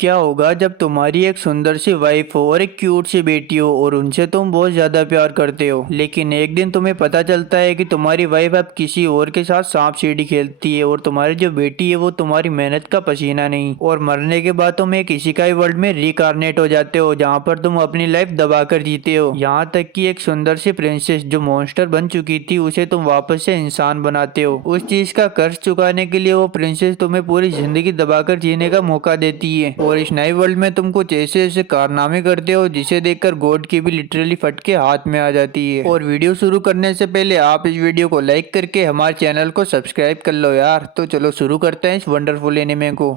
क्या होगा जब तुम्हारी एक सुंदर सी वाइफ हो और एक क्यूट सी बेटी हो और उनसे तुम बहुत ज्यादा प्यार करते हो, लेकिन एक दिन तुम्हें पता चलता है कि तुम्हारी वाइफ अब किसी और के साथ सांप सीढ़ी खेलती है और तुम्हारी जो बेटी है वो तुम्हारी मेहनत का पसीना नहीं, और मरने के बाद तुम एक इशिकाई वर्ल्ड में रिकारनेट हो जाते हो जहाँ पर तुम अपनी लाइफ दबाकर जीते हो। यहाँ तक कि एक सुंदर सी प्रिंसेस जो मॉन्स्टर बन चुकी थी उसे तुम वापस से इंसान बनाते हो। उस चीज का कर्ज चुकाने के लिए वो प्रिंसेस तुम्हें पूरी जिंदगी दबाकर जीने का मौका देती है, और इस नए वर्ल्ड में तुम कुछ ऐसे ऐसे कारनामे करते हो जिसे देखकर गॉड की भी लिटरली फटके हाथ में आ जाती है। और वीडियो शुरू करने से पहले आप इस वीडियो को लाइक करके हमारे चैनल को सब्सक्राइब कर लो यार। तो चलो शुरू करते हैं इस वंडरफुल एनिमे को।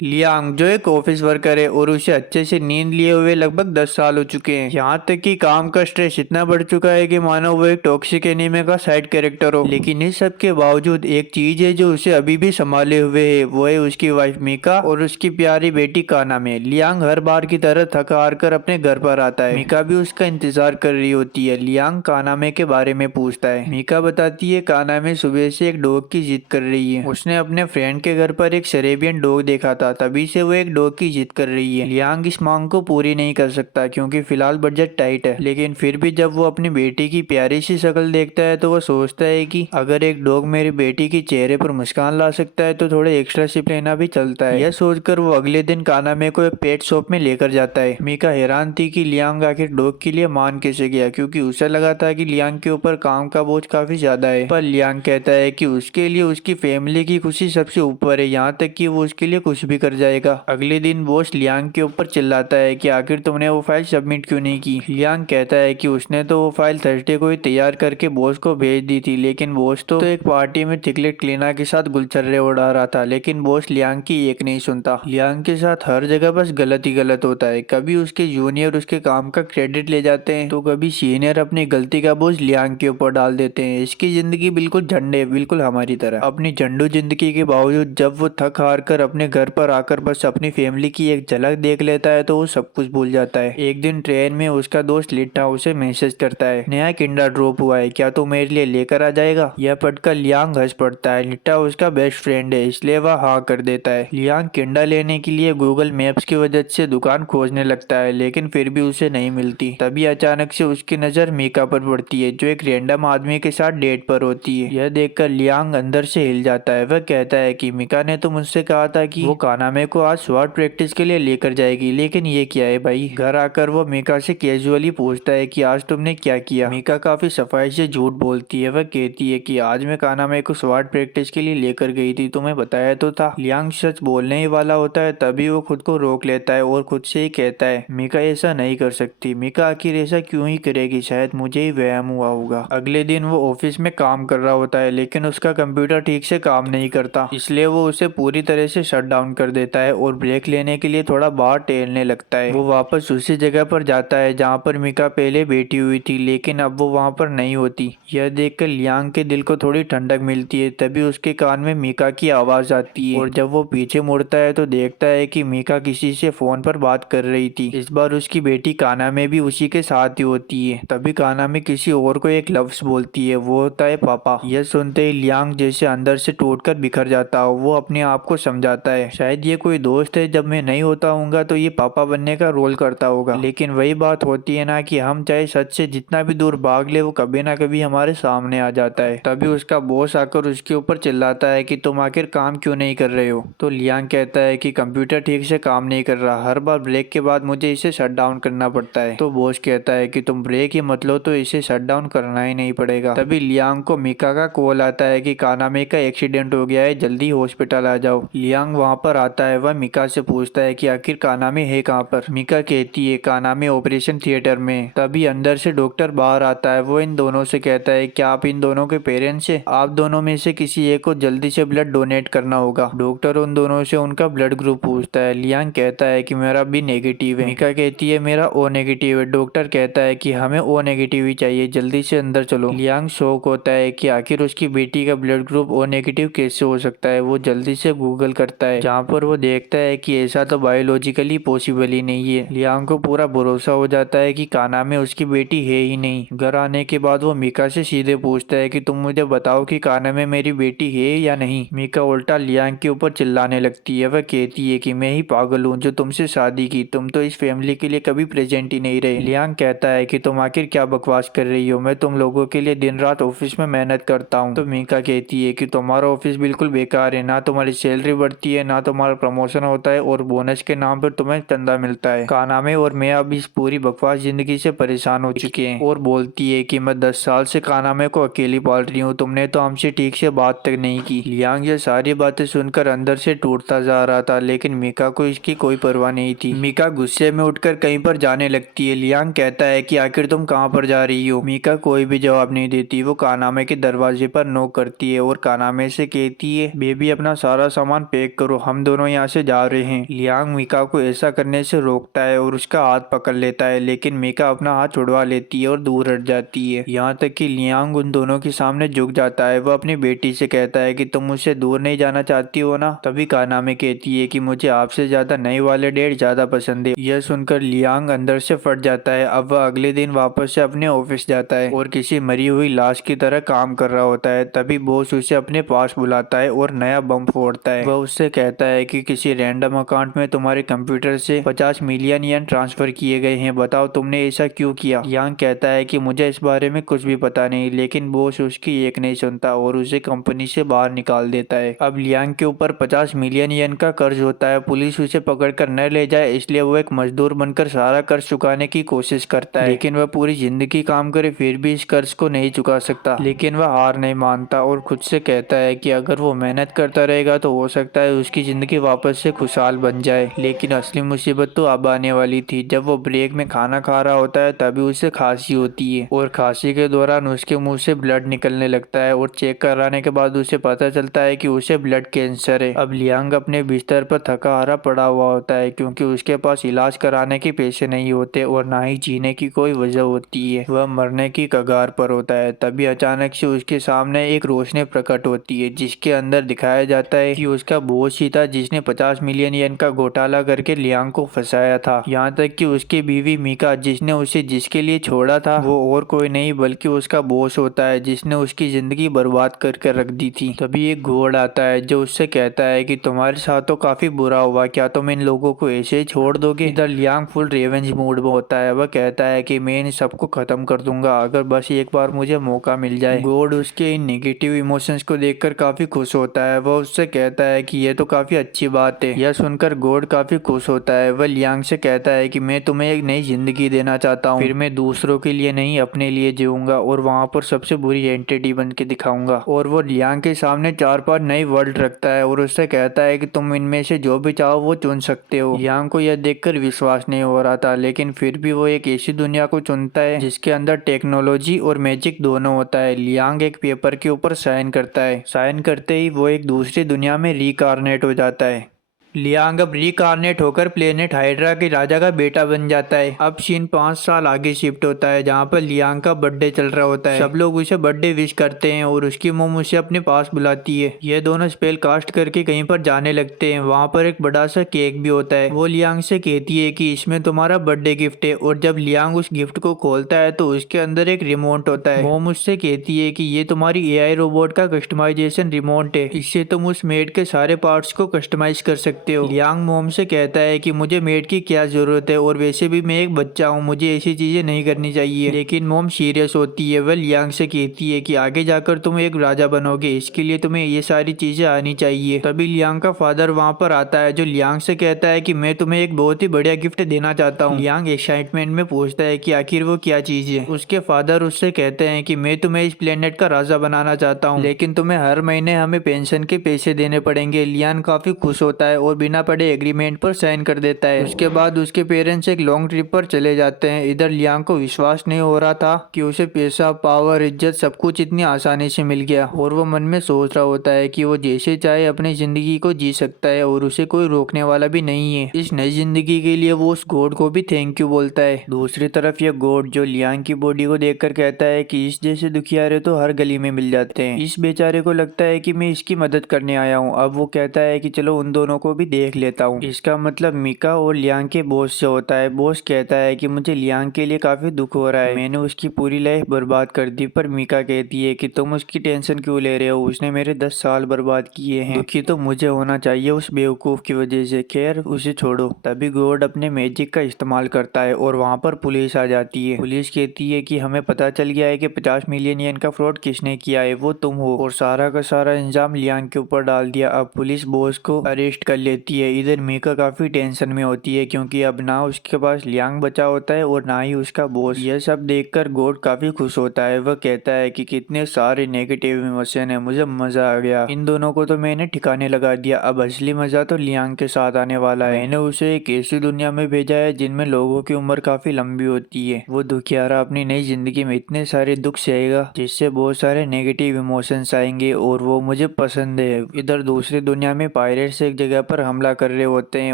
लियांग जो एक ऑफिस वर्कर है और उसे अच्छे से नींद लिए हुए लगभग 10 साल हो चुके हैं। यहाँ तक कि काम का स्ट्रेस इतना बढ़ चुका है कि मानो वो एक टॉक्सिक एनीमे का साइड कैरेक्टर हो। लेकिन इस सब के बावजूद एक चीज है जो उसे अभी भी संभाले हुए है, वो है उसकी वाइफ मीका और उसकी प्यारी बेटी कानामे। लियांग हर बार की तरह थक हार कर अपने घर पर आता है। मीका भी उसका इंतजार कर रही होती है। लियांग कानामे के बारे में पूछता है। मीका बताती है कानामे सुबह से एक डॉग की जिद कर रही है। उसने अपने फ्रेंड के घर पर एक शरेबियन डॉग देखा था, तभी से वो एक डॉग की जिद कर रही है। लियांग इस मांग को पूरी नहीं कर सकता क्योंकि फिलहाल बजट टाइट है, लेकिन फिर भी जब वो अपनी बेटी की प्यारी सी शक्ल देखता है तो वो सोचता है कि अगर एक डॉग मेरी बेटी के चेहरे पर मुस्कान ला सकता है तो थोड़े एक्स्ट्रा सिप लेना भी चलता है। यह सोचकर वो अगले दिन कानामे को एक पेट शॉप में लेकर जाता है। मीका हैरान थी कि लियांग आखिर डॉग के लिए मान कैसे गया, क्योंकि उसे लगा था कि लियांग के ऊपर काम का बोझ काफी ज्यादा है। पर लियांग कहता है कि उसके लिए उसकी फैमिली की खुशी सबसे ऊपर है, यहाँ तक कि वो उसके लिए कुछ भी कर जाएगा। अगले दिन बॉस लियांग के ऊपर चिल्लाता है कि आखिर तुमने वो फाइल सबमिट क्यों नहीं की। लियांग कहता है कि उसने तो वो फाइल थर्सडे को ही तैयार करके बॉस को भेज दी थी, लेकिन बॉस तो एक पार्टी में थिकलेट क्लीना के साथ गुलछर्रे उड़ा रहा था। लेकिन बॉस लियांग की एक नहीं सुनता। लियांग के साथ हर जगह बस गलत ही गलत होता है। कभी उसके जूनियर उसके काम का क्रेडिट ले जाते हैं तो कभी सीनियर अपनी गलती का बोझ लियांग के ऊपर डाल देते हैं। इसकी जिंदगी बिल्कुल झंडे, बिल्कुल हमारी तरह। अपनी झंडू जिंदगी के बावजूद जब वो थक हार कर अपने घर पर आकर बस अपनी फैमिली की एक झलक देख लेता है तो वो सब कुछ भूल जाता है। एक दिन ट्रेन में उसका दोस्त लिट्टा उसे मैसेज करता है, नया किंडर ड्रॉप हुआ है, क्या तू मेरे लिए लेकर आ जाएगा। यह पढ़कर लियांग हंस पड़ता है। लिट्टा उसका बेस्ट फ्रेंड है इसलिए वह हाँ कर देता है। लियांग किंडा लेने के लिए गूगल मैप्स की वजह से दुकान खोजने लगता है, लेकिन फिर भी उसे नहीं मिलती। तभी अचानक से उसकी नजर मीका पर पड़ती है जो एक रैंडम आदमी के साथ डेट पर होती है। यह देखकर लियांग अंदर से हिल जाता है। वह कहता है कि मीका ने तो मुझसे कहा था कि वो कानामे को आज स्वॉर्ड प्रैक्टिस के लिए लेकर जाएगी, लेकिन ये क्या है भाई। घर आकर वो मीका से कैजुअली पूछता है कि आज तुमने क्या किया। मीका काफी सफाई से झूठ बोलती है। वह कहती है कि आज मैं कानामे को स्वॉर्ड प्रैक्टिस के लिए लेकर गई थी, तुम्हें बताया तो था। लियांग सच बोलने ही वाला होता है तभी वो खुद को रोक लेता है और खुद से ही कहता है मीका ऐसा नहीं कर सकती। मीका आखिर ऐसा क्यों ही करेगी, शायद मुझे ही वहम हुआ होगा। अगले दिन वो ऑफिस में काम कर रहा होता है, लेकिन उसका कंप्यूटर ठीक से काम नहीं करता, इसलिए वो उसे पूरी तरह से शट डाउन कर देता है और ब्रेक लेने के लिए थोड़ा बाहर टहलने लगता है। वो वापस उसी जगह पर जाता है जहाँ पर मीका पहले बैठी हुई थी, लेकिन अब वो वहाँ पर नहीं होती। यह देखकर लियांग के दिल को थोड़ी ठंडक मिलती है। तभी उसके कान में मीका की आवाज आती है और जब वो पीछे मुड़ता है तो देखता है कि मीका किसी से फोन पर बात कर रही थी। इस बार उसकी बेटी काना में भी उसी के साथ ही होती है। तभी काना में किसी और को एक लफ्ज बोलती है, वो होता है पापा। यह सुनते ही लियांग जैसे अंदर से टूटकर बिखर जाता हो। वो अपने आप को समझाता है शायद ये कोई दोस्त है, जब मैं नहीं होता हूँगा तो ये पापा बनने का रोल करता होगा। लेकिन वही बात होती है ना कि हम चाहे सच से जितना भी दूर भाग ले वो कभी ना कभी हमारे सामने आ जाता है। तभी उसका बॉस आकर उसके ऊपर चिल्लाता है कि तुम आखिर काम क्यों नहीं कर रहे हो। तो लियांग कहता है कि कंप्यूटर ठीक से काम नहीं कर रहा, हर बार ब्रेक के बाद मुझे इसे शट डाउन करना पड़ता है। तो बॉस कहता है कि तुम ब्रेक ही मत लो तो इसे शट डाउन करना ही नहीं पड़ेगा। तभी लियांग को मीका का कॉल आता है कि कानामे का एक्सीडेंट हो गया है, जल्दी हॉस्पिटल आ जाओ। लियांग वहाँ पर आता है। वह मीका से पूछता है कि आखिर कानामे है कहाँ पर। मीका कहती है कानामे ऑपरेशन थिएटर में। तभी अंदर से डॉक्टर बाहर आता है। वो इन दोनों से कहता है क्या आप इन दोनों के पेरेंट्स हैं, आप दोनों में से किसी एक को जल्दी से ब्लड डोनेट करना होगा। डॉक्टर उन दोनों से उनका ब्लड ग्रुप पूछता है। लियांग कहता है कि मेरा बी नेगेटिव है। मीका कहती है मेरा ओ नेगेटिव है। डॉक्टर कहता है कि हमें ओ नेगेटिव ही चाहिए, जल्दी से अंदर चलो। लियांग शॉक होता है कि आखिर उसकी बेटी का ब्लड ग्रुप ओ नेगेटिव कैसे हो सकता है। वो जल्दी से गूगल करता है जहाँ पर वो देखता है कि ऐसा तो बायोलॉजिकली पॉसिबल ही नहीं है। लियांग को पूरा भरोसा हो जाता है कि कानामे उसकी बेटी है ही नहीं। घर आने के बाद वो मीका से सीधे पूछता है कि तुम मुझे बताओ कि कानामे मेरी बेटी है या नहीं। मीका उल्टा लियांग के ऊपर चिल्लाने लगती है। वह कहती है कि मैं ही पागल हूँ जो तुमसे शादी की, तुम तो इस फैमिली के लिए कभी प्रेजेंट ही नहीं रहे। लियांग कहता है कि तुम आखिर क्या बकवास कर रही हो, मैं तुम लोगों के लिए दिन रात ऑफिस में मेहनत करता हूँ। तो मीका कहती है कि तुम्हारा ऑफिस बिल्कुल बेकार है, ना तुम्हारी सैलरी बढ़ती है, ना तुम्हारा प्रमोशन होता है, और बोनस के नाम पर तुम्हें चंदा मिलता है। कानामे और मैं अब इस पूरी बकवास जिंदगी से परेशान हो चुके हैं। और बोलती है कि मैं 10 साल से कानामे को अकेली पाल रही हूँ, तुमने तो हमसे ठीक से बात तक नहीं की। लियांग ये सारी बातें सुनकर अंदर से टूटता जा रहा था, लेकिन मीका को इसकी कोई परवाह नहीं थी। मीका गुस्से में उठकर कहीं पर जाने लगती है। लियांग कहता है कि आखिर तुम कहाँ पर जा रही हो। मीका कोई भी जवाब नहीं देती। वो कानामे के दरवाजे पर नॉक करती है और कानामे से कहती है, बेबी अपना सारा सामान पैक करो, हम दोनों यहाँ से जा रहे हैं। लियांग मीका को ऐसा करने से रोकता है और उसका हाथ पकड़ लेता है, लेकिन मीका अपना हाथ छुड़वा लेती है और दूर हट जाती है। यहाँ तक कि लियांग उन दोनों के सामने झुक जाता है। वह अपनी बेटी से कहता है कि तुम मुझसे दूर नहीं जाना चाहती हो ना। तभी कानामे कहती है कि मुझे आपसे ज्यादा नए वाले डेट ज्यादा पसंद है। यह सुनकर लियांग अंदर से फट जाता है। अब वह अगले दिन वापस से अपने ऑफिस जाता है और किसी मरी हुई लाश की तरह काम कर रहा होता है। तभी बॉस उसे अपने पास बुलाता है और नया बम फोड़ता है। वह उससे कहता है कि किसी रैंडम अकाउंट में तुम्हारे कंप्यूटर से 50 मिलियन येन ट्रांसफर किए गए हैं, बताओ तुमने ऐसा क्यों किया। यांग कहता है कि मुझे इस बारे में कुछ भी पता नहीं, लेकिन बॉस उसकी एक नहीं सुनता और उसे कंपनी से बाहर निकाल देता है। अब लियांग के ऊपर 50 मिलियन येन का कर्ज होता है। पुलिस उसे पकड़कर न ले जाए इसलिए वो एक मजदूर बनकर सारा कर्ज चुकाने की कोशिश करता है, लेकिन वह पूरी जिंदगी काम करे फिर भी इस कर्ज को नहीं चुका सकता। लेकिन वह हार नहीं मानता और खुद से कहता है कि अगर वो मेहनत करता रहेगा तो हो सकता है उसकी जिंदगी वापस से खुशहाल बन जाए। लेकिन असली मुसीबत तो अब आने वाली थी। जब वो ब्रेक में खाना खा रहा होता है तभी उसे खांसी होती है और खांसी के दौरान उसके मुंह से ब्लड निकलने लगता है और चेक कराने के बाद उसे पता चलता है कि उसे ब्लड कैंसर है। अब लियांग अपने बिस्तर पर थका हारा पड़ा हुआ होता है क्योंकि उसके पास इलाज कराने के पैसे नहीं होते और ना ही जीने की कोई वजह होती है। वह मरने की कगार पर होता है। तभी अचानक से उसके सामने एक रोशनी प्रकट होती है जिसके अंदर दिखाया जाता है कि उसका बॉस ही था जिसने 50 मिलियन येन का घोटाला करके लियांग को फंसाया था। यहाँ तक कि उसकी बीवी मीका जिसने उसे जिसके लिए छोड़ा था वो और कोई नहीं बल्कि उसका बॉस होता है जिसने उसकी जिंदगी बर्बाद करके रख दी थी। तभी एक घोड़ आता है जो उससे कहता है कि तुम्हारे साथ तो काफी बुरा हुआ, क्या तुम इन लोगों को ऐसे ही छोड़ दोगे। इधर लियांग फुल रेवेंज मूड में होता है। वह कहता है कि मैं इन सबको खत्म कर दूंगा अगर बस एक बार मुझे मौका मिल जाए। गॉड उसके इन नेगेटिव इमोशंस को देखकर काफी खुश होता है। वह उससे कहता है कि यह तो काफी अच्छी बात है। यह सुनकर गॉड काफी खुश होता है। वह लियांग से कहता है कि मैं तुम्हें एक नई जिंदगी देना चाहता हूँ, फिर मैं दूसरों के लिए नहीं अपने लिए जीऊंगा और वहाँ पर सबसे बुरी एंटिटी बन के दिखाऊंगा। और वो लियांग के सामने 4-5 नई वर्ल्ड रखता है और उससे कहता है कि तुम इनमें से जो भी चाहो वो चुन सकते हो। लियांग को यह देखकर विश्वास नहीं हो रहा था, लेकिन फिर भी वो एक ऐसी दुनिया को चुनता है जिसके अंदर टेक्नोलॉजी और मैजिक दोनों होता है। लियांग एक पेपर के ऊपर साइन करता है। साइन करते ही वो एक दूसरी दुनिया में रीकार्नेट हो जाता है। लियांग अब रीकार्नेट होकर प्लेनेट हाइड्रा के राजा का बेटा बन जाता है। अब सीन 5 साल आगे शिफ्ट होता है जहाँ पर लियांग का बर्थडे चल रहा होता है। सब लोग उसे बर्थडे विश करते हैं और उसकी मॉम उसे अपने पास बुलाती है। ये दोनों स्पेल कास्ट करके कहीं पर जाने लगते हैं। वहाँ पर एक बड़ा सा केक भी होता है। वो लियांग से कहती है कि इसमें तुम्हारा बर्थडे गिफ्ट है और जब लियांग उस गिफ्ट को खोलता है तो उसके अंदर एक रिमोट होता है। मॉम उससे कहती है कि ये तुम्हारी एआई रोबोट का कस्टमाइजेशन रिमोट है, इससे तुम उस मेड के सारे पार्ट्स को कस्टमाइज कर सकते हो। लियांग मोम से कहता है कि मुझे मेड की क्या जरूरत है और वैसे भी मैं एक बच्चा हूँ, मुझे ऐसी चीजें नहीं करनी चाहिए। लेकिन मोम सीरियस होती है। वह लियांग से कहती है कि आगे जाकर तुम एक राजा बनोगे, इसके लिए तुम्हें ये सारी चीजें आनी चाहिए। तभी लियांग का फादर वहाँ पर आता है जो लियांग से कहता है कि मैं तुम्हें एक बहुत ही बढ़िया गिफ्ट देना चाहता हूँ। लियांग एक्साइटमेंट में पूछता है कि आखिर वो क्या चीज है। उसके फादर उससे कहते हैं कि मैं तुम्हें इस प्लेनेट का राजा बनाना चाहता हूँ, लेकिन तुम्हें हर महीने हमें पेंशन के पैसे देने पड़ेंगे। लियांग काफी खुश होता है और बिना पढ़े एग्रीमेंट पर साइन कर देता है। उसके बाद उसके पेरेंट्स एक लॉन्ग ट्रिप पर चले जाते हैं। इधर लियांग को विश्वास नहीं हो रहा था कि उसे पैसा, पावर, इज्जत सब कुछ इतनी आसानी से मिल गया और वो मन में सोच रहा होता है कि वो जैसे चाहे अपनी जिंदगी को जी सकता है और उसे कोई रोकने वाला भी नहीं है। इस नई जिंदगी के लिए वो उस गॉड को भी थैंक यू बोलता है। दूसरी तरफ ये गॉड जो लियांग की बॉडी को देखकर कहता है कि इस जैसे दुखियारे तो हर गली में मिल जाते हैं। इस बेचारे को लगता है कि मैं इसकी मदद करने आया हूँ। अब वो कहता है कि चलो उन दोनों को भी भी देख लेता हूँ। इसका मतलब मीका और लियांग के बॉस से होता है। बॉस कहता है कि मुझे लियांग के लिए काफी दुख हो रहा है, मैंने उसकी पूरी लाइफ बर्बाद कर दी। पर मीका कहती है कि तुम उसकी टेंशन क्यों ले रहे हो, उसने मेरे 10 साल बर्बाद किए हैं, दुखी तो मुझे होना चाहिए उस बेवकूफ की वजह से। खैर उसे छोड़ो। तभी गॉड अपने मैजिक का इस्तेमाल करता है और वहाँ पर पुलिस आ जाती है। पुलिस कहती है कि हमें पता चल गया है कि 50 मिलियन येन का फ्रॉड किसने किया है, वो तुम हो, और सारा का सारा इंजाम लियांग के ऊपर डाल दिया। अब पुलिस बॉस को अरेस्ट कर लेती है। इधर मीका काफी टेंशन में होती है क्योंकि अब ना उसके पास लियांग बचा होता है और ना ही उसका बॉस। यह सब देखकर गॉड काफी खुश होता है। वह कहता है कि कितने सारे नेगेटिव इमोशन है, मुझे मजा आ गया, इन दोनों को तो मैंने ठिकाने लगा दिया। अब असली मजा तो लियांग के साथ आने वाला है। मैंने उसे एक ऐसी दुनिया में भेजा है जिनमें लोगों की उम्र काफी लंबी होती है। वो दुखियारा अपनी नई जिंदगी में इतने सारे दुख सहेगा जिससे बहुत सारे नेगेटिव इमोशंस आएंगे और वो मुझे पसंद है। इधर दूसरी दुनिया में पायरेट्स एक जगह पर हमला कर रहे होते हैं।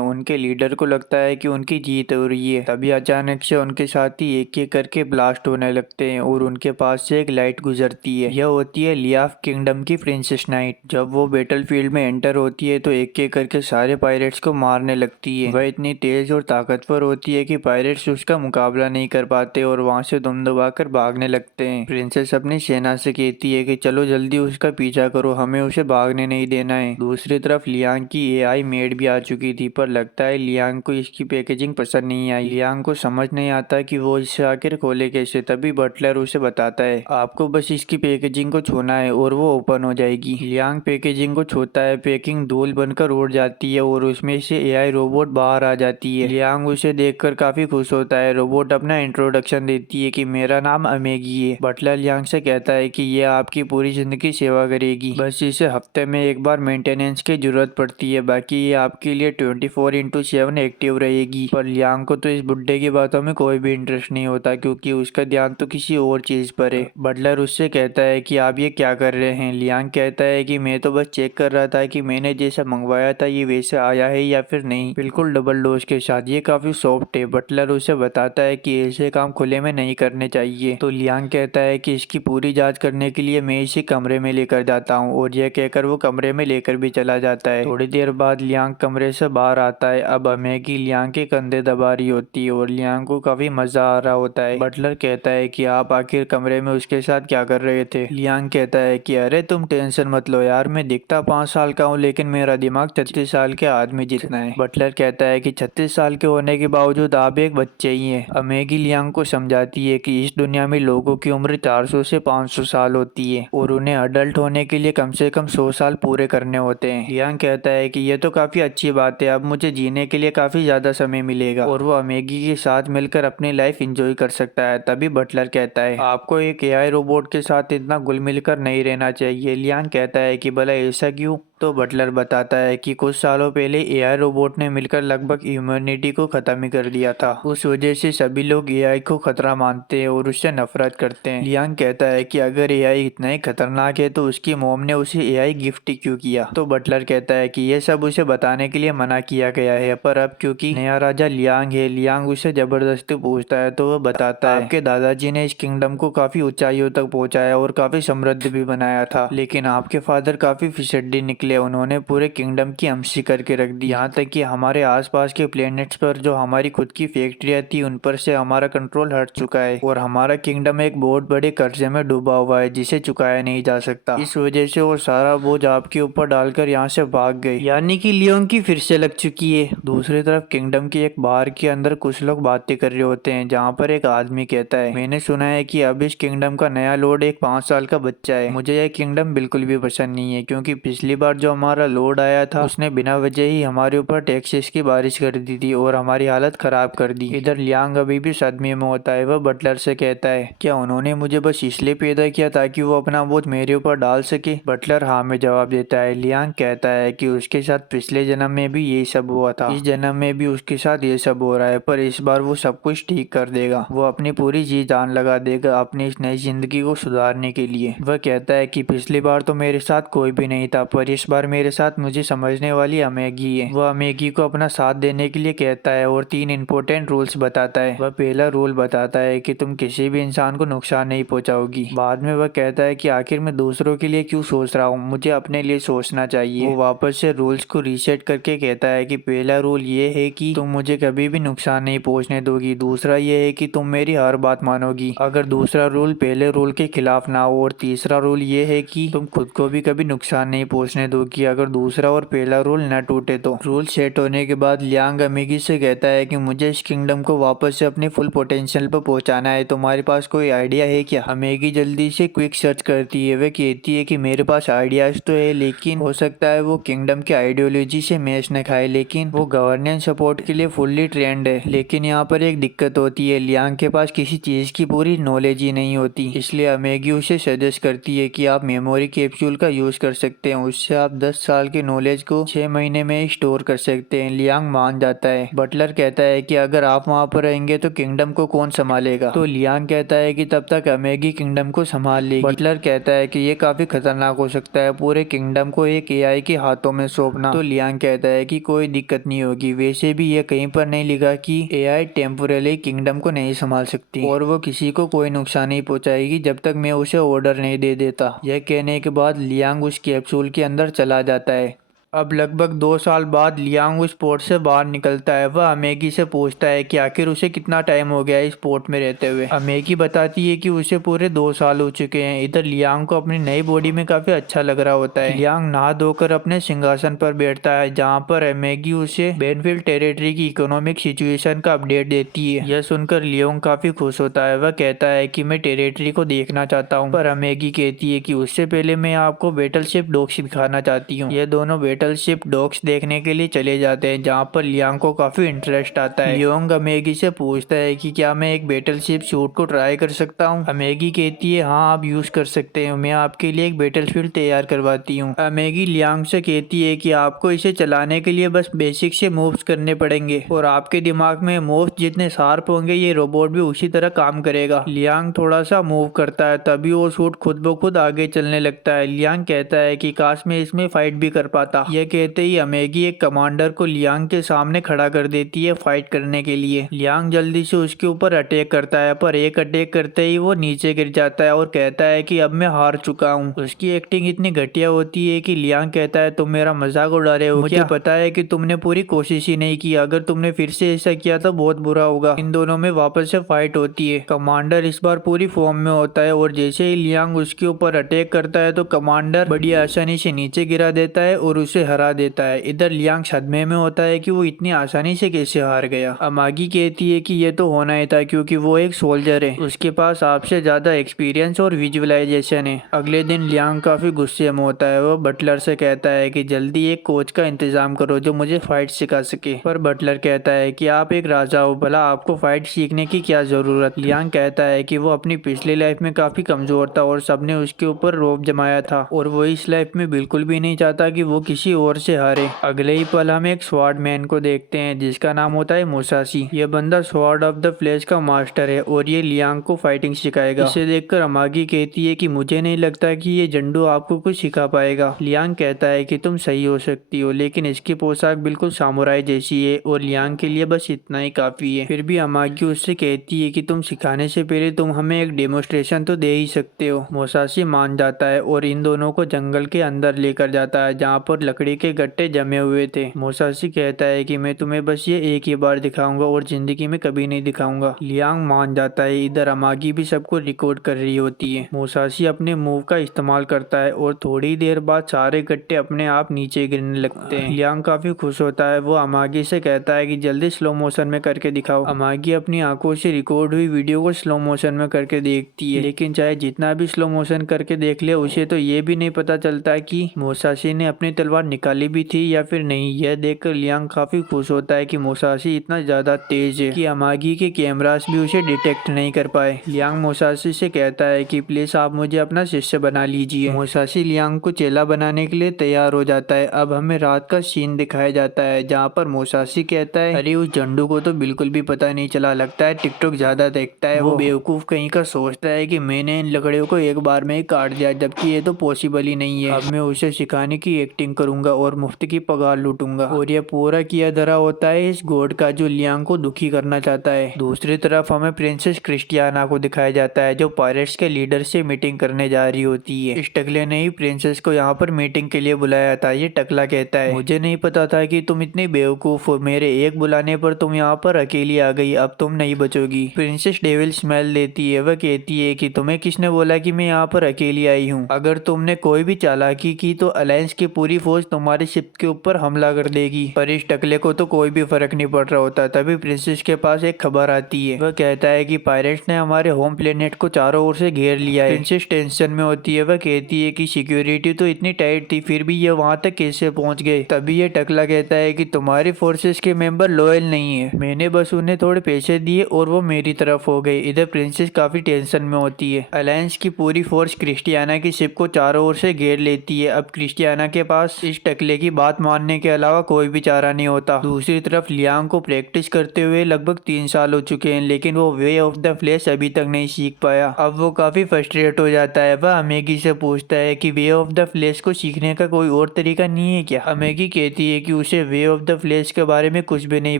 उनके लीडर को लगता है कि उनकी जीत हो रही है। तभी अचानक से उनके साथी एक एक करके ब्लास्ट होने लगते हैं और उनके पास से एक लाइट गुजरती है। यह होती है लियाफ किंगडम की प्रिंसेस नाइट। जब वो बैटल फील्ड में एंटर होती है तो एक एक करके सारे पायरेट्स को मारने लगती है। वह इतनी तेज और ताकतवर होती है कि पायरेट्स उसका मुकाबला नहीं कर पाते और वहाँ से दुम दबाकर भागने लगते हैं। प्रिंसेस अपनी सेना से कहती है कि चलो जल्दी उसका पीछा करो, हमें उसे भागने नहीं देना है। दूसरी तरफ लियांग की एआई मेड भी आ चुकी थी, पर लगता है लियांग को इसकी पैकेजिंग पसंद नहीं आई। लियांग को समझ नहीं आता कि वो इसे आखिर खोले कैसे। तभी बटलर उसे बताता है आपको बस इसकी पैकेजिंग को छूना है और वो ओपन हो जाएगी। लियांग पैकेजिंग को छूता है, पैकिंग धूल बनकर उड़ जाती है और उसमें से एआई रोबोट बाहर आ जाती है। लियांग उसे देखकर काफी खुश होता है। रोबोट अपना इंट्रोडक्शन देती है कि मेरा नाम अमेगी है। बटलर लियांग से कहता है कि ये आपकी पूरी जिंदगी सेवा करेगी, बस इसे हफ्ते में एक बार मेंटेनेंस की जरूरत पड़ती है, बाकी ये आपके लिए 24/7 एक्टिव रहेगी। पर लियांग को तो इस बुड्ढे की बातों में कोई भी इंटरेस्ट नहीं होता क्योंकि उसका ध्यान तो किसी और चीज पर है। बटलर उससे कहता है कि आप ये क्या कर रहे हैं। लियांग कहता है कि मैं तो बस चेक कर रहा था कि मैंने जैसा मंगवाया था ये वैसे आया है या फिर नहीं, बिल्कुल डबल डोज के साथ, ये काफी सॉफ्ट है। बटलर उसे बताता है कि ऐसे काम खुले में नहीं करने चाहिए। तो लियांग कहता है कि इसकी पूरी जांच करने के लिए मैं इसे कमरे में लेकर जाता हूँ, और यह कहकर वो कमरे में लेकर भी चला जाता है। थोड़ी देर बाद लियांग कमरे से बाहर आता है। अब अमेगी लियांग के कंधे दबा रही होती है और लियांग को काफी मजा आ रहा होता है। बटलर कहता है कि आप आखिर कमरे में उसके साथ क्या कर रहे थे। लियांग कहता है कि अरे तुम टेंशन मत लो यार, मैं दिखता 5 साल का हूँ लेकिन मेरा दिमाग 36 साल के आदमी जितना है। बटलर कहता है कि 36 साल के होने के बावजूद आप एक बच्चे ही हैं। अमेगी लियांग को समझाती है कि इस दुनिया में लोगों की उम्र 400 से 500 साल होती है और उन्हें अडल्ट होने के लिए कम से कम 100 साल पूरे करने होते हैं। लियांग कहता है कि यह तो काफी अच्छी बात है, अब मुझे जीने के लिए काफी ज्यादा समय मिलेगा और वो अमेगी के साथ मिलकर अपनी लाइफ एंजॉय कर सकता है। तभी बटलर कहता है आपको एक एआई रोबोट के साथ इतना घुल मिलकर नहीं रहना चाहिए। लियांग कहता है कि भला ऐसा क्यों। तो बटलर बताता है कि कुछ सालों पहले एआई रोबोट ने मिलकर लगभग ह्यूमैनिटी को खत्म ही कर दिया था। उस वजह से सभी लोग एआई को खतरा मानते हैं और उससे नफरत करते हैं। लियांग कहता है कि अगर एआई इतना ही खतरनाक है तो उसकी मॉम ने उसे एआई गिफ्ट क्यों किया। तो बटलर कहता है कि यह सब उसे बताने के लिए मना किया गया है, पर अब क्योंकि नया राजा लियांग है, लियांग उसे जबरदस्ती पूछता है तो वह बताता है आपके दादाजी ने इस किंगडम को काफी ऊंचाइयों तक पहुंचाया और काफी समृद्ध भी बनाया था, लेकिन आपके फादर काफी फिसड्डी निकले, उन्होंने पूरे किंगडम की अमसी करके रख दी। यहाँ तक कि हमारे आसपास के प्लेनेट्स पर जो हमारी खुद की फैक्ट्रियां थी उन पर से हमारा कंट्रोल हट चुका है और हमारा किंगडम एक बहुत बड़े कर्जे में डूबा हुआ है जिसे चुकाया नहीं जा सकता। इस वजह से वो सारा बोझ आपके ऊपर डालकर यहाँ से भाग गए। यानी कि लियोंग की फिर से लग चुकी है। दूसरी तरफ किंगडम के एक बार के अंदर कुछ लोग बातें कर रहे होते हैं, जहाँ पर एक आदमी कहता है मैंने सुना है कि अब इस किंगडम का नया लॉर्ड एक 5 साल का बच्चा है। मुझे यह किंगडम बिल्कुल भी पसंद नहीं है क्योंकि पिछली बार जो हमारा लॉर्ड आया था उसने बिना वजह ही हमारे ऊपर टैक्सेस की बारिश कर दी थी और हमारी हालत खराब कर दी। इधर लियांग अभी भी सदमे में होता है। वह बटलर से कहता है क्या उन्होंने मुझे बस इसलिए पैदा किया ताकि वो अपना बोझ मेरे ऊपर डाल सके। बटलर हाँ में जवाब देता है। लियांग कहता है कि उसके साथ पिछले जन्म में भी यही सब हुआ था, इस जन्म में भी उसके साथ ये सब हो रहा है, पर इस बार वो सब कुछ ठीक कर देगा। वो अपनी पूरी जी जान लगा देगा अपनी इस नई जिंदगी को सुधारने के लिए। वह कहता है कि पिछली बार तो मेरे साथ कोई भी नहीं था, पर इस बार मेरे साथ मुझे समझने वाली अमेगी है। वह अमेगी को अपना साथ देने के लिए कहता है और 3 इम्पोर्टेंट रूल्स बताता है। वह पहला रूल बताता है कि तुम किसी भी इंसान को नुकसान नहीं पहुंचाओगी। बाद में वह कहता है कि आखिर मैं दूसरों के लिए क्यों सोच रहा हूँ, मुझे अपने लिए सोचना चाहिए। वो वापस से रूल्स को रीसेट करके कहता है कि पहला रूल ये है कि तुम मुझे कभी भी नुकसान नहीं पहुंचने दोगी। दूसरा ये है कि तुम मेरी हर बात मानोगी अगर दूसरा रूल पहले रूल के खिलाफ ना हो। और तीसरा रूल ये है कि तुम खुद को भी कभी नुकसान नहीं पहुंचने दोगी अगर दूसरा और पहला रूल न टूटे तो। रूल सेट होने के बाद लियांग अमेगी से कहता है कि मुझे इस किंगडम को वापस से अपने फुल पोटेंशियल पर पहुंचाना है। तुम्हारे पास कोई आइडिया है क्या? अमेगी जल्दी से क्विक सर्च करती है। वह कहती है कि मेरे पास आइडियाज तो है, लेकिन हो सकता है वो किंगडम के आइडियोलॉजी से मैच न खाए, लेकिन वो गवर्नेंस सपोर्ट के लिए फुल्ली ट्रेंड है। लेकिन यहाँ पर एक दिक्कत होती है, लियांग के पास किसी चीज की पूरी नॉलेज ही नहीं होती। इसलिए अमेगी उसे सजेस्ट करती है कि आप मेमोरी कैप्सूल का यूज कर सकते हैं। उससे आप 10 साल की नॉलेज को 6 महीने में स्टोर कर सकते हैं। लियांग मान जाता है। बटलर कहता है कि अगर आप वहाँ पर रहेंगे तो किंगडम को कौन संभालेगा? तो लियांग कहता है कि तब तक अमेगी किंगडम को संभाल लेगी। बटलर कहता है कि ये काफी खतरनाक हो सकता है, पूरे किंगडम को एक एआई के हाथों में सौंपना। तो लियांग कहता है कि कोई दिक्कत नहीं होगी, वैसे भी ये कहीं पर नहीं लिखा कि एआई टेम्पोरली किंगडम को नहीं संभाल सकती और वो किसी को कोई नुकसान नहीं पहुंचाएगी जब तक मैं उसे ऑर्डर नहीं दे देता। यह कहने के बाद लियांग उस कैप्सूल के अंदर चला जाता है। अब लगभग 2 साल बाद लियांग उस पोर्ट से बाहर निकलता है। वह अमेगी से पूछता है कि आखिर उसे कितना टाइम हो गया है इस पोर्ट में रहते हुए। अमेगी बताती है कि उसे पूरे 2 साल हो चुके हैं। इधर लियांग को अपनी नई बॉडी में काफी अच्छा लग रहा होता है। लियांग नहा धोकर अपने सिंहासन पर बैठता है, जहाँ पर अमेगी उसे बेनफील्ड टेरिटरी की इकोनॉमिक सिचुएशन का अपडेट देती है। यह सुनकर लियांग काफी खुश होता है। वह कहता है कि मैं टेरिटरी को देखना चाहता हूँ, पर अमेगी कहती है कि उससे पहले मैं आपको बैटलशिप डॉग्स दिखाना चाहती हूँ। यह दोनों बैटलशिप डॉग्स देखने के लिए चले जाते हैं, जहाँ पर लियांग को काफी इंटरेस्ट आता है। लियांग अमेगी से पूछता है कि क्या मैं एक बैटलशिप सूट को ट्राई कर सकता हूँ? अमेगी कहती है हाँ, आप यूज कर सकते हैं, मैं आपके लिए एक बैटलफील्ड तैयार करवाती हूँ। अमेगी लियांग से कहती है कि आपको इसे चलाने के लिए बस बेसिक से मूव्स करने पड़ेंगे और आपके दिमाग में मूव्स जितने शार्प होंगे ये रोबोट भी उसी तरह काम करेगा। लियांग थोड़ा सा मूव करता है, तभी वो सूट खुद ब खुद आगे चलने लगता है। लियांग कहता है कि काश मैं इसमें फाइट भी कर पाता। यह कहते ही अमेगी एक कमांडर को लियांग के सामने खड़ा कर देती है फाइट करने के लिए। लियांग जल्दी से उसके ऊपर अटैक करता है, पर एक अटैक करते ही वो नीचे गिर जाता है और कहता है कि अब मैं हार चुका हूँ। उसकी एक्टिंग इतनी घटिया होती है कि लियांग कहता है तुम मेरा मजाक उड़ा रहे हो, मुझे पता है कि तुमने पूरी कोशिश ही नहीं की, अगर तुमने फिर से ऐसा किया तो बहुत बुरा होगा। इन दोनों में वापस से फाइट होती है। कमांडर इस बार पूरी फॉर्म में होता है और जैसे ही लियांग उसके ऊपर अटैक करता है तो कमांडर बड़ी आसानी से नीचे गिरा देता है और उसे हरा देता है। इधर लियांग सदमे में होता है कि वो इतनी आसानी से कैसे हार गया। अमागी कहती है कि ये तो होना ही था क्योंकि वो एक सोल्जर है, उसके पास आपसे ज्यादा एक्सपीरियंस और विजुअलाइजेशन है। अगले दिन लियांग काफी गुस्से में होता है। वो बटलर से कहता है कि जल्दी एक कोच का इंतजाम करो जो मुझे फाइट सिखा सके, पर बटलर कहता है कि आप एक राजा हो, भला आपको फाइट सीखने की क्या जरूरत। लियांग कहता है कि वो अपनी पिछली लाइफ में काफी कमजोर था और सबने उसके ऊपर रौब जमाया था और वो इस लाइफ में बिल्कुल भी नहीं चाहता कि वो किसी और से हारे। अगले ही पल हम एक स्वॉर्ड मैन को देखते हैं जिसका नाम होता है मुसाशी। यह बंदा स्वॉर्ड ऑफ द फ्लैश का मास्टर है और ये लियांग को फाइटिंग सिखाएगा। इसे देखकर अमागी कहती है कि मुझे नहीं लगता कि ये जंडू आपको कुछ सिखा पाएगा। लियांग कहता है कि तुम सही हो सकती हो, लेकिन इसकी पोशाक बिल्कुल सामुराई जैसी है और लियांग के लिए बस इतना ही काफी है। फिर भी अमागी उससे कहती है कि तुम सिखाने से पहले तुम हमें एक डेमोस्ट्रेशन तो दे ही सकते हो। मुसाशी मान जाता है और इन दोनों को जंगल के अंदर लेकर जाता है, जहाँ पर लकड़ी के गट्टे जमे हुए थे। मुसाशी कहता है कि मैं तुम्हें बस ये एक ही बार दिखाऊंगा और जिंदगी में कभी नहीं दिखाऊंगा। लियांग मान जाता है। इधर अमागी भी सबको रिकॉर्ड कर रही होती है। मुसाशी अपने मूव का इस्तेमाल करता है और थोड़ी देर बाद सारे गट्टे अपने आप नीचे गिरने लगते हैं। लियांग काफी खुश होता है। वो अमागी से कहता है कि जल्दी स्लो मोशन में करके दिखाओ। अमागी अपनी आंखों से रिकॉर्ड हुई वीडियो को स्लो मोशन में करके देखती है, लेकिन चाहे जितना भी स्लो मोशन करके देख ले उसे तो ये भी नहीं पता चलता कि मुसाशी ने अपनी तलवार निकाली भी थी या फिर नहीं। यह देखकर लियांग काफी खुश होता है कि मुसाशी इतना ज्यादा तेज है कि अमागी के कैमरास भी उसे डिटेक्ट नहीं कर पाए। लियांग मुसाशी से कहता है कि प्लीज आप मुझे अपना शिष्य बना लीजिए। मुसाशी लियांग को चेला बनाने के लिए तैयार हो जाता है। अब हमें रात का सीन दिखाया जाता है जहाँ पर मुसाशी कहता है अरे उस झंडू को तो बिल्कुल भी पता नहीं चला, लगता है टिकटॉक ज्यादा देखता है। वो बेवकूफ कहीं का सोचता है कि मैंने इन लकड़ियों को एक बार में ही काट दिया, जबकि ये तो पॉसिबल ही नहीं है। अब मैं उसे सिखाने की एक्टिंग करूंगा और मुफ्त की पगार लूटूंगा। और ये पूरा किया धरा होता है इस गॉड का जो लियांग को दुखी करना चाहता है। दूसरी तरफ हमें प्रिंसेस क्रिस्टियाना को दिखाया जाता है जो पायरेट्स के लीडर से मीटिंग करने जा रही होती है। इस टकले ने ही प्रिंसेस को यहाँ पर मीटिंग के लिए बुलाया था। ये टकला कहता है मुझे नहीं पता था कि तुम इतनी बेवकूफ हो, मेरे एक बुलाने पर तुम यहाँ पर अकेली आ गई, अब तुम नहीं बचोगी। प्रिंसेस डेविल स्मेल देती है। वह कहती है कि तुम्हें किसने बोला कि मैं यहाँ पर अकेली आई हूँ? अगर तुमने कोई भी चालाकी की तो अलायंस की पूरी फौज तुम्हारे शिप के ऊपर हमला कर देगी। पर इस टकले को तो कोई भी फर्क नहीं पड़ रहा होता। तभी प्रिंसेस के पास एक खबर आती है। वह कहता है कि पायरेट्स ने हमारे होम प्लेनेट को चारों ओर से घेर लिया है। प्रिंसेस टेंशन में होती है। वह कहती है कि सिक्योरिटी तो इतनी टाइट थी, फिर भी ये वहां तक कैसे पहुंच गए? तभी ये टकला कहता है कि तुम्हारी फोर्सेस के मेंबर लॉयल नहीं है, मैंने बस उन्हें थोड़े पैसे दिए और वो मेरी तरफ हो गए। इधर प्रिंसेस काफी टेंशन में होती है। अलायंस की पूरी फोर्स क्रिस्टियाना की शिप को चारों ओर से घेर लेती है। अब क्रिस्टियाना के पास इस टकले की बात मानने के अलावा कोई भी चारा नहीं होता। दूसरी तरफ लियांग को प्रैक्टिस करते हुए लगभग 3 साल हो चुके हैं, लेकिन वो वे ऑफ द फ्लैश अभी तक नहीं सीख पाया। अब वो काफी फ्रस्ट्रेट हो जाता है। वह अमेगी से पूछता है कि वे ऑफ द फ्लैश को सीखने का कोई और तरीका नहीं है क्या? अमेगी कहती है कि उसे वे ऑफ द फ्लैश के बारे में कुछ भी नहीं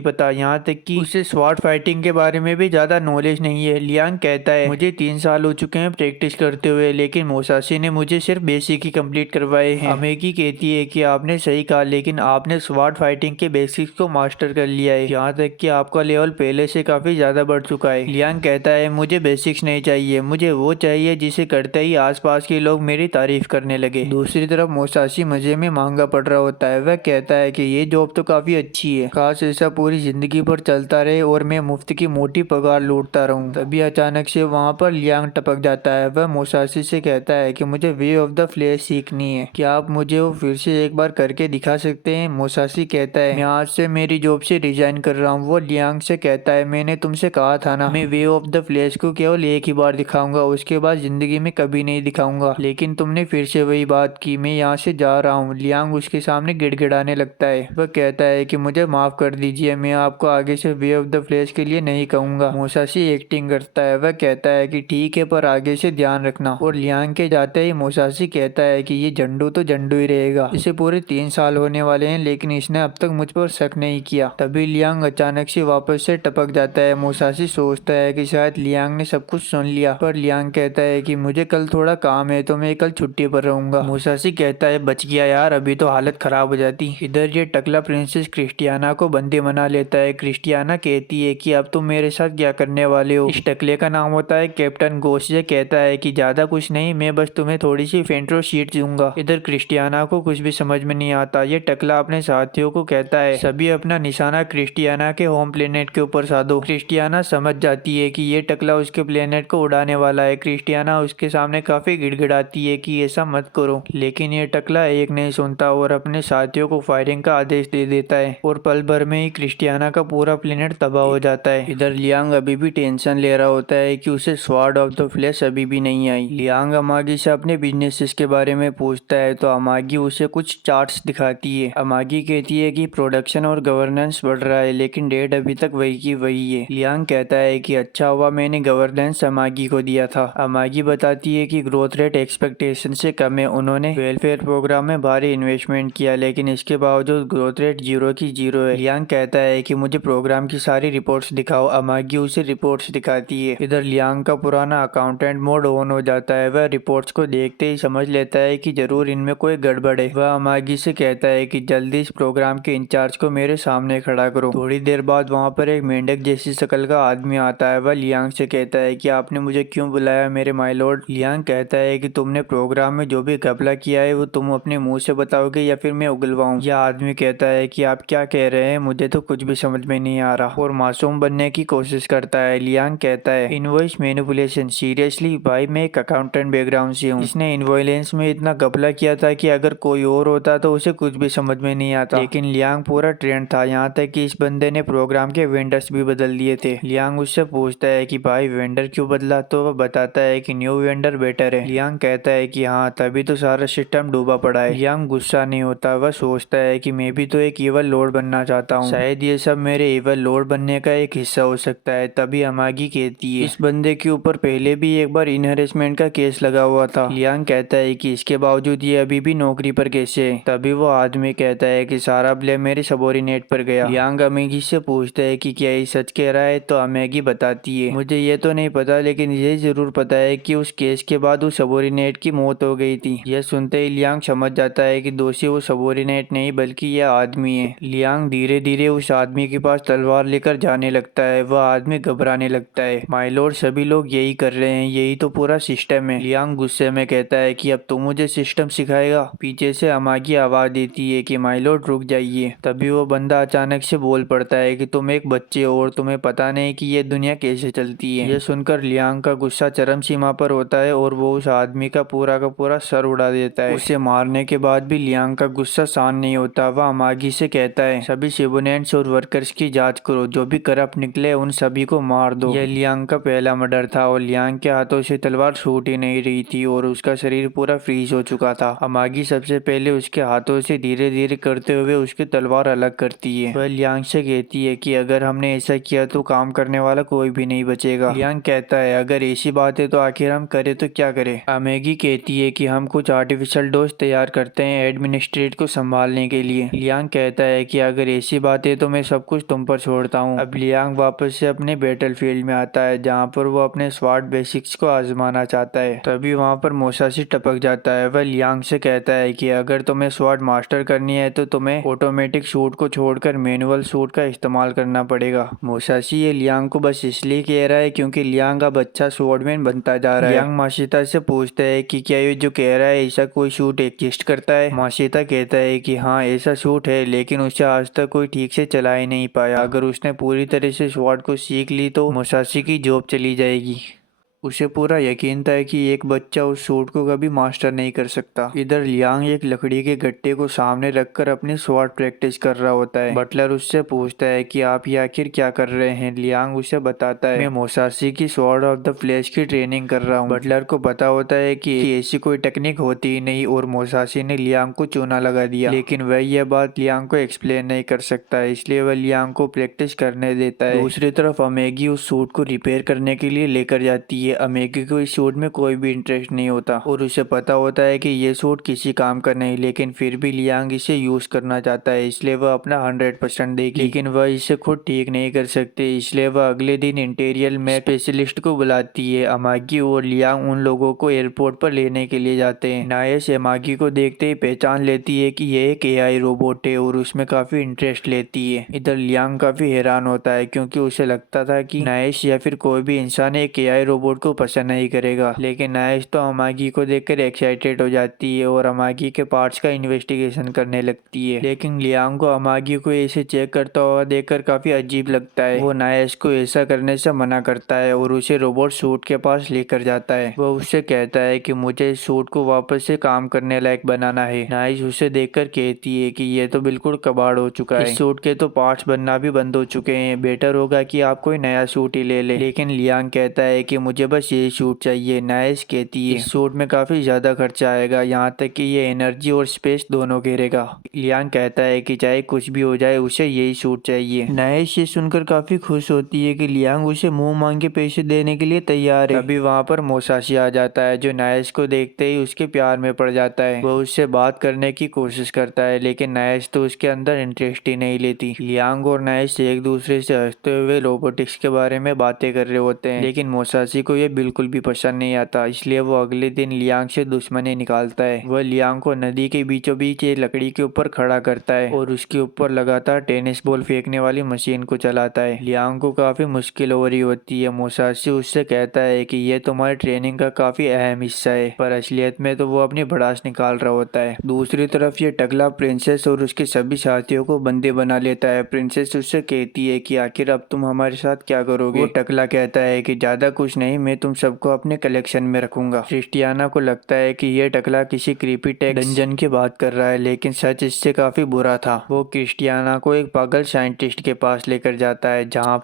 पता, यहाँ तक कि उसे स्वॉर्ड फाइटिंग के बारे में भी ज्यादा नॉलेज नहीं है। लियांग कहता है मुझे 3 साल हो चुके हैं प्रैक्टिस करते हुए, लेकिन मुसाशी ने मुझे सिर्फ बेसिक ही कंप्लीट करवाए हैं। अमेगी कहती है कि आपने सही कहा, लेकिन आपने स्वॉर्ड फाइटिंग के बेसिक्स को मास्टर कर लिया है, यहाँ तक कि आपका लेवल पहले से काफी ज्यादा बढ़ चुका है। लियांग कहता है मुझे बेसिक्स नहीं चाहिए, मुझे वो चाहिए जिसे करते ही आसपास के लोग मेरी तारीफ करने लगे। दूसरी तरफ मुसाशी मजे में महंगा पड़ रहा होता है। वह कहता है कि ये जॉब तो काफी अच्छी है, काश ऐसा पूरी जिंदगी भर चलता रहे और मैं मुफ्त की मोटी पगार लूटता रहूं। तभी अचानक से वहाँ पर लियांग टपक जाता है। वह मुसाशी से कहता है कि मुझे वे ऑफ द फ्लैश सीखनी है, क्या आप मुझे वो फिर से एक बार करके दिखा सकते हैं? मुसाशी कहता है मैं आज से मेरी जॉब से रिजाइन कर रहा हूँ। वो लियांग से कहता है मैंने तुमसे कहा था ना, मैं वे ऑफ द फ्लैश को केवल एक ही बार दिखाऊंगा, उसके बाद जिंदगी में कभी नहीं दिखाऊंगा, लेकिन तुमने फिर से वही बात की, मैं यहाँ से जा रहा हूँ। लियांग उसके सामने गिड़गिड़ाने लगता है। वह कहता है कि मुझे माफ कर दीजिए, मैं आपको आगे से वे ऑफ द फ्लैश के लिए नहीं कहूंगा। मुसाशी एक्टिंग करता है। वह कहता है कि ठीक है, पर आगे से ध्यान रखना। और लियांग के जाते ही मुसाशी कहता है कि ये झंडू तो झंडू ही रहेगा, इसे पूरे 3 साल होने वाले हैं, लेकिन इसने अब तक मुझ पर शक नहीं किया। तभी लियांग अचानक से वापस से टपक जाता है। मुसाशी सोचता है कि शायद लियांग ने सब कुछ सुन लिया, पर लियांग कहता है कि मुझे कल थोड़ा काम है तो मैं कल छुट्टी पर रहूंगा। मुसाशी कहता है बच गया यार, अभी तो हालत खराब हो जाती। इधर ये टकला प्रिंसेस क्रिस्टियाना को बंदी बना लेता है। क्रिस्टियाना कहती है कि अब तुम मेरे साथ क्या करने वाले हो? इस टकले का नाम होता है कैप्टन गोश। ये कहता है कि ज्यादा कुछ नहीं, मैं बस तुम्हें थोड़ी सी फेंट्रो शीट दूंगा। इधर क्रिस्टियाना को कुछ भी समझ में नहीं आता। ये टकला अपने साथियों को कहता है सभी अपना निशाना क्रिस्टियाना के होम प्लेनेट के ऊपर साधो। क्रिस्टियाना समझ जाती है कि ये टकला उसके प्लेनेट को उड़ाने वाला है। क्रिस्टियाना उसके सामने काफी गिड़गिड़ाती है कि ऐसा मत करो, लेकिन ये टकला एक नहीं सुनता और अपने साथियों को फायरिंग का आदेश दे देता है और पल भर में ही क्रिस्टियाना का पूरा प्लेनेट तबाह हो जाता है। इधर लियांग अभी भी टेंशन ले रहा होता है कि उसे स्वॉर्ड ऑफ द फ्लैश अभी भी नहीं आई। लियांग अमागी से अपने बिजनेसेस के बारे में पूछता है तो अमागी उसे कुछ चार्ट्स दिखाती है। अमागी कहती है कि प्रोडक्शन और गवर्नेंस बढ़ रहा है, लेकिन डेट अभी तक वही की वही है। लियांग कहता है कि अच्छा हुआ मैंने गवर्नेंस अमागी को दिया था। अमागी बताती है कि ग्रोथ रेट एक्सपेक्टेशन से कम है, उन्होंने वेलफेयर प्रोग्राम में भारी इन्वेस्टमेंट किया, लेकिन इसके बावजूद ग्रोथ रेट 0 की 0 है। लियांग कहता है कि मुझे प्रोग्राम की सारी रिपोर्ट्स दिखाओ। अमागी उसे रिपोर्ट्स दिखाती है। इधर लियांग का पुराना अकाउंटेंट मोड ऑन हो जाता है। वह रिपोर्ट्स को देखते ही समझ लेता है कि जरूर इनमें कोई गड़बड़ है। वह अमागी से कहता है कि जल्दी इस प्रोग्राम के इंचार्ज को मेरे सामने खड़ा करो। थोड़ी देर बाद वहाँ पर एक मेंढक जैसी शक्ल का आदमी आता है। वह लियांग से कहता है कि आपने मुझे क्यों बुलाया मेरे माय लॉर्ड? लियांग कहता है कि तुमने प्रोग्राम में जो भी घपला किया है वो तुम अपने मुंह से बताओगे या फिर मैं उगलवाऊं? यह आदमी कहता है कि आप क्या कह रहे हैं, मुझे तो कुछ भी समझ में नहीं आ रहा, और मासूम बनने की कोशिश करता है। लियांग कहता है इनवॉइस मैनिपुलेशन, सीरियसली भाई मैं एक अकाउंटेंट बैकग्राउंड से हूँ। इसने इनवॉइलेंस में इतना घपला किया था कि अगर कोई और होता तो उसे कुछ भी समझ में नहीं आता, लेकिन लियांग पूरा ट्रेंड था, यहाँ तक कि इस बंदे ने प्रोग्राम के वेंडर्स भी बदल दिए थे। लियांग उससे पूछता है कि भाई वेंडर क्यों बदला, तो वह बताता है कि न्यू वेंडर बेटर है। लियांग कहता है कि हाँ तभी तो सारा सिस्टम डूबा पड़ा है। लियांग गुस्सा नहीं होता, वह सोचता है कि मैं भी तो एक इवल लॉर्ड बनना चाहता हूँ, शायद ये सब मेरे इवल लॉर्ड बनने का एक हिस्सा हो सकता है। तभी अमागी कहती है इस बंदे के ऊपर पहले भी एक बार इनहेरेसमेंट का केस लगा हुआ था। लियांग कहता है कि इसके बावजूद ये अभी भी नौकरी पर कैसे है। तभी वो आदमी कहता है कि सारा ब्लेम मेरे सबोर्डिनेट पर गया। लियांग अमेगी से पूछता है कि क्या ये सच कह रहा है, तो अमेगी बताती है मुझे ये तो नहीं पता, लेकिन ये जरूर पता है कि उस केस के बाद उस सबोर्डिनेट की मौत हो गई थी। यह सुनते ही लियांग समझ जाता है कि दोषी वो सबोर्डिनेट नहीं बल्कि यह आदमी है। लियांग धीरे धीरे उस आदमी के पास तलवार लेकर जाने लगता है। वह आदमी घबराने लगता है। माय लॉर्ड सभी लोग यही कर रहे हैं, यही तो पूरा सिस्टम है। लियांग गुस्से में कहता है कि अब तुम मुझे सिस्टम सिखाएगा। पीछे से अमागी आवाज देती है कि माय लॉर्ड रुक जाइए। तभी वो बंदा अचानक से बोल पड़ता है कि तुम एक बच्चे हो और तुम्हें पता नहीं कि ये दुनिया कैसे चलती है। यह सुनकर लियांग का गुस्सा चरम सीमा पर होता है और वो उस आदमी का पूरा सर उड़ा देता है। उसे मारने के बाद भी लियांग का गुस्सा शांत नहीं होता। वह अमागी से कहता है सभी सिबोनेंट्स और वर्कर्स की जांच करो, जो भी करप्ट निकले उन सभी को मार दो। यह लियांग का पहला मर्डर था और लियांग के हाथों से तलवार छूट ही नहीं रही थी और उसका शरीर पूरा फ्रीज हो चुका था। अमागी सबसे पहले उसके हाथों से धीरे धीरे करते हुए उसकी तलवार अलग करती है। वह लियांग से कहती है कि अगर हमने ऐसा किया तो काम करने वाला कोई भी नहीं बचेगा। लियांग कहता है अगर ऐसी बात है तो आखिर हम करें तो क्या करें। अमेगी कहती है कि हम कुछ आर्टिफिशियल डोज तैयार करते हैं एडमिनिस्ट्रेट को संभालने के लिए। लियांग कहता है कि अगर ऐसी बात है तो मैं सब कुछ तुम पर छोड़ता हूँ। अब लियांग वापस से अपने बैटल फील्ड में आता है, जहाँ पर वो अपने स्वॉर्ड बेसिक्स को आजमाना चाहता है। तभी वहाँ पर मोसासी टपक जाता है। वह लियांग से कहता है कि अगर तुम्हें स्वॉर्ड मास्टर करनी है तो तुम्हें ऑटोमेटिक शूट को छोड़कर मैनुअल शूट का इस्तेमाल करना पड़ेगा। मोसासी ये लियांग को बस इसलिए कह रहा है क्योंकि लियांग अब अच्छा स्वॉर्डमैन बनता जा रहा है। लियांग माशिता से पूछता है कि क्या ये जो कह रहा है ऐसा कोई शूट एग्जिस्ट करता है। माशिता कहता है कि हाँ ऐसा शूट है, लेकिन उसे आज तक कोई ठीक से चला ही नहीं पाया। अगर उसने पूरी तरह से स्वॉर्ड को सीख ली तो मोसासी की जॉब चली जाएगी। उसे पूरा यकीन था कि एक बच्चा उस सूट को कभी मास्टर नहीं कर सकता। इधर लियांग एक लकड़ी के गट्टे को सामने रखकर अपनी स्वॉर्ड प्रैक्टिस कर रहा होता है। बटलर उससे पूछता है कि आप ये आखिर क्या कर रहे हैं। लियांग उसे बताता है मैं मोसासी की स्वॉर्ड ऑफ द फ्लैश की ट्रेनिंग कर रहा हूँ। बटलर को पता होता है कि ऐसी कोई टेक्निक होती ही नहीं और मोसासी ने लियांग को चूना लगा दिया, लेकिन वह यह बात लियांग को एक्सप्लेन नहीं कर सकता, इसलिए वह लियांग को प्रैक्टिस करने देता है। दूसरी तरफ अमेगी उस सूट को रिपेयर करने के लिए लेकर जाती है। अमेगी को इस सूट में कोई भी इंटरेस्ट नहीं होता और उसे पता होता है कि ये सूट किसी काम का नहीं, लेकिन फिर भी लियांग इसे यूज करना चाहता है, इसलिए वह अपना 100% देगी। लेकिन वह इसे खुद ठीक नहीं कर सकते, इसलिए वह अगले दिन इंटीरियर में स्पेशलिस्ट को बुलाती है। अमागी और लियांग उन लोगों को एयरपोर्ट पर लेने के लिए जाते हैं। नायश अमागी को देखते ही पहचान लेती है कि यह एक एआई रोबोट है और उसमें काफी इंटरेस्ट लेती है। इधर लियांग काफी हैरान होता है क्योंकि उसे लगता था कि नायश या फिर कोई भी इंसान एक एआई रोबोट को पसंद नहीं करेगा, लेकिन नायश तो अमागी को देखकर एक्साइटेड हो जाती है और अमागी के पार्ट्स का इन्वेस्टिगेशन करने लगती है। लेकिन लियांग को अमागी को ऐसे चेक करता हुआ देखकर काफी अजीब लगता है। वो नायश को ऐसा करने से मना करता है और उसे रोबोट सूट के पास लेकर जाता है। वह उससे कहता है कि मुझे इस सूट को वापस से काम करने लायक बनाना है। नायश उसे देखकर कहती है कि ये तो बिल्कुल कबाड़ हो चुका है, इस सूट के तो पार्ट्स बनना भी बंद हो चुके हैं, बेटर होगा कि आप कोई नया सूट ही ले ले। लेकिन लियांग कहता है कि मुझे बस यही सूट चाहिए। नायश कहती है इस सूट में काफी ज्यादा खर्चा आएगा, यहाँ तक कि ये एनर्जी और स्पेस दोनों घेरेगा। लियांग कहता है कि चाहे कुछ भी हो जाए उसे यही सूट चाहिए। नायश ये सुनकर काफी खुश होती है कि लियांग उसे मुंह मांगे पैसे देने के लिए तैयार है। अभी वहाँ पर मोसाशी आ जाता है जो नायश को देखते ही उसके प्यार में पड़ जाता है। वह उससे बात करने की कोशिश करता है, लेकिन नायश तो उसके अंदर इंटरेस्ट ही नहीं लेती। लियांग और नायश एक दूसरे से हंसते हुए रोबोटिक्स के बारे में बातें कर रहे होते हैं, लेकिन मोसाशी को यह बिल्कुल भी पसंद नहीं आता, इसलिए वो अगले दिन लियांग से दुश्मनी निकालता है। वह लियांग को नदी के बीचों बीच एक लकड़ी के ऊपर खड़ा करता है और उसके ऊपर लगातार टेनिस बॉल फेंकने वाली मशीन को चलाता है। लियांग को काफी मुश्किल हो रही होती है। मोसाशी उससे कहता है कि यह तुम्हारी ट्रेनिंग का काफी अहम हिस्सा है, पर असलियत में तो वो अपनी भड़ास निकाल रहा होता है। दूसरी तरफ ये टकला प्रिंसेस और उसके सभी साथियों को बंदी बना लेता है। प्रिंसेस उससे कहती है कि आखिर अब तुम हमारे साथ क्या करोगे। वो टकला कहता है कि ज्यादा कुछ नहीं, मैं तुम सबको अपने कलेक्शन में रखूंगा। क्रिस्टियाना को लगता है कि यह टकला किसी क्रीपी टेक डंजन की बात कर रहा है, लेकिन सच इससे काफी बुरा था। वो क्रिस्टियाना को एक पागल साइंटिस्ट के पास लेकर जाता है, जहाँ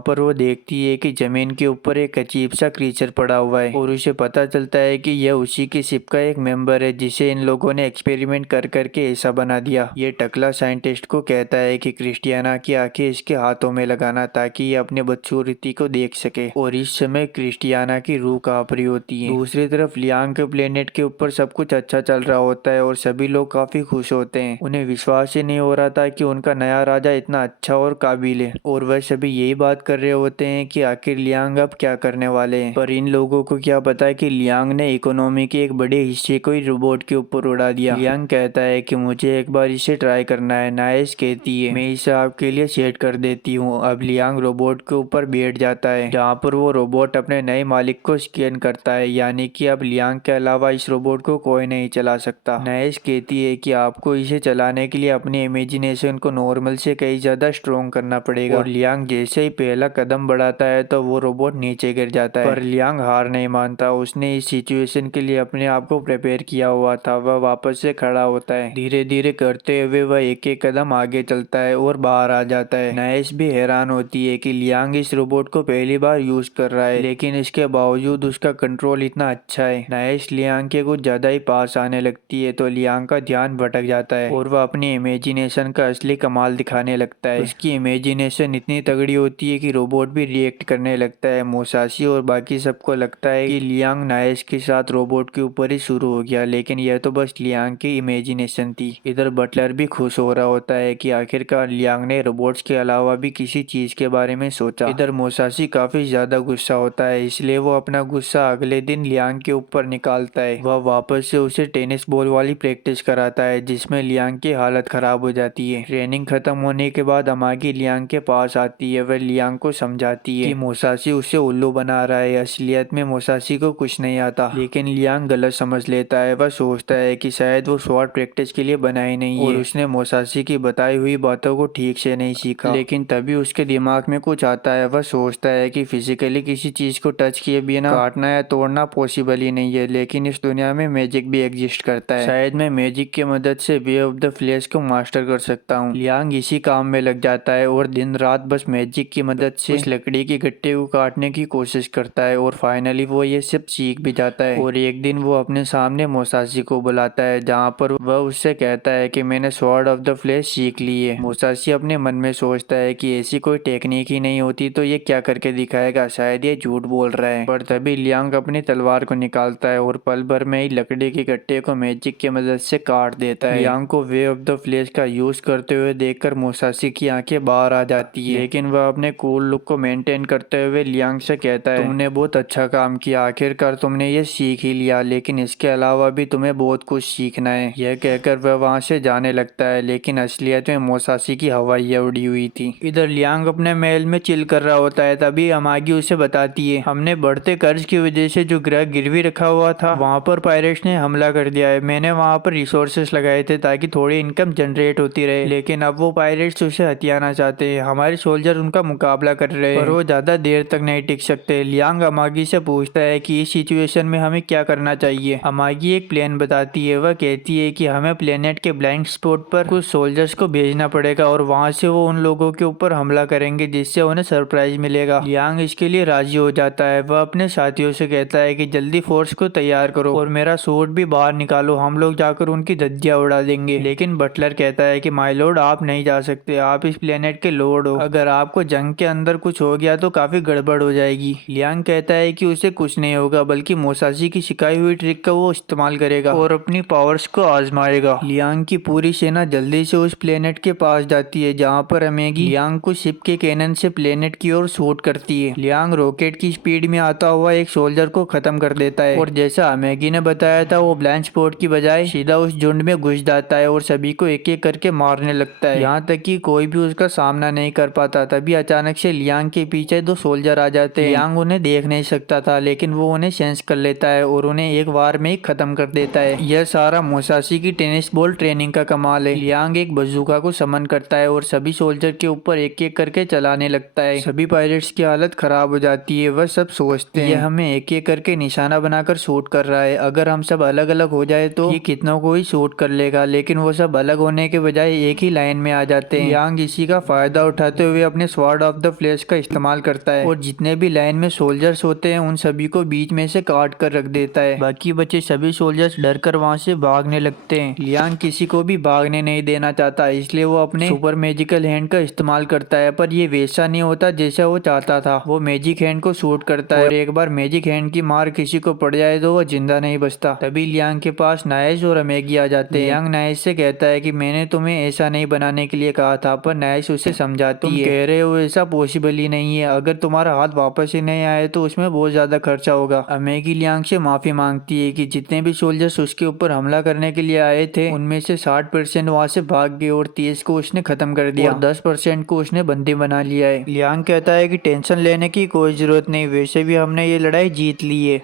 पर वो देखती है कि जमीन के ऊपर एक अजीब सा क्रीचर पड़ा हुआ है और उसे पता चलता है कि यह उसी की शिप का एक मेंबर है जिसे इन लोगों ने एक्सपेरिमेंट कर करके ऐसा बना दिया। ये टकला साइंटिस्ट को कहता है कि क्रिस्टियाना की आंखें इसके हाथों में लगाना ताकि ये अपने बदसूरती को देख सके, और इस समय क्रिस्टियाना की रूह कांप रही होती है। दूसरी तरफ लियांग के प्लेनेट के ऊपर सब कुछ अच्छा चल रहा होता है और सभी लोग काफी खुश होते हैं। उन्हें विश्वास ही नहीं हो रहा था कि उनका नया राजा इतना अच्छा और काबिल है, और वह सभी यही बात कर रहे होते हैं कि आखिर लियांग अब क्या करने वाले हैं। पर इन लोगों को क्या पता है कि लियांग ने इकोनॉमी के एक बड़े हिस्से को ही रोबोट के ऊपर उड़ा दिया। लियांग कहता है कि मुझे एक बार इसे ट्राई करना है। नाइस कहती है मैं इसे आपके लिए सेट कर देती हूँ। अब लियांग रोबोट के ऊपर बैठ जाता है, जहाँ पर वो रोबोट अपने नए मालिक को स्कैन करता है, यानी कि अब लियांग के अलावा इस रोबोट को कोई नहीं चला सकता। नाइस कहती है कि आपको इसे चलाने के लिए अपनी इमेजिनेशन को नॉर्मल से कहीं ज्यादा स्ट्रॉन्ग करना पड़ेगा। और लियांग जैसे ही पहला कदम बढ़ाता है तो वो रोबोट नीचे गिर जाता है, पर लियांग हार नहीं मानता। उसने इस सिचुएशन के लिए अपने आप को प्रिपेयर किया हुआ था। वह वापस से खड़ा होता है, धीरे धीरे करते हुए वह एक एक कदम आगे चलता है और बाहर आ जाता है। नाइस भी हैरान होती है कि लियांग इस रोबोट को पहली बार यूज कर रहा है, लेकिन इसके बावजूद उसका कंट्रोल इतना अच्छा है। नाइस लियांग के कुछ ज्यादा ही पास आने लगती है तो लियांग का ध्यान भटक जाता है और वह अपनी इमेजिनेशन का असली कमाल दिखाने लगता है। उसकी इमेजिनेशन इतनी तगड़ी होती है कि रोबोट भी रिएक्ट करने लगता है। मोसासी और बाकी सबको लगता है कि लियांग नाइस के साथ रोबोट के ऊपर ही शुरू हो गया, लेकिन यह तो बस लियांग की इमेजिनेशन थी। इधर बटलर भी खुश हो रहा होता है कि आखिरकार लियांग ने रोबोट्स के अलावा भी किसी चीज के बारे में सोचा। इधर मोसासी काफी ज्यादा गुस्सा होता है, इसलिए वो अपना गुस्सा अगले दिन लियांग के ऊपर निकालता है। वह वापस से उसे टेनिस बॉल वाली प्रैक्टिस कराता है, जिसमें लियांग की हालत खराब हो जाती है। ट्रेनिंग खत्म होने के बाद अमागी लियांग के पास आती है। वह लियांग को समझाती है कि मोसासी उसे उल्लू बना रहा है। असलियत में मोसासी को कुछ नहीं आता, लेकिन लियांग गलत समझ लेता है। वह सोचता है कि शायद वो शॉर्ट प्रैक्टिस के लिए बना ही नहीं है और उसने मोसासी की बताई हुई बातों को ठीक से नहीं सीखा। लेकिन तभी उसके दिमाग में कुछ आता है। वह सोचता है कि फिजिकली किसी चीज को टच किए बिना काटना या तोड़ना पॉसिबल ही नहीं है, लेकिन इस दुनिया में मैजिक भी एग्जिस्ट करता है। शायद मैं मैजिक की मदद से वे ऑफ द फ्लैश को मास्टर कर सकता हूँ। लियांग इसी काम में लग जाता है और दिन रात बस मैजिक की मदद से उस लकड़ी के गट्टे को काटने की कोशिश करता है और फाइनली वो ये सब सीख भी जाता है। और एक दिन वो अपने सामने मोसासी को बुलाता है, जहाँ पर वह उससे कहता है कि मैंने स्वॉर्ड ऑफ द फ्लैश सीख ली है। मोसासी अपने मन में सोचता है कि ऐसी कोई टेक्निक ही नहीं होती तो ये क्या करके दिखाएगा, शायद ये झूठ बोल रहा है। पर तभी लियांग अपनी तलवार को निकालता है और पल भर में ही लकड़ी के गट्टे को मैजिक की मदद से काट देता है। लियांग को वे ऑफ द फ्लैश का यूज करते हुए देखकर मोसासी की आंखें बाहर आ जाती है, लेकिन वह अपने कूल लुक को मेंटेन करते हुए लियांग से कहता है तुमने बहुत अच्छा काम किया, आखिरकार तुमने ये सीख ही लिया, लेकिन इसके अलावा भी तुम्हें बहुत कुछ सीखना है। यह कहकर वह वहाँ से जाने लगता है, लेकिन असलियत में मोसासी की हवाइयाँ उड़ी हुई थी। इधर लियांग अपने महल में चिल कर रहा होता है, तभी अमागी उसे बताती है हमने बढ़ते कर्ज की वजह से जो ग्रह गिरवी रखा हुआ था वहाँ पर पायरेट्स ने हमला कर दिया है। मैंने वहाँ पर रिसोर्सेस लगाए थे ताकि थोड़ी इनकम जनरेट होती रहे, लेकिन अब वो पायरेट्स उसे हथियाना चाहते हैं। हमारे सोल्जर उनका मुकाबला कर रहे हैं पर वो ज्यादा देर तक नहीं टिक सकते। लियांग अमागी से पूछता है कि इस सिचुएशन में हमें क्या करना चाहिए। अमागी एक प्लान बताती है। वह कहती है कि हमें प्लेनेट के ब्लाइंड स्पॉट पर कुछ सोल्जर्स को भेजना पड़ेगा और वहाँ से वो उन लोगों के ऊपर हमला करेंगे जिससे उन्हें सरप्राइज मिलेगा। लियांग इसके लिए राजी हो जाता है। वह अपने साथियों से कहता है कि जल्दी फोर्स को तैयार करो और मेरा सूट भी बाहर निकालो, हम लोग जाकर उनकी धज्जियां उड़ा देंगे। लेकिन बटलर कहता है कि माय लॉर्ड आप नहीं जा सकते, आप इस प्लेनेट के लॉर्ड हो, अगर आपको जंग के अंदर कुछ हो गया तो काफी गड़बड़ हो जाएगी। लियांग कहता है कि उसे कुछ नहीं होगा, बल्कि मोसासी की सिखाई हुई ट्रिक का वो इस्तेमाल करेगा और अपनी पावर्स को आजमाएगा। लियांग की पूरी सेना जल्दी से उस प्लेनेट के पास जाती है, जहाँ पर अमेगी लियांग को शिप के कैनन से प्लेनेट की ओर शूट करती है। लियांग रॉकेट की स्पीड में आता हुआ एक सोल्जर को खत्म कर देता है और जैसा अमेगी ने बताया था वो ब्लाइंड स्पॉट की बजाय सीधा उस झुंड में घुस जाता है और सभी को एक एक करके मारने लगता है, यहाँ तक कि कोई भी उसका सामना नहीं कर पाता। तभी अचानक से लियांग के पीछे दो सोल्जर आ जाते हैं। लियांग उन्हें देख नहीं सकता था, लेकिन वो उन्हें सेंस कर लेता है और उन्हें एक बार में ही खत्म कर देता है। यह सारा मोसासी की टेनिस बॉल ट्रेनिंग का कमाल है। लियांग एक बजूका को समन करता है और सभी सोल्जर के ऊपर एक एक करके चलाने लगता है। सभी पायलट्स की हालत खराब हो जाती है। वह सब सब सोचते हैं। ये हमें एक एक करके निशाना बनाकर शूट कर रहा है। अगर हम सब अलग अलग हो जाए तो ये कितनों को ही शूट कर लेगा, लेकिन वो सब अलग होने के बजाय एक ही लाइन में आ जाते हैं। यांग इसी का फायदा उठाते हुए अपने स्वॉर्ड ऑफ द फ्लेश का इस्तेमाल करता है और जितने भी लाइन में सोल्जर्स होते हैं उन सभी को बीच में से काट कर रख देता है। बाकी बचे सभी सोल्जर्स डर कर वहाँ से भागने लगते हैं। लियांग किसी को भी भागने नहीं देना चाहता, इसलिए वो अपने सुपर मैजिकल हैंड का इस्तेमाल करता है, पर ये वैसा नहीं होता जैसा वो चाहता था। वो मैजिक हैंड को शूट करता है और एक बार मैजिक हैंड की मार किसी को पड़ जाए तो वो जिंदा नहीं बचता। तभी लियांग के पास नाइस और अमेगी आ जाते हैं। लियांग नाइस से कहता है कि मैंने तुम्हें ऐसा नहीं बनाने के लिए कहा था, पर नाइस उसे समझाती है, तुम कह रहे हो ऐसा पॉसिबल ही नहीं है। अगर तुम्हारा हाथ वापस ही नहीं आए तो उसमें बहुत ज्यादा खर्चा होगा। अमेगी लियांग से माफी मांगती है कि जितने भी सोल्जर्स उसके ऊपर हमला करने के लिए आए थे उनमें से 60% वहाँ से भाग गए और 30 को उसने खत्म कर दिया और 10% को उसने बंदी बना लिया है। लियांग कहता है कि टेंशन लेने की कोई जरूरत नहीं, वैसे भी हमने ये लड़ाई जीत ली है।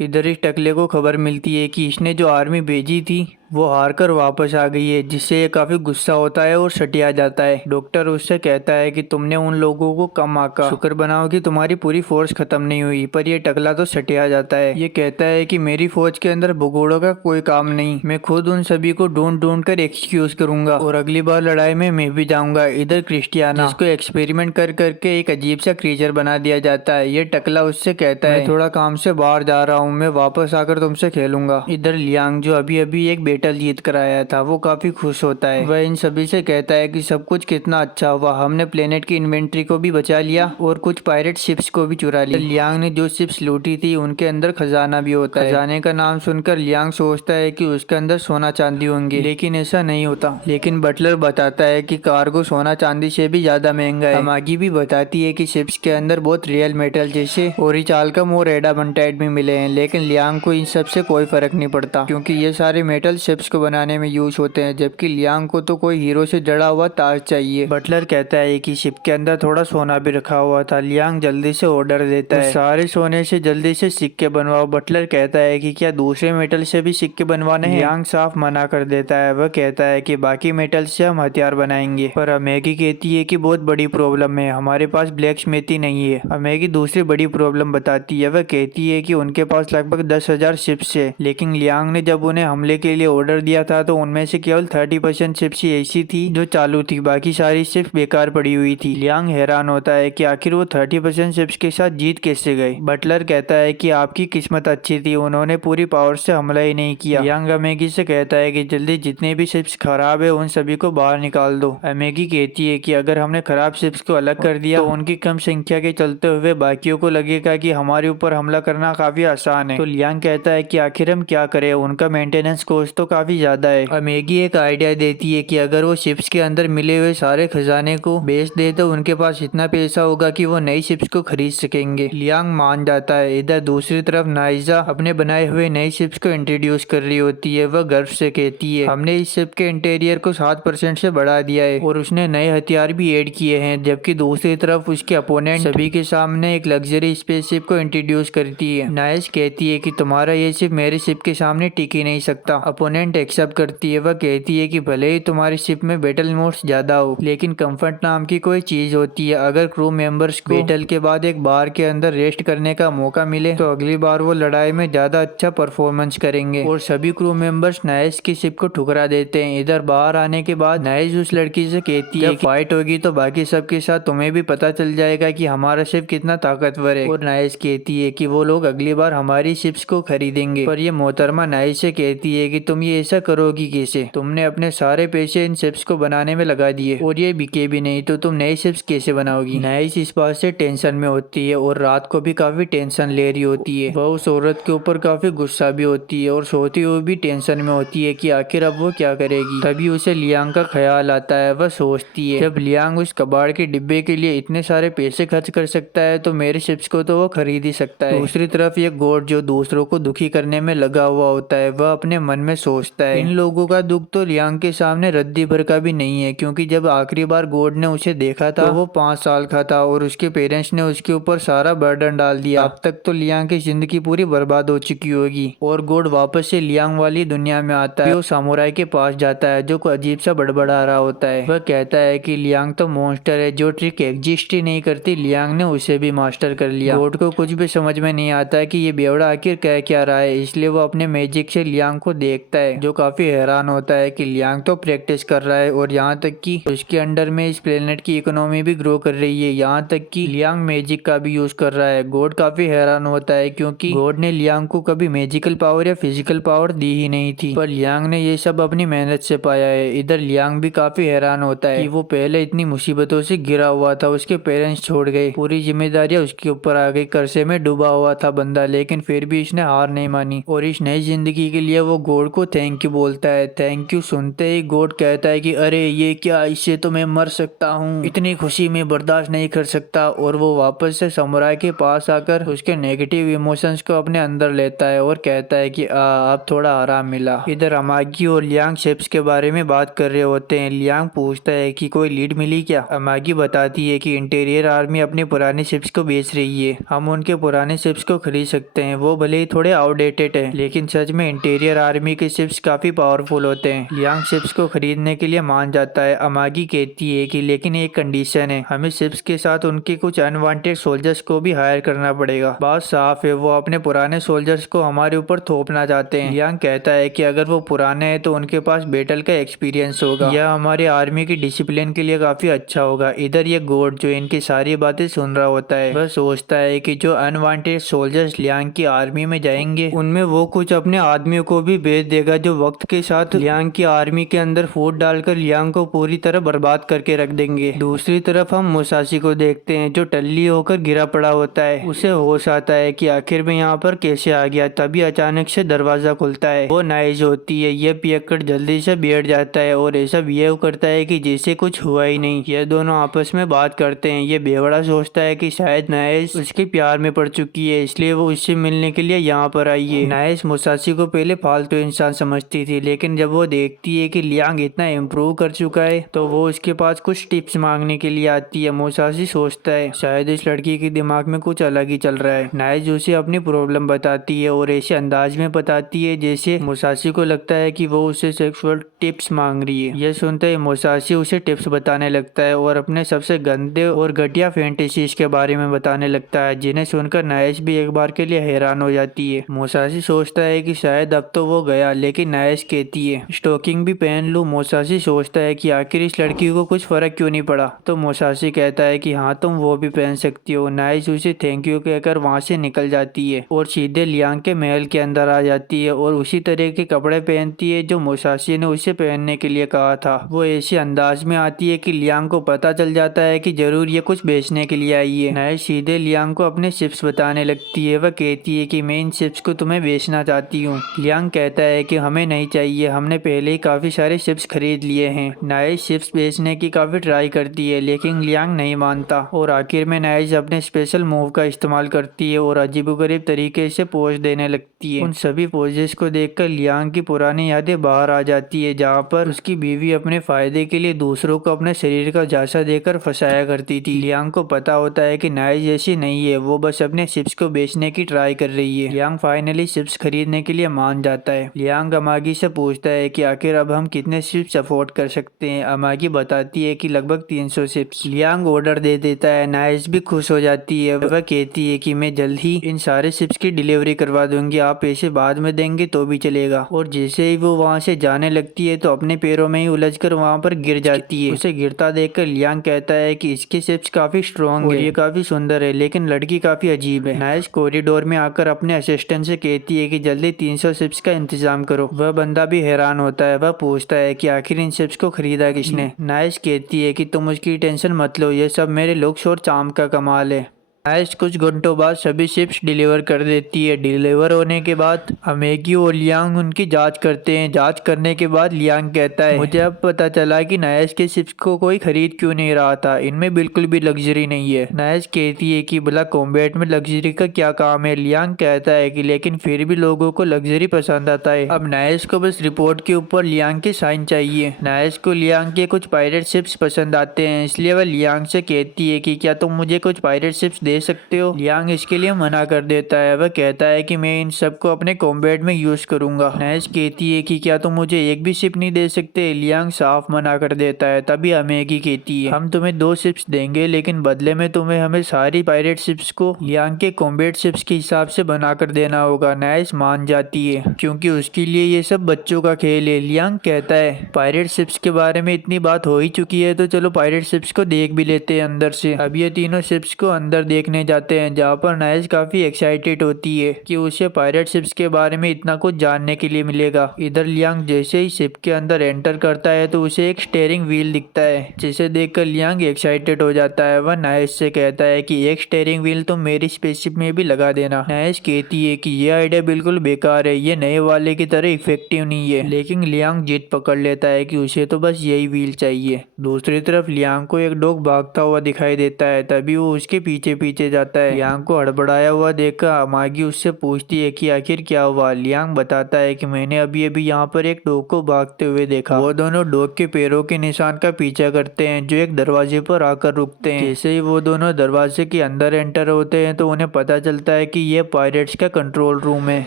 इधर इस टकले को खबर मिलती है कि इसने जो आर्मी भेजी थी वो हार कर वापस आ गई है, जिससे ये काफी गुस्सा होता है और सटिया जाता है। डॉक्टर उससे कहता है कि तुमने उन लोगों को कम आका, शुक्र बनाओ कि तुम्हारी पूरी फोर्स खत्म नहीं हुई, पर ये टकला तो सटिया जाता है। ये कहता है कि मेरी फौज के अंदर भगोड़ों का कोई काम नहीं, मैं खुद उन सभी को ढूंढ ढूंढ कर एक्सक्यूज करूंगा और अगली बार लड़ाई में मैं भी जाऊंगा। इधर क्रिस्टियाना, जिसको एक्सपेरिमेंट कर करके एक अजीब सा क्रीचर बना दिया जाता है, ये टकला उससे कहता है मैं थोड़ा काम से बाहर जा रहा हूँ, मैं वापस आकर तुमसे खेलूंगा। इधर लियांग जो अभी अभी एक बैटल जीत कर आया था वो काफी खुश होता है। वह इन सभी से कहता है कि सब कुछ कितना अच्छा हुआ, हमने प्लेनेट की इन्वेंट्री को भी बचा लिया और कुछ पायरेट शिप्स को भी चुरा लिया। लियांग ने जो शिप्स लूटी थी उनके अंदर खजाना भी होता है। खजाने का नाम सुनकर लियांग सोचता है कि उसके अंदर सोना चांदी होंगे, लेकिन ऐसा नहीं होता। लेकिन बटलर बताता है कि कार्गो सोना चांदी से भी ज्यादा महंगा है। अमागी भी बताती है कि शिप्स के अंदर बहुत रियल मेटल जैसे ओरिचाल्कम और एडामंटाइट भी मिले हैं, लेकिन लियांग को इन सब से कोई फर्क नहीं पड़ता क्योंकि ये सारे मेटल शिप्स को बनाने में यूज होते हैं, जबकि लियांग को तो कोई हीरो से जड़ा हुआ ताज चाहिए। बटलर कहता है कि शिप के अंदर थोड़ा सोना भी रखा हुआ था। लियांग जल्दी से ऑर्डर देता है सारे सोने से जल्दी से सिक्के बनवाओ। बटलर कहता है कि क्या दूसरे मेटल से भी सिक्के बनवाने हैं? लियांग साफ मना कर देता है। वह कहता है कि बाकी मेटल से हम हथियार बनाएंगे, पर अमेगी कहती है कि बहुत बड़ी प्रॉब्लम है, हमारे पास ब्लैक स्मिथी नहीं है। अमेगी दूसरी बड़ी प्रॉब्लम बताती है। वह कहती है कि उनके पास लगभग 10,000 शिप्स है, लेकिन लियांग ने जब उन्हें हमले के लिए ऑर्डर दिया था तो उनमें से केवल 30% शिप्स ही ऐसी थी जो चालू थी, बाकी सारी शिप्स बेकार पड़ी हुई थी। लियांग हैरान होता है कि आखिर वो 30% शिप्स के साथ जीत कैसे गए। बटलर कहता है कि आपकी किस्मत अच्छी थी, उन्होंने पूरी पावर से हमला ही नहीं किया। लियांग अमेगी से कहता है कि जल्दी जितने भी शिप्स खराब है उन सभी को बाहर निकाल दो। अमेगी कहती है कि अगर हमने खराब शिप्स को अलग कर दिया तो उनकी कम संख्या के चलते हुए बाकियों को लगेगा कि हमारे ऊपर हमला करना काफी आसान है। तो लियांग कहता है कि आखिर हम क्या करें, उनका मेंटेनेंस कॉस्ट तो काफी ज्यादा है। अमेगी एक आइडिया देती है कि अगर वो शिप्स के अंदर मिले हुए सारे खजाने को बेच दे तो उनके पास इतना पैसा होगा कि वो नई शिप्स को खरीद सकेंगे। लियांग मान जाता है। इधर दूसरी तरफ नाइजा अपने बनाए हुए नई शिप्स को इंट्रोड्यूस कर रही होती है। वह गर्व से कहती है हमने इस शिप के इंटीरियर को 7% से बढ़ा दिया है और उसने नए हथियार भी ऐड किए हैं, जबकि दूसरी तरफ उसके अपोनेंट सभी के सामने एक लग्जरी स्पेसशिप को इंट्रोड्यूस करती है। नाइस कहती है कि तुम्हारा ये शिप मेरे शिप के सामने टिक ही नहीं सकता। अपोनेंट एक्सेप्ट करती है। वह कहती है कि भले ही तुम्हारी शिप में बैटल मोड्स ज्यादा हो, लेकिन कंफर्ट नाम की कोई चीज होती है। अगर क्रू मेंबर्स को बैटल के बाद एक बार के अंदर रेस्ट करने का मौका मिले तो अगली बार वो लड़ाई में ज्यादा अच्छा परफॉर्मेंस करेंगे और सभी क्रू मेंबर्स नाइस की शिप को ठुकरा देते हैं। इधर बाहर आने के बाद नाइस उस लड़की से कहती है कि फाइट होगी तो बाकी सबके साथ तुम्हें भी पता चल जाएगा कि हमारा शिप कितना ताकतवर है। और नाइस कहती है कि वो लोग अगली बार हमारी शिप्स को खरीदेंगे, पर ये मोहतरमा नाइस से कहती है कि तुम ये ऐसा करोगी कैसे, तुमने अपने सारे पैसे इन शिप्स को बनाने में लगा दिए और ये बिके भी नहीं तो तुम नई शिप्स कैसे बनाओगी। नाइस इस बात से टेंशन में होती है और रात को भी काफी टेंशन ले रही होती है। वह उस औरत के ऊपर काफी गुस्सा भी होती है और सोती हुई भी टेंशन में होती है कि आखिर अब वो क्या करेगी। तभी उसे लियांग का ख्याल आता है। वह सोचती है जब लियांग उस कबाड़ के डिब्बे के लिए इतने सारे पैसे खर्च कर सकता है तो मेरे शिप्स को तो वो खरीद ही सकता है। दूसरी तरफ ये गॉड जो दूसरों को दुखी करने में लगा हुआ होता है, वह अपने मन में सोचता है इन लोगों का दुख तो लियांग के सामने रद्दी भर का भी नहीं है, क्योंकि जब आखिरी बार गॉड ने उसे देखा था तो वो 5 साल का था और उसके पेरेंट्स ने उसके ऊपर सारा बर्डन डाल दिया। अब तक तो लियांग की जिंदगी पूरी बर्बाद हो चुकी होगी और गॉड वापस से लियांग वाली दुनिया में आता है। वो सामुराई के पास जाता है जो को अजीब सा बड़बड़ा रहा होता है। वह कहता है कि लियांग तो मॉन्स्टर है, जो ट्रिक एग्जिस्ट ही नहीं करती लियांग ने उसे भी मास्टर कर लिया। गॉड को कुछ भी समझ में नहीं आता है कि ये बेवड़ा आखिर कह क्या रहा है, इसलिए वो अपने मैजिक से लियांग को देखता है, जो काफी हैरान होता है कि लियांग तो प्रैक्टिस कर रहा है और यहाँ तक कि उसके अंडर में इस प्लेनेट की इकोनॉमी भी ग्रो कर रही है, यहाँ तक कि लियांग मैजिक का भी यूज कर रहा है। गॉड काफी हैरान होता है क्योंकि गॉड ने लियांग को कभी मैजिकल पावर या फिजिकल पावर दी ही नहीं थी, पर लियांग ने ये सब अपनी मेहनत से पाया है। इधर लियांग भी काफी हैरान होता है कि वो पहले इतनी मुसीबतों से घिरा हुआ था, उसके पेरेंट्स छोड़ गए, पूरी जिम्मेदारियां उसके ऊपर आ गई, कर्जे में डूबा हुआ था बंदा, लेकिन फिर भी इसने हार नहीं मानी और इस नई जिंदगी के लिए वो गॉड को थैंक यू बोलता है। थैंक यू सुनते ही गॉड कहता है कि अरे ये क्या, इससे तो मैं मर सकता हूँ, इतनी खुशी में बर्दाश्त नहीं कर सकता। और वो वापस से समुराई के पास आकर उसके नेगेटिव इमोशंस को अपने अंदर लेता है और कहता है कि अब थोड़ा आराम मिला। इधर अमागी और लियांग शिप्स के बारे में बात कर रहे होते हैं। लियांग पूछता है कि कोई लीड मिली क्या। अमागी बताती है कि इंटीरियर आर्मी अपने पुराने शिप्स को बेच रही है, हम उनके पुराने शिप्स को खरीद सकते हैं, वो भले ही थोड़े आउटडेटेड है लेकिन सच में इंटीरियर आर्मी के शिप्स काफी पावरफुल होते हैं। लियांग शिप्स को खरीदने के लिए मान जाता है। अमागी कहती है कि लेकिन एक कंडीशन है, हमें शिप्स के साथ उनके कुछ अनवांटेड सोल्जर्स को भी हायर करना पड़ेगा। बात साफ है, वो अपने पुराने सोल्जर्स को हमारे ऊपर थोपना चाहते हैं। लियांग कहता है कि अगर वो पुराने हैं तो उनके पास बैटल का एक्सपीरियंस होगा, यह हमारे आर्मी की डिसिप्लिन के लिए काफी अच्छा होगा। इधर ये गॉड जो इनकी सारी बातें सुन रहा होता है, वह सोचता है कि जो अनवांटेड सोल्जर्स लियांग की आर्मी में जाएंगे उनमें वो कुछ अपने आदमियों को भी भेज देगा, जो वक्त के साथ लियांग की आर्मी के अंदर फूट डालकर लियांग को पूरी तरह बर्बाद करके रख देंगे। दूसरी तरफ हम मुसाशी को देखते हैं जो टल्ली होकर गिरा पड़ा होता है। उसे होश आता है कि आखिर में यहाँ पर कैसे आ गया, तभी अचानक से दरवाजा खुलता है। वो नाइज होती है, ये पियक्कड़ जल्दी से बैठ जाता है और ऐसा बिहेव करता है कि जैसे कुछ हुआ ही नहीं। ये दोनों आपस में बात करते हैं। ये बेवड़ा सोचता है कि शायद नाइज उसके प्यार में पड़ चुकी है, इसलिए वो उससे मिलने के लिए यहाँ पर आई है। नाइज मुसाशी को पहले फालतू इंसान समझती थी, लेकिन जब वो देखती है कि लियांग इतना इम्प्रूव कर चुका है तो वो उसके पास कुछ टिप्स मांगने के लिए आती है। मुसाशी सोचता है शायद इस लड़की के दिमाग में कुछ अलग ही चल रहा है। नाइज उसे अपनी प्रॉब्लम बताती है और ऐसे अंदाज में बताती है जैसे मुसाशी को लगता है कि वो उससे सेक्सुअल टिप्स मांग रही है। यह सुनते ही मुसाशी उसे टिप्स बताने लगता है और अपने सबसे गंदे और घटिया फैंटेसीज के बारे में बताने लगता है, जिन्हें सुनकर नाइज भी एक बार के लिए हैरान हो जाती है। मुसाशी सोचता है कि शायद अब तो वो गया, लेकिन नाइज कहती है स्टोकिंग भी पहन लूं। मुसाशी सोचता है कि आखिर इस लड़की को कुछ फर्क क्यों नहीं पड़ा, तो मुसाशी कहता है कि हाँ तुम वो भी पहन सकती हो। नाइज उसे थैंक यू कहकर वहाँ से निकल जाती है और सीधे लियांग के महल के अंदर आ जाती है और उसी तरह के कपड़े पहनती है जो मुसाशी ने उसे पहनने के लिए कहा था। वो ऐसे अंदाज में आती है कि लियांग को पता चल जाता है कि जरूर ये कुछ बेचने के लिए आई है। नाइज सीधे लियांग को अपने शिप्स बताने लगती है। वह कहती है कि मैं इन शिप्स को तुम्हें बेचना चाहती हूँ। लियांग कहता है कि हमें नहीं चाहिए, हमने पहले ही काफी सारे शिप्स खरीद लिए हैं। नाइज शिप्स बेचने की काफी ट्राई करती है लेकिन लियांग नहीं मानता और आखिर में नाइज अपने स्पेशल मूव का इस्तेमाल करती है और अजीबोगरीब तरीके से पोज देने लगती है। उन सभी पोजेस को देखकर लियांग की पुरानी यादें बाहर आ जाती है, जहाँ पर उसकी बीवी अपने फायदे के लिए दूसरों को अपने शरीर का झांसा देकर फंसाया करती थी। लियांग को पता होता है कि नाइज ऐसी नहीं है, वो बस अपने शिप्स को बेचने की ट्राई कर रही है। लियांग फाइनली शिप्स खरीदने के लिए मान जाता है। लियांग अमागी से पूछता है कि आखिर अब हम कितने शिप्स अफोर्ड कर सकते हैं। अमागी बताती है कि लगभग 300 शिप्स। लियांग ऑर्डर दे देता है। नाइज भी खुश हो जाती है। वह कहती है कि मैं जल्द ही इन सारे शिप्स की डिलीवरी करवा दूंगी, आप पैसे बाद में देंगे तो भी चलेगा। और जैसे ही वो वहाँ से जाने लगती है तो अपने पैरों में ही उलझकर वहाँ पर गिर जाती है। उसे गिरता देखकर लियांग कहता है कि इसके शिप्स काफी स्ट्रॉन्ग है, ये काफी सुंदर है, लेकिन लड़की काफी अजीब है। नाइज कॉरिडोर में आकर अपने असिस्टेंट से कहती है कि जल्दी 300 शिप्स का इंतजाम करो। वह बंदा भी हैरान होता है। वह पूछता है कि आखिर इन शिप्स को खरीदा किसने। नाइज कहती है कि तुम उसकी टेंशन मत लो, ये सब मेरे लुक्स और चार्म का कमाल है। नाइस कुछ घंटों बाद सभी शिप्स डिलीवर कर देती है। डिलीवर होने के बाद अमेगी और लियांग उनकी जांच करते हैं। जांच करने के बाद लियांग कहता है, मुझे अब पता चला कि नाइस के शिप्स को कोई खरीद क्यों नहीं रहा था, इनमें बिल्कुल भी लग्जरी नहीं है। नाइस कहती है कि भला कॉम्बैट में लग्जरी का क्या काम है। लियांग कहता है कि लेकिन फिर भी लोगों को लग्जरी पसंद आता है। अब नाइस को बस रिपोर्ट के ऊपर लियांग के साइन चाहिए। नाइस को लियांग के कुछ पायरेट शिप्स पसंद आते हैं, इसलिए वह लियांग से कहती है कि क्या तुम मुझे कुछ पायरेट शिप्स दे सकते हो। लियांग इसके लिए मना कर देता है। वह कहता है कि मैं इन सबको अपने कॉम्बैट में यूज करूंगा। नाइस कहती है कि क्या तुम मुझे एक भी शिप नहीं दे सकते। लियांग साफ मना कर देता है। तभी अमेगी कहती है, हम तुम्हें 2 शिप्स देंगे, लेकिन बदले में तुम्हें हमें सारी पायरेट शिप्स को लियांग के कॉम्बैट शिप्स के हिसाब से बना कर देना होगा। नाइस मान जाती है क्योंकि उसके लिए ये सब बच्चों का खेल है। लियांग कहता है, पायरेट शिप्स के बारे में इतनी बात हो ही चुकी है तो चलो पायरेट शिप्स को देख भी लेते हैं अंदर से। अब ये तीनों शिप्स को अंदर देखने जाते हैं, जहाँ पर नाइस काफी एक्साइटेड होती है कि उसे पायरेट शिप्स के बारे में इतना कुछ जानने के लिए मिलेगा। इधर लियांग जैसे ही शिप के अंदर एंटर करता है तो उसे एक स्टीयरिंग व्हील दिखता है, जिसे देखकर लियांग एक्साइटेड हो जाता है। वह नाइस से कहता है कि एक स्टीयरिंग व्हील तो मेरी स्पेसशिप में भी लगा देना। नाइस कहती है कि ये आइडिया बिल्कुल बेकार है, ये नए वाले की तरह इफेक्टिव नहीं है। लेकिन लियांग जिद पकड़ लेता है कि उसे तो बस यही व्हील चाहिए। दूसरी तरफ लियांग को एक डॉग भागता हुआ दिखाई देता है, तभी वो उसके पीछे पीछे जाता है। लियांग को हड़बड़ाया हुआ देखकर अमागी उससे पूछती है कि आखिर क्या हुआ। लियांग बताता है कि मैंने अभी अभी यहाँ पर एक डॉग को भागते हुए देखा। वो दोनों डॉग के पैरों के निशान का पीछा करते हैं, जो एक दरवाजे पर आकर रुकते हैं। जैसे ही वो दोनों दरवाजे के अंदर एंटर होते हैं तो उन्हें पता चलता है कि ये पायरेट्स का कंट्रोल रूम है।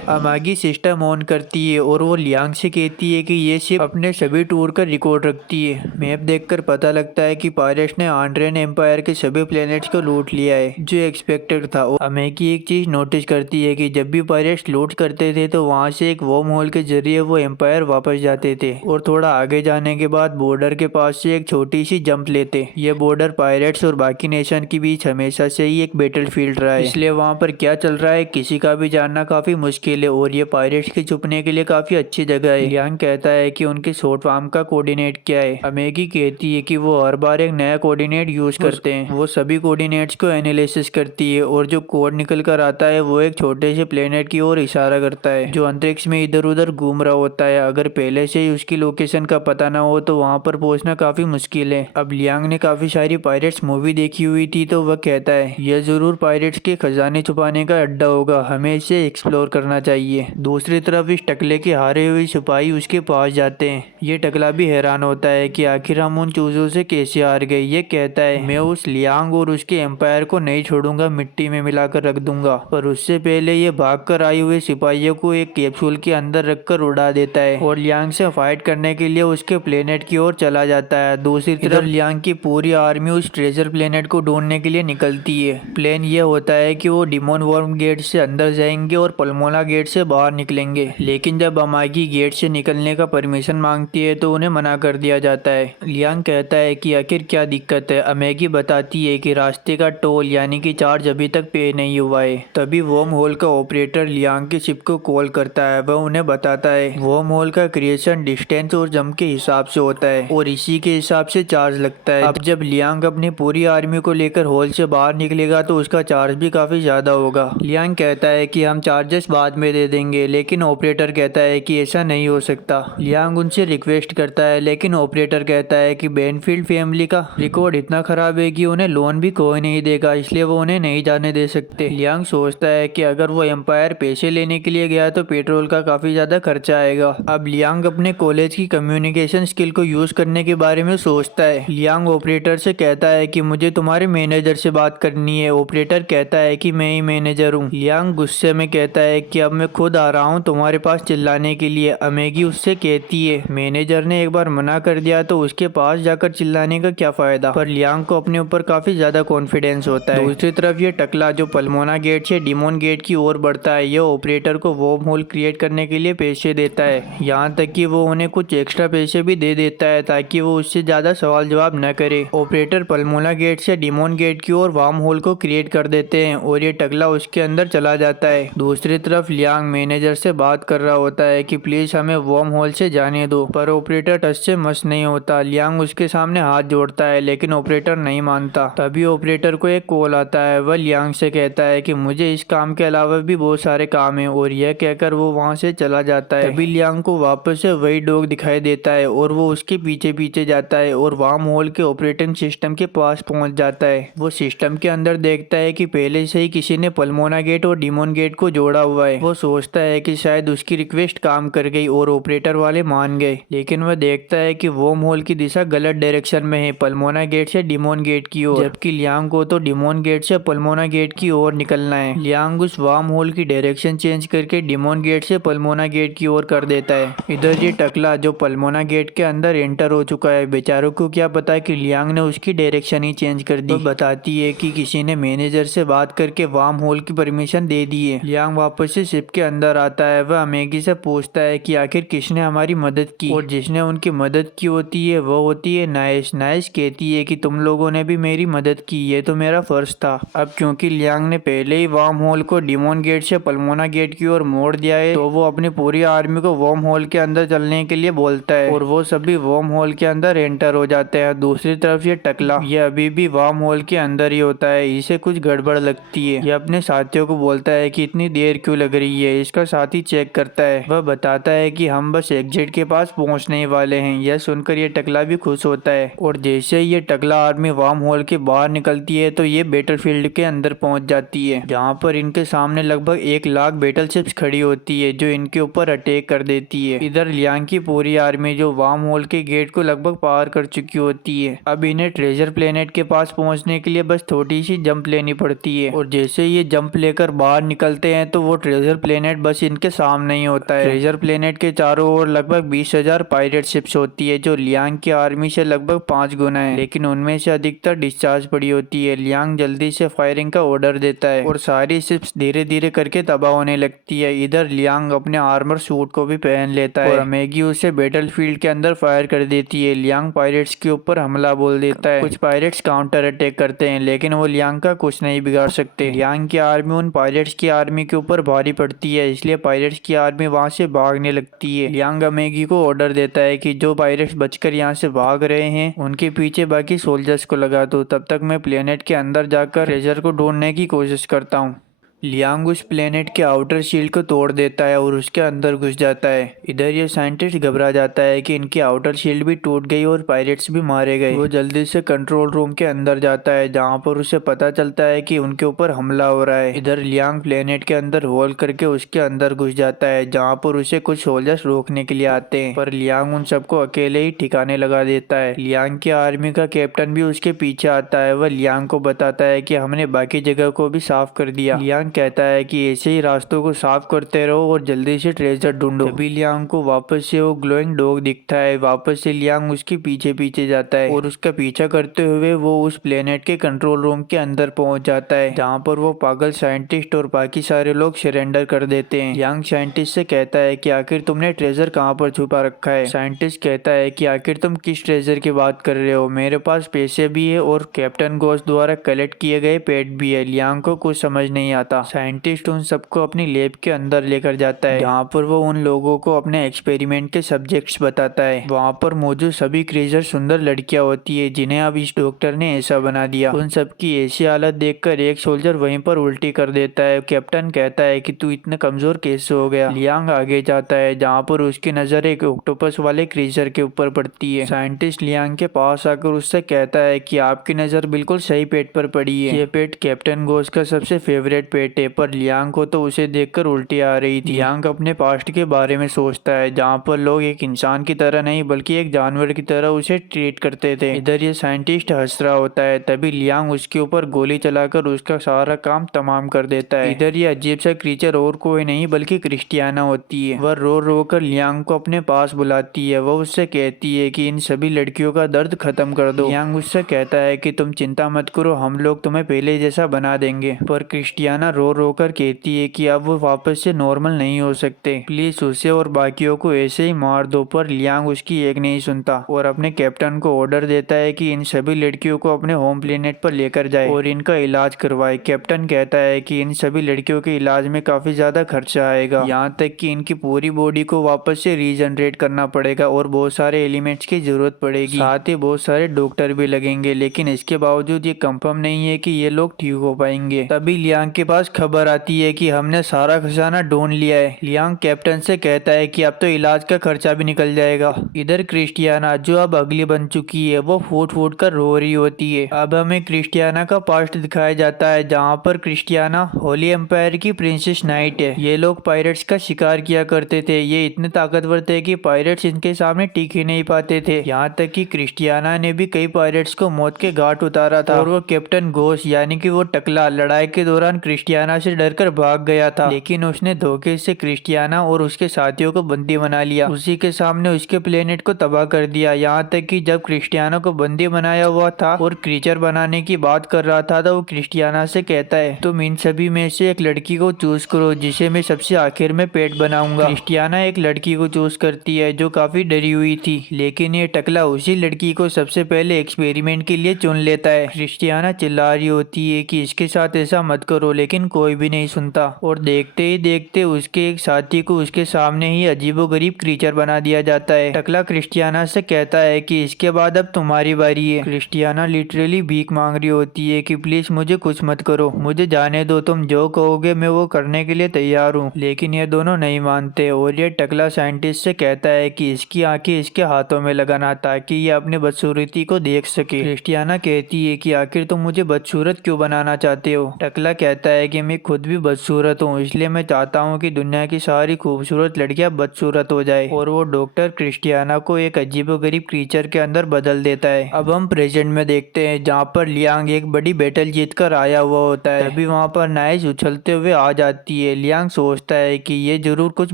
अमागी सिस्टम ऑन करती है और वो लियांग से कहती है कि ये शिप अपने सभी टूर का रिकॉर्ड रखती है। मैप देखकर पता लगता है कि पायरेट्स ने आंड्रेन एम्पायर के सभी प्लेनेट्स को लूट लिया है, जो एक्सपेक्टेड था। अमेगी एक चीज नोटिस करती है कि जब भी पायरेट्स लूट करते थे तो वहाँ से एक वर्म होल के जरिए वो एम्पायर वापस जाते थे, और थोड़ा आगे जाने के बाद बॉर्डर के पास से एक छोटी सी जंप लेते। ये बॉर्डर पायरेट्स और बाकी नेशन के बीच हमेशा से ही एक बैटल फील्ड रहा है, इसलिए वहाँ पर क्या चल रहा है किसी का भी जानना काफी मुश्किल है, और ये पायरेट्स के छुपने के लिए काफी अच्छी जगह है। लियांग कहता है कि उनके शॉर्ट फार्म का कोऑर्डिनेट क्या है। अमेगी कहती है कि वो हर बार एक नया कोऑर्डिनेट यूज करते हैं। वो सभी कोऑर्डिनेट्स को एनालिसिस करती है और जो कोड निकल कर आता है वो एक छोटे से प्लेनेट की ओर इशारा करता है, जो अंतरिक्ष में इधर उधर घूम रहा होता है। अगर पहले से ही उसकी लोकेशन का पता ना हो तो वहाँ पर पहुँचना काफी मुश्किल है। अब लियांग ने काफी सारी पायरेट्स मूवी देखी हुई थी, तो वह कहता है यह जरूर पायरेट्स के खजाने छुपाने का अड्डा होगा, हमें इसे एक्सप्लोर करना चाहिए। दूसरी तरफ इस टकले के हारे हुए सिपाही उसके पास जाते हैं। ये टकला भी हैरान होता है कि आखिर हम उन चूजों से कैसे हार गए। ये कहता है, मैं उस लियांग और उसके एम्पायर को नहीं छोड़ूंगा, मिट्टी में मिलाकर रख दूंगा। पर उससे पहले ये भागकर आए हुए सिपाहियों को एक कैप्सूल के अंदर रखकर उड़ा देता है और लियांग से फाइट करने के लिए उसके प्लेनेट की ओर चला जाता है। दूसरी तरफ लियांग की पूरी आर्मी उस ट्रेजर प्लेनेट को ढूंढने के लिए निकलती है। प्लान ये होता है कि वो डिमोन वर्म गेट से अंदर जाएंगे और पल्मोना गेट से बाहर निकलेंगे, लेकिन जब अमागी गेट से निकलने का परमिशन मांगती है तो उन्हें मना कर दिया जाता है। लियांग कहता है कि आखिर क्या दिक्कत है। अमेगी बताती है कि रास्ते का टोल यानी कि चार्ज अभी तक पे नहीं हुआ है। तभी वर्म होल का ऑपरेटर लियांग की शिप को कॉल करता है। वह उन्हें बताता है वर्म होल का क्रिएशन डिस्टेंस और जंप के हिसाब से होता है और इसी के हिसाब से चार्ज लगता है। अब जब लियांग अपनी पूरी आर्मी को लेकर होल से बाहर निकलेगा तो उसका चार्ज भी काफी ज्यादा होगा। लियांग कहता है कि हम चार्जेस बाद में दे देंगे, लेकिन ऑपरेटर कहता है कि ऐसा नहीं हो सकता। लियांग उनसे रिक्वेस्ट करता है, लेकिन ऑपरेटर कहता है कि बेनफील्ड फैमिली का रिकॉर्ड इतना खराब है कि उन्हें लोन भी कोई नहीं देगा, इसलिए वो उन्हें नहीं जाने दे सकते। लियांग सोचता है कि अगर वो एम्पायर पैसे लेने के लिए गया तो पेट्रोल का काफी ज्यादा खर्चा आएगा। अब लियांग अपने कॉलेज की कम्युनिकेशन स्किल को यूज करने के बारे में सोचता है। लियांग ऑपरेटर से कहता है कि मुझे तुम्हारे मैनेजर से बात करनी है। ऑपरेटर कहता है कि मैं ही मैनेजर हूँ। लियांग गुस्से में कहता है कि अब मैं खुद आ रहा हूँ तुम्हारे पास चिल्लाने के लिए। अमेगी उससे कहती है मैनेजर ने एक बार मना कर दिया तो उसके पास जाकर चिल्लाने का क्या फायदा। पर लियांग को अपने ऊपर काफी ज्यादा कॉन्फिडेंस होता है। दूसरी तरफ ये टकला जो पल्मोना गेट से डिमोन गेट की ओर बढ़ता है, यह ऑपरेटर को वर्म होल क्रिएट करने के लिए पैसे देता है। यहाँ तक कि वो उन्हें कुछ एक्स्ट्रा पैसे भी दे देता है ताकि वो उससे ज्यादा सवाल जवाब न करे। ऑपरेटर पल्मोना गेट से डिमोन गेट की ओर वर्म होल को क्रिएट कर देते हैं और ये टकला उसके अंदर चला जाता है। दूसरी तरफ लियांग मैनेजर से बात कर रहा होता है कि प्लीज हमें वर्म होल से जाने दो, पर ऑपरेटर टच से मस नहीं होता। लियांग उसके सामने हाथ जोड़ता है, लेकिन ऑपरेटर नहीं मानता। तभी ऑपरेटर को एक कॉल आता आता है वह लियांग से कहता है कि मुझे इस काम के अलावा भी बहुत सारे काम हैं, और यह कहकर वो वहाँ से चला जाता है। तभी लियांग को वापस से वही डॉग दिखाई देता है और वो उसके पीछे पीछे जाता है और वार्म होल के ऑपरेटिंग सिस्टम के पास पहुंच जाता है। वो सिस्टम के अंदर देखता है कि पहले से ही किसी ने पल्मोना गेट और डिमोन गेट को जोड़ा हुआ है। वो सोचता है कि शायद उसकी रिक्वेस्ट काम कर गई और ऑपरेटर वाले मान गए, लेकिन वह देखता है कि वार्म होल की दिशा गलत डायरेक्शन में है, पल्मोना गेट से डिमोन गेट की ओर, जबकि लियांग को तो डिमोन गेट से पल्मोना गेट की ओर निकलना है। लियांग उस वार्म होल की डायरेक्शन चेंज करके डिमोन गेट से पल्मोना गेट की ओर कर देता है। इधर ये टकला जो पल्मोना गेट के अंदर एंटर हो चुका है, बेचारों को क्या पता कि लियांग ने उसकी डायरेक्शन ही चेंज कर दी। वो बताती है कि किसी ने मैनेजर से बात करके वार्म होल की परमिशन दे दी है। लियांग वापस से शिप के अंदर आता है। वह मैगी से पूछता है कि आखिर किसने हमारी मदद की, और जिसने उनकी मदद की होती है वो होती है नाइस। नाइस कहती है कि तुम लोगों ने भी मेरी मदद की, ये तो मेरा फर्ज था। अब क्योंकि लियांग ने पहले ही वार्म होल को डिमोन गेट से पल्मोना गेट की ओर मोड़ दिया है, तो वो अपनी पूरी आर्मी को वार्म होल के अंदर चलने के लिए बोलता है और वो सभी वार्म होल के अंदर एंटर हो जाते हैं। दूसरी तरफ ये टकला, ये अभी भी वार्म होल के अंदर ही होता है। इसे कुछ गड़बड़ लगती है। ये अपने साथियों को बोलता है कि इतनी देर क्यों लग रही है। इसका साथी चेक करता है। वह बताता है कि हम बस एग्जिट के पास पहुंचने वाले हैं। यह सुनकर ये टकला भी खुश होता है, और जैसे ही ये टकला आर्मी वार्म होल के बाहर निकलती है तो ये बैटलफील्ड के अंदर पहुंच जाती है, जहाँ पर इनके सामने लगभग 1 लाख बैटलशिप्स खड़ी होती है जो इनके ऊपर अटैक कर देती है। इधर लियांग की पूरी आर्मी जो वार्म होल के गेट को लगभग पार कर चुकी होती है। अब इन्हें ट्रेजर प्लेनेट के पास पहुंचने के लिए बस थोड़ी सी जंप लेनी पड़ती है, और जैसे ये जंप लेकर बाहर निकलते हैं तो वो ट्रेजर प्लेनेट बस इनके सामने ही होता है। ट्रेजर प्लेनेट के चारों ओर लगभग 20,000 पायरेट शिप्स होती है जो लियांग की आर्मी से लगभग 5 गुना है, लेकिन उनमें से अधिकतर डिस्चार्ज पड़ी होती है। लियांग जल्दी से फायरिंग का ऑर्डर देता है और सारी शिप्स धीरे धीरे करके तबाह होने लगती है। इधर लियांग अपने आर्मर सूट को भी पहन लेता है और मैगी उसे बैटलफील्ड के अंदर फायर कर देती है। लियांग पायरेट्स के ऊपर हमला बोल देता है। कुछ पायरेट्स काउंटर अटैक करते हैं, लेकिन वो लियांग का कुछ नहीं बिगाड़ सकते। लियांग की आर्मी उन पायरेट्स की आर्मी के ऊपर भारी पड़ती है, इसलिए पायरेट्स की आर्मी वहां से भागने लगती है। लियांग मैगी को ऑर्डर देता है कि जो पायरेट्स बचकर यहाँ से भाग रहे हैं उनके पीछे बाकी सोल्जर्स को लगा दो, तब तक मैं प्लेनेट के अंदर जाकर ट्रेजर को ढूंढने की कोशिश करता हूँ। लियांग उस प्लेनेट के आउटर शील्ड को तोड़ देता है और उसके अंदर घुस जाता है। इधर ये साइंटिस्ट घबरा जाता है कि इनकी आउटर शील्ड भी टूट गई और पायरेट्स भी मारे गए। वो जल्दी से कंट्रोल रूम के अंदर जाता है, जहाँ पर उसे पता चलता है कि उनके ऊपर हमला हो रहा है। इधर लियांग प्लेनेट के अंदर होल करके उसके अंदर घुस जाता है, जहाँ पर उसे कुछ सोल्जर्स रोकने के लिए आते हैं, पर लियांग उन सबको अकेले ही ठिकाने लगा देता है। लियांग की आर्मी का कैप्टन भी उसके पीछे आता है। वह लियांग को बताता है कि हमने बाकी जगह को भी साफ कर दिया। लियांग कहता है कि ऐसे ही रास्तों को साफ करते रहो और जल्दी से ट्रेजर ढूंढो। तभी लियांग को वापस से वो ग्लोइंग डॉग दिखता है। वापस से लियांग उसके पीछे पीछे जाता है और उसका पीछा करते हुए वो उस प्लेनेट के कंट्रोल रूम के अंदर पहुंच जाता है, जहाँ पर वो पागल साइंटिस्ट और बाकी सारे लोग सरेंडर कर देते हैं। लियांग साइंटिस्ट से कहता है कि आखिर तुमने ट्रेजर कहाँ पर छुपा रखा है। साइंटिस्ट कहता है कि आखिर तुम किस ट्रेजर की बात कर रहे हो, मेरे पास पैसे भी है और कैप्टन घोष द्वारा कलेक्ट किए गए पेट भी है। लियांग को कुछ समझ नहीं आता। साइंटिस्ट उन सबको अपनी लैब के अंदर लेकर जाता है, जहाँ पर वो उन लोगों को अपने एक्सपेरिमेंट के सब्जेक्ट्स बताता है। वहाँ पर मौजूद सभी क्रीचर सुंदर लड़कियां होती है, जिन्हें अब इस डॉक्टर ने ऐसा बना दिया। उन सबकी ऐसी हालत देखकर एक सोल्जर वहीं पर उल्टी कर देता है। कैप्टन कहता है कि तू इतना कमजोर कैसे हो गया। लियांग आगे जाता है, जहाँ पर उसकी नजर एक ऑक्टोपस वाले क्रीचर के ऊपर पड़ती है। साइंटिस्ट लियांग के पास आकर उससे कहता है कि आपकी नजर बिल्कुल सही पेट पर पड़ी है। ये पेट कैप्टन घोष का सबसे फेवरेट पेट है, पर लियांग को तो उसे देखकर उल्टी आ रही थी। लियांग अपने पास्ट के बारे में सोचता है, जहाँ पर लोग एक इंसान की तरह नहीं बल्कि एक जानवर की तरह उसे ट्रीट करते थे। इधर ये साइंटिस्ट हंस रहा होता है, तभी लियांग उसके ऊपर गोली चलाकर उसका सारा काम तमाम कर देता है। इधर ये अजीब सा क्रीचर और कोई नहीं बल्कि क्रिस्टियाना होती है। वह रो रो कर लियांग को अपने पास बुलाती है। वह उससे कहती है कि इन सभी लड़कियों का दर्द खत्म कर दो। लियांग उससे कहता है कि तुम चिंता मत करो, हम लोग तुम्हें पहले जैसा बना देंगे, पर क्रिस्टियाना रो रो कर कहती है कि अब वो वापस से नॉर्मल नहीं हो सकते, प्लीज उसे और बाकियों को ऐसे ही मार दो। पर लियांग उसकी एक नहीं सुनता और अपने कैप्टन को ऑर्डर देता है कि इन सभी लड़कियों को अपने होम प्लेनेट पर लेकर जाए और इनका इलाज करवाए। कैप्टन कहता है कि इन सभी लड़कियों के इलाज में काफी ज्यादा खर्चा आएगा, यहाँ तक कि इनकी पूरी बॉडी को वापस से रीजनरेट करना पड़ेगा और बहुत सारे एलिमेंट्स की जरूरत पड़ेगी, साथ ही बहुत सारे डॉक्टर भी लगेंगे। लेकिन इसके बावजूद ये कंफर्म नहीं है कि ये लोग ठीक हो पाएंगे। तभी लियांग के पास खबर आती है कि हमने सारा खजाना ढूंढ लिया है। लियांग कैप्टन से कहता है कि अब तो इलाज का खर्चा भी निकल जाएगा। इधर क्रिस्टियाना जो अब अगली बन चुकी है वो फूट फूट कर रो रही होती है। अब हमें क्रिस्टियाना का पास्ट दिखाया जाता है जहाँ पर क्रिस्टियाना होली एम्पायर की प्रिंसेस नाइट है। ये लोग पायरेट्स का शिकार किया करते थे। ये इतने ताकतवर थे कि पायरेट्स इनके सामने टिक ही नहीं पाते थे। यहाँ तक कि क्रिस्टियाना ने भी कई पायरेट्स को मौत के घाट उतारा था और वो कैप्टन घोष यानी कि वो टकला लड़ाई के दौरान क्रिस्टियाना से डरकर भाग गया था, लेकिन उसने धोखे से क्रिस्टियाना और उसके साथियों को बंदी बना लिया। उसी के सामने उसके प्लेनेट को तबाह कर दिया। यहाँ तक कि जब क्रिस्टियाना को बंदी बनाया हुआ था और क्रीचर बनाने की बात कर रहा था तो वो क्रिस्टियाना से कहता है तुम इन सभी में से एक लड़की को चूज करो जिसे मैं सबसे आखिर में पेट बनाऊंगा। क्रिस्टियाना एक लड़की को चूज करती है जो काफी डरी हुई थी, लेकिन ये टकला उसी लड़की को सबसे पहले एक्सपेरिमेंट के लिए चुन लेता है। क्रिस्टियाना चिल्ला रही होती है कि इसके साथ ऐसा मत करो, लेकिन कोई भी नहीं सुनता और देखते ही देखते उसके एक साथी को उसके सामने ही अजीबोगरीब क्रीचर बना दिया जाता है। टकला क्रिस्टियाना से कहता है कि इसके बाद अब तुम्हारी बारी है। क्रिस्टियाना लिटरली भीख मांग रही होती है कि प्लीज मुझे कुछ मत करो, मुझे जाने दो, तुम जो कहोगे मैं वो करने के लिए तैयार हूँ। लेकिन ये दोनों नहीं मानते और ये टकला साइंटिस्ट से कहता है कि इसकी आंखें इसके हाथों में लगाना ताकि ये अपनी बदसूरती को देख सके। क्रिस्टियाना कहती है कि आखिर तुम मुझे बदसूरत क्यों बनाना चाहते हो। टकला कहता है कि मैं खुद भी बदसूरत हूँ, इसलिए मैं चाहता हूँ कि दुनिया की सारी खूबसूरत लड़कियां बदसूरत हो जाए। और वो डॉक्टर क्रिस्टियाना को एक अजीबोगरीब क्रीचर के अंदर बदल देता है। अब हम प्रेजेंट में देखते हैं जहाँ पर लियांग एक बड़ी बैटल जीत कर आया हुआ होता है। तभी वहाँ पर नाइस उछलते हुए आ जाती है। लियांग सोचता है कि ये जरूर कुछ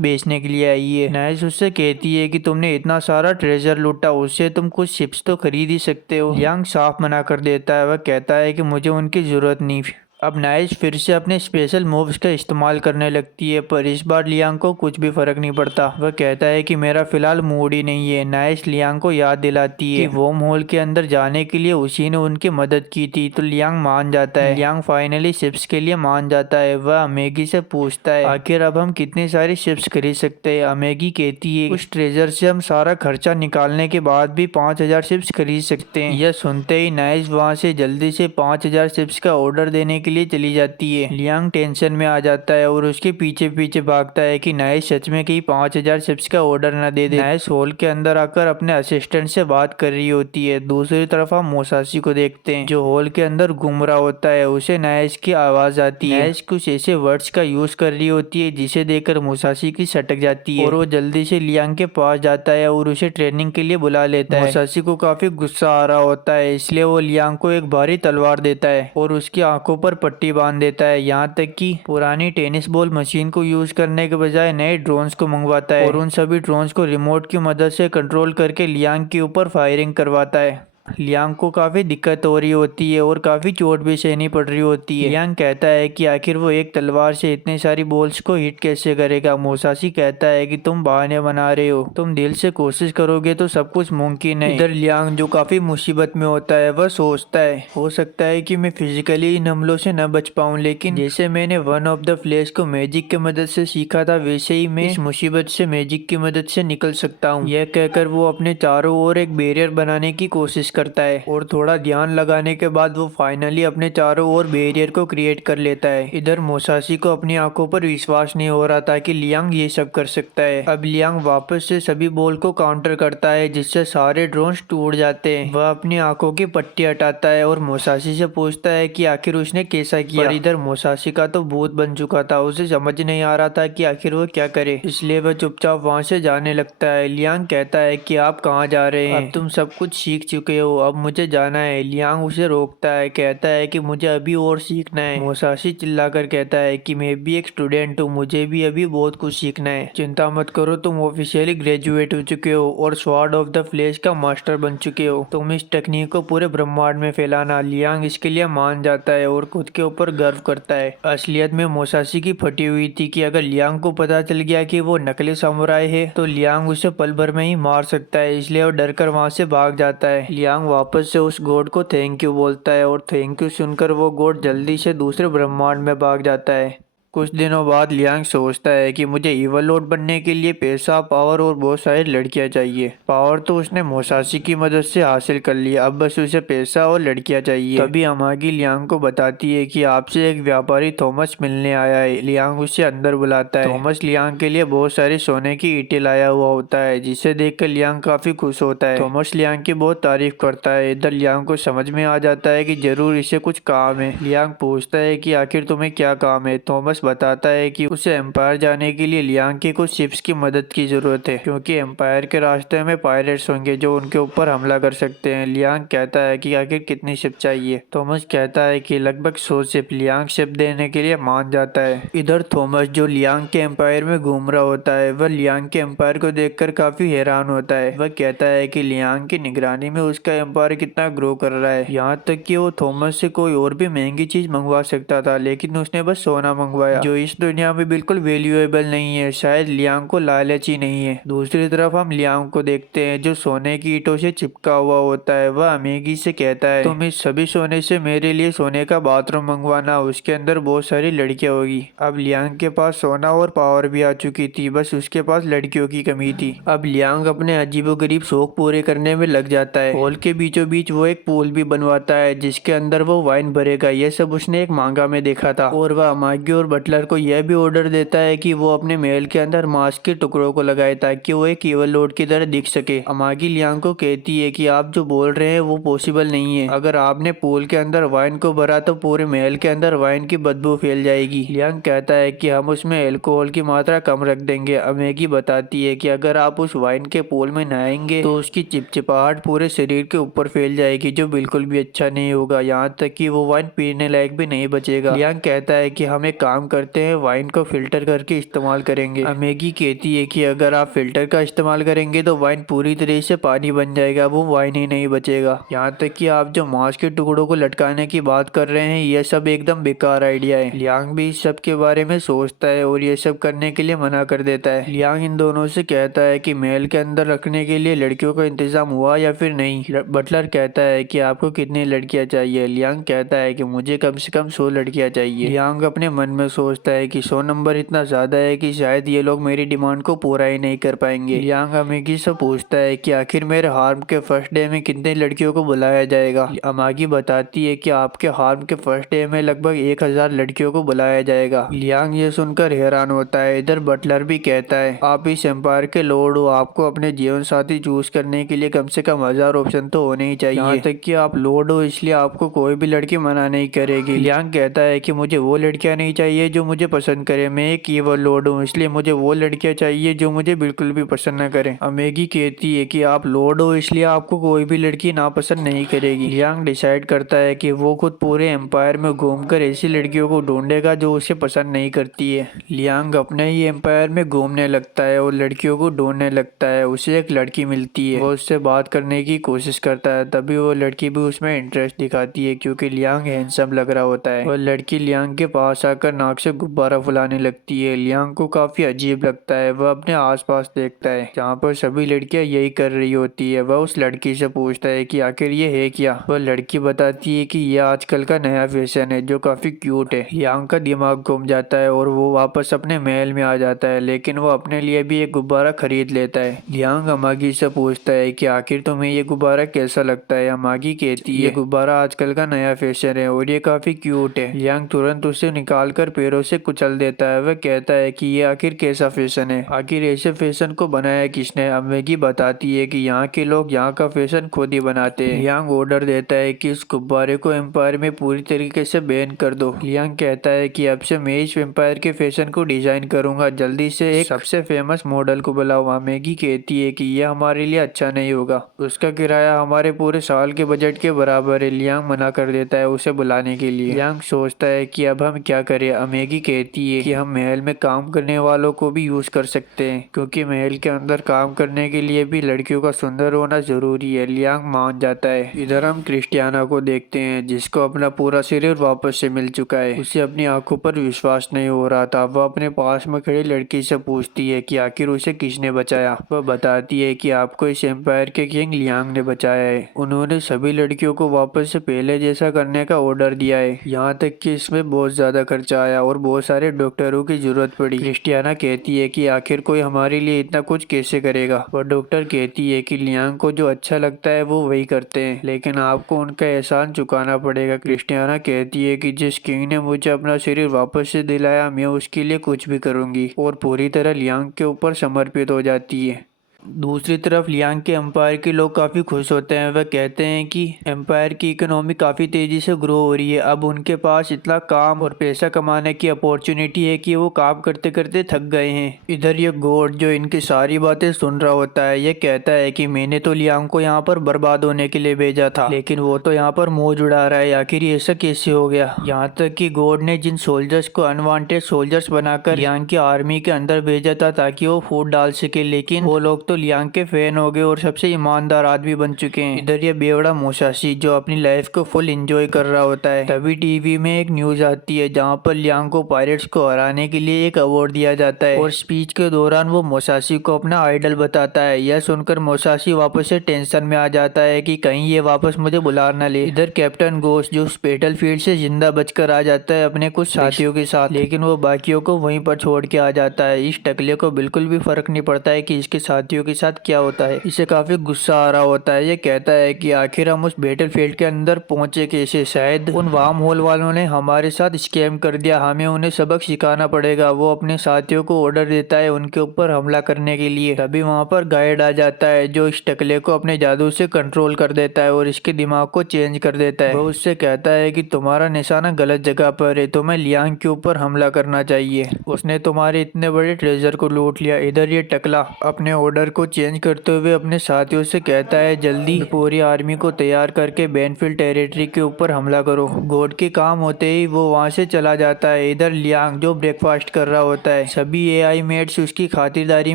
बेचने के लिए आई है। नाइस उससे कहती है कि तुमने इतना सारा ट्रेजर लूटा, उससे तुम कुछ शिप्स तो खरीद ही सकते हो। लियांग साफ मना कर देता है। वह कहता है कि मुझे उनकी जरूरत नहीं। अब नाइस फिर से अपने स्पेशल मूव्स का इस्तेमाल करने लगती है, पर इस बार लियांग को कुछ भी फर्क नहीं पड़ता। वह कहता है कि मेरा फिलहाल मूड ही नहीं है। नाइस लियांग को याद दिलाती है कि वोम होल के अंदर जाने के लिए उसी ने उनकी मदद की थी, तो लियांग मान जाता है। लियांग फाइनली शिप्स के लिए मान जाता है। वह अमेगी से पूछता है आखिर अब हम कितनी सारी शिप्स खरीद सकते हैं। अमेगी कहती है उस ट्रेजर से हम सारा खर्चा निकालने के बाद भी 5000 शिप्स खरीद सकते हैं। यह सुनते ही नाइस वहाँ से जल्दी से 5000 शिप्स का ऑर्डर देने के लिए चली जाती है। लियांग टेंशन में आ जाता है और उसके पीछे पीछे भागता है कि नाइस सच में कहीं 5000 शिप्स का ऑर्डर न दे दे। नाइस हॉल के अंदर आकर अपने असिस्टेंट से बात कर रही होती है। दूसरी तरफ हम मोसासी को देखते हैं जो हॉल के अंदर घूम रहा होता है। उसे नाइस की आवाज आती है। नाइस कुछ ऐसे वर्ड्स का यूज कर रही होती है जिसे देखकर मोसासी की सटक जाती है और वो जल्दी से लियांग के पास जाता है और उसे ट्रेनिंग के लिए बुला लेता है। मोसासी को काफी गुस्सा आ रहा होता है, इसलिए वो लियांग को एक भारी तलवार देता है और उसकी आंखों पर पट्टी बांध देता है। यहाँ तक कि पुरानी टेनिस बॉल मशीन को यूज करने के बजाय नए ड्रोन्स को मंगवाता है और उन सभी ड्रोन्स को रिमोट की मदद से कंट्रोल करके लियांग के ऊपर फायरिंग करवाता है। लियांग को काफी दिक्कत हो रही होती है और काफी चोट भी सहनी पड़ रही होती है। लियांग कहता है कि आखिर वो एक तलवार से इतनी सारी बॉल्स को हिट कैसे करेगा। मोसासी कहता है कि तुम बहाने बना रहे हो, तुम दिल से कोशिश करोगे तो सब कुछ मुमकिन है। इधर लियांग जो काफी मुसीबत में होता है वह सोचता है हो सकता है कि मैं फिजिकली इन हमलों से न बच पाऊं, लेकिन जैसे मैंने वन ऑफ द फ्लैश को मैजिक की मदद से सीखा था वैसे ही मैं इस मुसीबत से मैजिक की मदद से निकल सकता हूँ। यह कहकर वो अपने चारों ओर एक बैरियर बनाने की कोशिश करता है और थोड़ा ध्यान लगाने के बाद वो फाइनली अपने चारों ओर बैरियर को क्रिएट कर लेता है। इधर मोसासी को अपनी आंखों पर विश्वास नहीं हो रहा था कि लियांग ये सब कर सकता है। अब लियांग वापस से सभी बॉल को काउंटर करता है जिससे सारे ड्रोन्स टूट जाते हैं। वह अपनी आंखों की पट्टी हटाता है और मोसासी से पूछता है कि आखिर उसने कैसा किया। पर इधर मोसासी का तो भूत बन चुका था, उसे समझ नहीं आ रहा था कि आखिर वो क्या करे, इसलिए वह चुपचाप वहाँ से जाने लगता है। लियांग कहता है कि आप कहाँ जा रहे हैं, अब तुम सब कुछ सीख चुके हो हो, अब मुझे जाना है। लियांग उसे रोकता है, कहता है कि मुझे अभी और सीखना है। मोसाशी चिल्लाकर कहता है कि मैं भी एक स्टूडेंट हूँ, मुझे भी अभी बहुत कुछ सीखना है। चिंता मत करो, तुम ऑफिशियली ग्रेजुएट हो चुके हो और स्वॉर्ड ऑफ द फ्लैश का मास्टर बन चुके हो। तुम इस टेक्निक को पूरे ब्रह्मांड में फैलाना। लियांग इसके लिए मान जाता है और खुद के ऊपर गर्व करता है। असलियत में मोसाशी की फटी हुई थी कि अगर लियांग को पता चल गया कि वो नकली समुराई है तो लियांग उसे पल भर में ही मार सकता है, इसलिए वो डरकर वहां से भाग जाता है। लियांग वापस से उस गॉड को थैंक यू बोलता है और थैंक यू सुनकर वो गॉड जल्दी से दूसरे ब्रह्मांड में भाग जाता है। कुछ दिनों बाद लियांग सोचता है कि मुझे इवल लॉर्ड बनने के लिए पैसा, पावर और बहुत सारी लड़कियां चाहिए। पावर तो उसने मोसाशी की मदद से हासिल कर लिया, अब बस उसे पैसा और लड़कियां चाहिए। तभी अमागी लियांग को बताती है कि आपसे एक व्यापारी थॉमस मिलने आया है। लियांग उसे अंदर बुलाता है। थॉमस लियांग के लिए बहुत सारे सोने की ईंटें लाया हुआ होता है, जिसे देखकर लियांग काफी खुश होता है। थॉमस लियांग की बहुत तारीफ करता है। इधर लियांग को समझ में आ जाता है कि जरूर इसे कुछ काम है। लियांग पूछता है कि आखिर तुम्हें क्या काम है। थॉमस बताता है कि उसे एम्पायर जाने के लिए लियांग की कुछ शिप्स की मदद की जरूरत है, क्योंकि एम्पायर के रास्ते में पायरेट्स होंगे जो उनके ऊपर हमला कर सकते हैं। लियांग कहता है कि आखिर कितनी शिप चाहिए। थॉमस कहता है कि लगभग 100 शिप। लियांग शिप देने के लिए मान जाता है। इधर थॉमस जो लियांग के एम्पायर में घूम रहा होता है, वह लियांग के एम्पायर को देखकर काफी हैरान होता है। वह कहता है कि लियांग की निगरानी में उसका एम्पायर कितना ग्रो कर रहा है, यहाँ तक कि वो थॉमस से कोई और भी महंगी चीज मंगवा सकता था, लेकिन उसने बस सोना मंगवाया जो इस दुनिया में बिल्कुल वैल्यूएबल नहीं है। शायद लियांग को लालच ही नहीं है। दूसरी तरफ हम लियांग को देखते हैं जो सोने की ईंटों से चिपका हुआ होता है। वह अमेगी से कहता है, तुम इस सभी सोने से मेरे लिए सोने का बाथरूम मंगवाना, उसके अंदर बहुत सारी लड़कियां होगी। अब लियांग के पास सोना और पावर भी आ चुकी थी, बस उसके पास लड़कियों की कमी थी। अब लियांग अपने अजीबोगरीब शौक पूरे करने में लग जाता है। हॉल के बीचों बीच वो एक पूल भी बनवाता है जिसके अंदर वो वाइन भरेगा। यह सब उसने एक मांगा में देखा था। और वह अमागी और बटलर को यह भी ऑर्डर देता है कि वो अपने महल के अंदर मांस के टुकड़ों को लगाए ताकि वो एक इवल लॉर्ड की तरह दिख सके। अमागी लियांग को कहती है कि आप जो बोल रहे हैं वो पॉसिबल नहीं है। अगर आपने पूल के अंदर वाइन को भरा तो पूरे महल के अंदर वाइन की बदबू फैल जाएगी। लियांग कहता है कि हम उसमें अल्कोहल की मात्रा कम रख देंगे। अमेगी बताती है कि अगर आप उस वाइन के पूल में नहाएंगे तो उसकी चिपचिपाहट पूरे शरीर के ऊपर फैल जाएगी, जो बिल्कुल भी अच्छा नहीं होगा, यहाँ तक कि वो वाइन पीने लायक भी नहीं बचेगा। लियांग कहता है कि हम एक काम करते हैं, वाइन को फिल्टर करके इस्तेमाल करेंगे। अमेगी कहती है कि अगर आप फिल्टर का इस्तेमाल करेंगे तो वाइन पूरी तरह से पानी बन जाएगा, वो वाइन ही नहीं बचेगा। यहाँ तक कि आप जो मांस के टुकड़ों को लटकाने की बात कर रहे हैं, यह सब एकदम बेकार आइडिया है। लियांग भी इस सब के बारे में सोचता है और ये सब करने के लिए मना कर देता है। लियांग इन दोनों से कहता है कि महल के अंदर रखने के लिए लड़कियों का इंतजाम हुआ या फिर नहीं। बटलर कहता है कि आपको कितनी लड़कियां चाहिए। लियांग कहता है कि मुझे कम से कम 100 लड़कियां चाहिए। लियांग अपने मन में सोचता है कि 100 नंबर इतना ज्यादा है कि शायद ये लोग मेरी डिमांड को पूरा ही नहीं कर पाएंगे। लियांग अमागी से पूछता है कि आखिर मेरे हार्म के फर्स्ट डे में कितनी लड़कियों को बुलाया जाएगा। अमागी बताती है कि आपके हार्म के फर्स्ट डे में लगभग 1000 लड़कियों को बुलाया जाएगा। लियांग ये सुनकर हैरान होता है। इधर बटलर भी कहता है, आप इस एम्पायर के लॉर्ड हो, आपको अपने जीवन साथी चूज करने के लिए कम से कम 1000 ऑप्शन तो होने ही चाहिए। यहाँ तक कि आप लॉर्ड हो, इसलिए आपको कोई भी लड़की मना नहीं करेगी। लियांग कहता है कि मुझे वो लड़कियां नहीं चाहिए जो मुझे पसंद करे, मैं एक ईवल लॉर्ड हूँ, इसलिए मुझे वो लड़कियां चाहिए जो मुझे बिल्कुल भी पसंद न करें। अमेगी कहती है कि आप लॉर्ड हो, इसलिए आपको कोई भी लड़की नापसंद नहीं करेगी। लियांग डिसाइड करता है कि वो खुद पूरे एम्पायर में घूमकर ऐसी लड़कियों को ढूंढेगा जो उसे पसंद नहीं करती है। लियांग अपने ही एम्पायर में घूमने लगता है और लड़कियों को ढूंढने लगता है। उसे एक लड़की मिलती है, वो उससे बात करने की कोशिश करता है। तभी वो लड़की भी उसमें इंटरेस्ट दिखाती है क्योंकि लियांग हैंडसम लग रहा होता है। वह लड़की लियांग के पास आकर नाक से गुब्बारा फुलाने लगती है। लियांग को काफी अजीब लगता है। वह अपने आसपास देखता है जहाँ पर सभी लड़कियां यही कर रही होती है। वह उस लड़की से पूछता है कि आखिर ये है क्या। वह लड़की बताती है कि यह आजकल का नया फैशन है जो काफी क्यूट है। लियांग का दिमाग घूम जाता है और वो वापस अपने महल में आ जाता है, लेकिन वो अपने लिए भी एक गुब्बारा खरीद लेता है। लियांग अमागी से पूछता है कि आखिर तुम्हें ये गुब्बारा कैसा लगता है। अमागी कहती है, ये गुब्बारा आजकल का नया फैशन है और ये काफी क्यूट है। लियांग तुरंत उसे निकाल कर पैरों से कुचल देता है। वह कहता है कि ये आखिर कैसा फैशन है, आखिर ऐसे फैशन को बनाया किसने। अब मैगी बताती है कि यहाँ के लोग यहाँ का फैशन खुद ही बनाते हैं। लियांग ऑर्डर देता है कि इस गुब्बारे को एम्पायर में पूरी तरीके से बैन कर दो। लियांग कहता है कि अब से मैं इस एम्पायर के फैशन को डिजाइन करूंगा, जल्दी से एक सबसे फेमस मॉडल को बुलाऊंगा। मैगी कहती है कि यह हमारे लिए अच्छा नहीं होगा, उसका किराया हमारे पूरे साल के बजट के बराबर है। लियांग मना कर देता है उसे बुलाने के लिए। लियांग सोचता है कि अब हम क्या करें। मैगी कहती है कि हम महल में काम करने वालों को भी यूज कर सकते हैं, क्योंकि महल के अंदर काम करने के लिए भी लड़कियों का सुंदर होना जरूरी है। लियांग मान जाता है। इधर हम क्रिस्टियाना को देखते हैं, जिसको अपना पूरा शरीर वापस से मिल चुका है। उसे अपनी आंखों पर विश्वास नहीं हो रहा था। वह अपने पास में खड़ी लड़की से पूछती है कि आखिर उसे किसने बचाया। वह बताती है कि आपको इस एम्पायर के किंग लियांग ने बचाया है। उन्होंने सभी लड़कियों को वापस से पहले जैसा करने का ऑर्डर दिया है, यहाँ तक कि इसमें बहुत ज्यादा खर्चा आया और बहुत सारे डॉक्टरों की जरूरत पड़ी। क्रिस्टियाना कहती है कि आखिर कोई हमारे लिए इतना कुछ कैसे करेगा। वह डॉक्टर कहती है कि लियांग को जो अच्छा लगता है वो वही करते हैं, लेकिन आपको उनका एहसान चुकाना पड़ेगा। क्रिस्टियाना कहती है कि जिस किंग ने मुझे अपना शरीर वापस से दिलाया, मैं उसके लिए कुछ भी करूंगी, और पूरी तरह लियांग के ऊपर समर्पित हो जाती है। दूसरी तरफ लियांग के एम्पायर के लोग काफ़ी खुश होते हैं। वह कहते हैं कि एम्पायर की इकोनॉमी काफ़ी तेज़ी से ग्रो हो रही है। अब उनके पास इतना काम और पैसा कमाने की अपॉर्चुनिटी है कि वो काम करते करते थक गए हैं। इधर ये गॉड जो इनकी सारी बातें सुन रहा होता है, ये कहता है कि मैंने तो लियांग को यहाँ पर बर्बाद होने के लिए भेजा था, लेकिन वो तो यहाँ पर मौज उड़ा रहा है। आखिर ये ऐसा कैसे हो गया। यहाँ तक कि गॉड ने जिन सोल्जर्स को अनवांटेड सोल्जर्स बनाकर लियांग की आर्मी के अंदर भेजा था ताकि वो फूट डाल सके, लेकिन वो लोग तो लियांग के फैन हो गए और सबसे ईमानदार आदमी बन चुके हैं। इधर ये बेवड़ा मोसाशी जो अपनी लाइफ को फुल एंजॉय कर रहा होता है, तभी टीवी में एक न्यूज आती है जहाँ पर लियांग को पायरेट्स को हराने के लिए एक अवार्ड दिया जाता है, और स्पीच के दौरान वो मोसाशी को अपना आइडल बताता है। यह सुनकर मोसाशी वापस से टेंशन में आ जाता है कि कहीं ये वापस मुझे बुला न ले। इधर कैप्टन गोस्ट जो बैटल फील्ड से जिंदा बचकर आ जाता है अपने कुछ साथियों के साथ, लेकिन वो बाकियों को वहीं पर छोड़ के आ जाता है। इस टकले को बिल्कुल भी फर्क नहीं पड़ता है कि इसके साथियों के साथ क्या होता है। इसे काफी गुस्सा आ रहा होता है। ये कहता है कि आखिर हम उस बैटल फील्ड के अंदर पहुंचे कैसे, शायद उन वार्म होल वालों ने हमारे साथ स्कैम कर दिया, हमें उन्हें सबक सिखाना पड़ेगा। वो अपने साथियों को ऑर्डर देता है उनके ऊपर हमला करने के लिए। तभी वहाँ पर गाइड आ जाता है जो इस टकले को अपने जादू से कंट्रोल कर देता है और इसके दिमाग को चेंज कर देता है। वो उससे कहता है कि तुम्हारा निशाना गलत जगह पर है, तुम्हें लियांग के ऊपर हमला करना चाहिए, उसने तुम्हारे इतने बड़े ट्रेजर को लूट लिया। इधर ये टकला अपने ऑर्डर को चेंज करते हुए अपने साथियों से कहता है जल्दी पूरी आर्मी को तैयार करके बेनफील्ड टेरिटरी के ऊपर हमला करो। गॉड के काम होते ही वो वहाँ से चला जाता है। इधर लियांग जो ब्रेकफास्ट कर रहा होता है, सभी एआई मेट्स उसकी खातिरदारी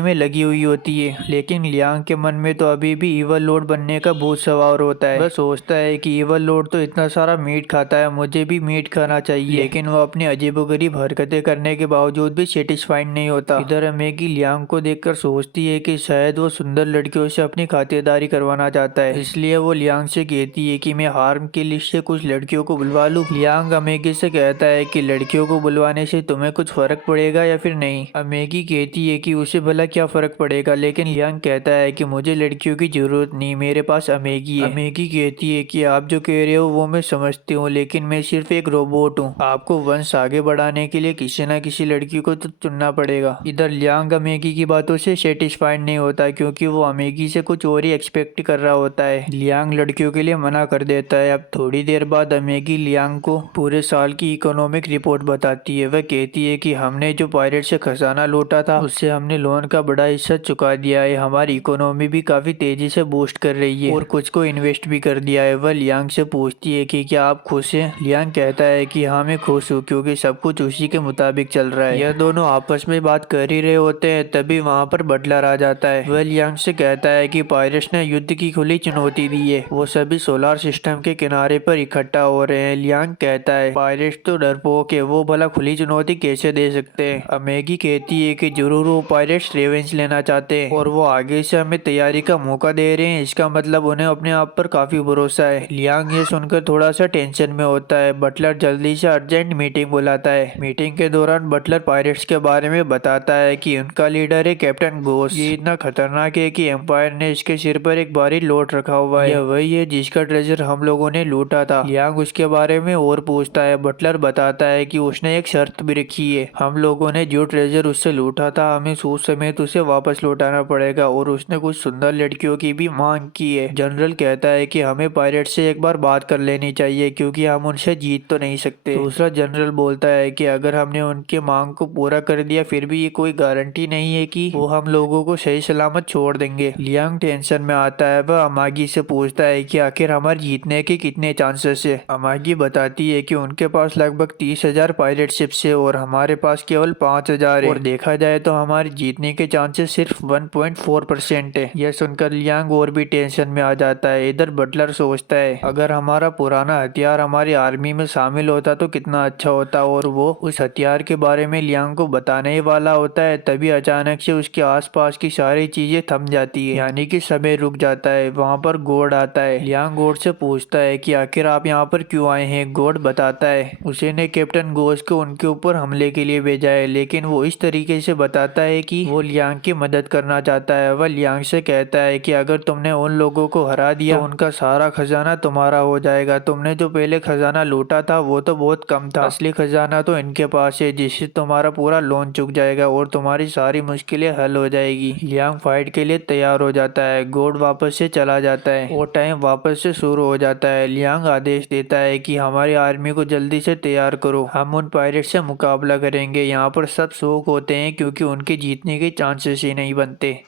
में लगी हुई होती है, लेकिन लियांग के मन में तो अभी भी इवल लॉर्ड बनने का भूत सवार होता है। वह सोचता है कि इवल लॉर्ड तो इतना सारा मीट खाता है, मुझे भी मीट खाना चाहिए, लेकिन वो अपनी अजीबोगरीब हरकतें करने के बावजूद भी सेटिस्फाइड नहीं होता। इधर मैगी लियांग को देखकर सोचती है कि शायद वो सुंदर लड़कियों से अपनी खातिरदारी करवाना चाहता है, इसलिए वो लियांग से कहती है कि मैं हार्म की लिस्ट से कुछ लड़कियों को बुलवा लूं। लियांग अमेगी से कहता है कि लड़कियों को बुलवाने से तुम्हें कुछ फर्क पड़ेगा या फिर नहीं। अमेगी कहती है कि उसे भला क्या फर्क पड़ेगा, लेकिन लियांग कहता है कि मुझे लड़कियों की जरूरत नहीं, मेरे पास अमेगी है। अमेगी कहती है कि आप जो कह रहे हो वो मैं समझती हूँ, लेकिन मैं सिर्फ एक रोबोट हूँ, आपको वंश आगे बढ़ाने के लिए किसी न किसी लड़की को तो चुनना पड़ेगा। इधर लियांग अमेगी की बातों से सेटिस्फाइड नहीं होता क्योंकि वो अमेगी से कुछ और ही एक्सपेक्ट कर रहा होता है। लियांग लड़कियों के लिए मना कर देता है। अब थोड़ी देर बाद अमेगी लियांग को पूरे साल की इकोनॉमिक रिपोर्ट बताती है। वह कहती है कि हमने जो पायरेट से खजाना लूटा था उससे हमने लोन का बड़ा हिस्सा चुका दिया है, हमारी इकोनॉमी भी काफी तेजी से बूस्ट कर रही है और कुछ को इन्वेस्ट भी कर दिया है। वह लियांग से पूछती है कि क्या आप खुश हैं। लियांग कहता है कि हाँ मैं खुश हूँ क्योंकि सब कुछ उसी के मुताबिक चल रहा है। यह दोनों आपस में बात कर ही रहे होते हैं, तभी वहाँ पर बटलर आ जाता है। वह लियांग से कहता है कि पायरेट्स ने युद्ध की खुली चुनौती दी है, वो सभी सोलर सिस्टम के किनारे पर इकट्ठा हो रहे हैं। लियांग कहता है पायरेट्स तो डरपोक है, वो भला खुली चुनौती कैसे दे सकते हैं। अमेगी कहती है कि जरूर वो पायरेट्स रिवेंज लेना चाहते हैं और वो आगे से हमें तैयारी का मौका दे रहे हैं, इसका मतलब उन्हें अपने आप पर काफी भरोसा है। लियांग ये सुनकर थोड़ा सा टेंशन में होता है। बटलर जल्दी से अर्जेंट मीटिंग बुलाता है। मीटिंग के दौरान बटलर पायरेट्स के बारे में बताता है कि उनका लीडर है कैप्टन गोस्ट, ये इतना खतरनाक है कि एम्पायर ने इसके सिर पर एक भारी लोट रखा हुआ है। यह वही है जिसका ट्रेजर हम लोगों ने लूटा था। लियांग उसके बारे में और पूछता है। बटलर बताता है कि उसने एक शर्त भी रखी है। हम लोगों ने जो ट्रेजर उससे लूटा था हमें सूद समेत उसे वापस लौटाना पड़ेगा और उसने कुछ सुंदर लड़कियों की भी मांग की है। जनरल कहता है कि हमें पायरेट से एक बार बात कर लेनी चाहिए क्योंकि हम उनसे जीत तो नहीं सकते। दूसरा जनरल बोलता है कि अगर हमने उनके मांग को पूरा कर दिया फिर भी ये कोई गारंटी नहीं है कि वो हम लोगों को सही सलामत छोड़ देंगे। लियांग टेंशन में आता है। वह अमागी से पूछता है कि आखिर हमारे जीतने के कितने चांसेस है। अमागी बताती है कि उनके पास लगभग 30,000 पायलट शिप्स है और हमारे पास केवल 5,000 है और देखा जाए तो हमारे जीतने के चांसेस सिर्फ 1.4% है। यह सुनकर लियांग और भी टेंशन में आ जाता है। इधर बटलर सोचता है अगर हमारा पुराना हथियार हमारी आर्मी में शामिल होता तो कितना अच्छा होता और वो उस हथियार के बारे में लियांग को बताने ही वाला होता है। तभी अचानक से उसके आसपास की सारी चीजें थम जाती है यानी कि समय रुक जाता है। वहाँ पर गॉड आता है। लियांग गॉड से पूछता है कि आखिर आप यहाँ पर क्यों आए हैं। गॉड बताता है उसे ने कैप्टन गोस को उनके ऊपर हमले के लिए भेजा है लेकिन वो इस तरीके से बताता है कि वो लियांग की मदद करना चाहता है। वह लियांग से कहता है कि अगर तुमने उन लोगों को हरा दिया तो उनका सारा खजाना तुम्हारा हो जाएगा। तुमने जो पहले खजाना लूटा था वो तो बहुत कम था, असली खजाना तो इनके पास है जिससे तुम्हारा पूरा लोन चुक जाएगा और तुम्हारी सारी मुश्किलें हल हो जाएगी। लियांग फाइट के लिए तैयार हो जाता है। गॉड वापस से चला जाता है और टाइम वापस से शुरू हो जाता है। लियांग आदेश देता है कि हमारी आर्मी को जल्दी से तैयार करो, हम उन पायरेट से मुकाबला करेंगे। यहाँ पर सब शौक होते हैं क्योंकि उनके जीतने के चांसेस ही नहीं बनते।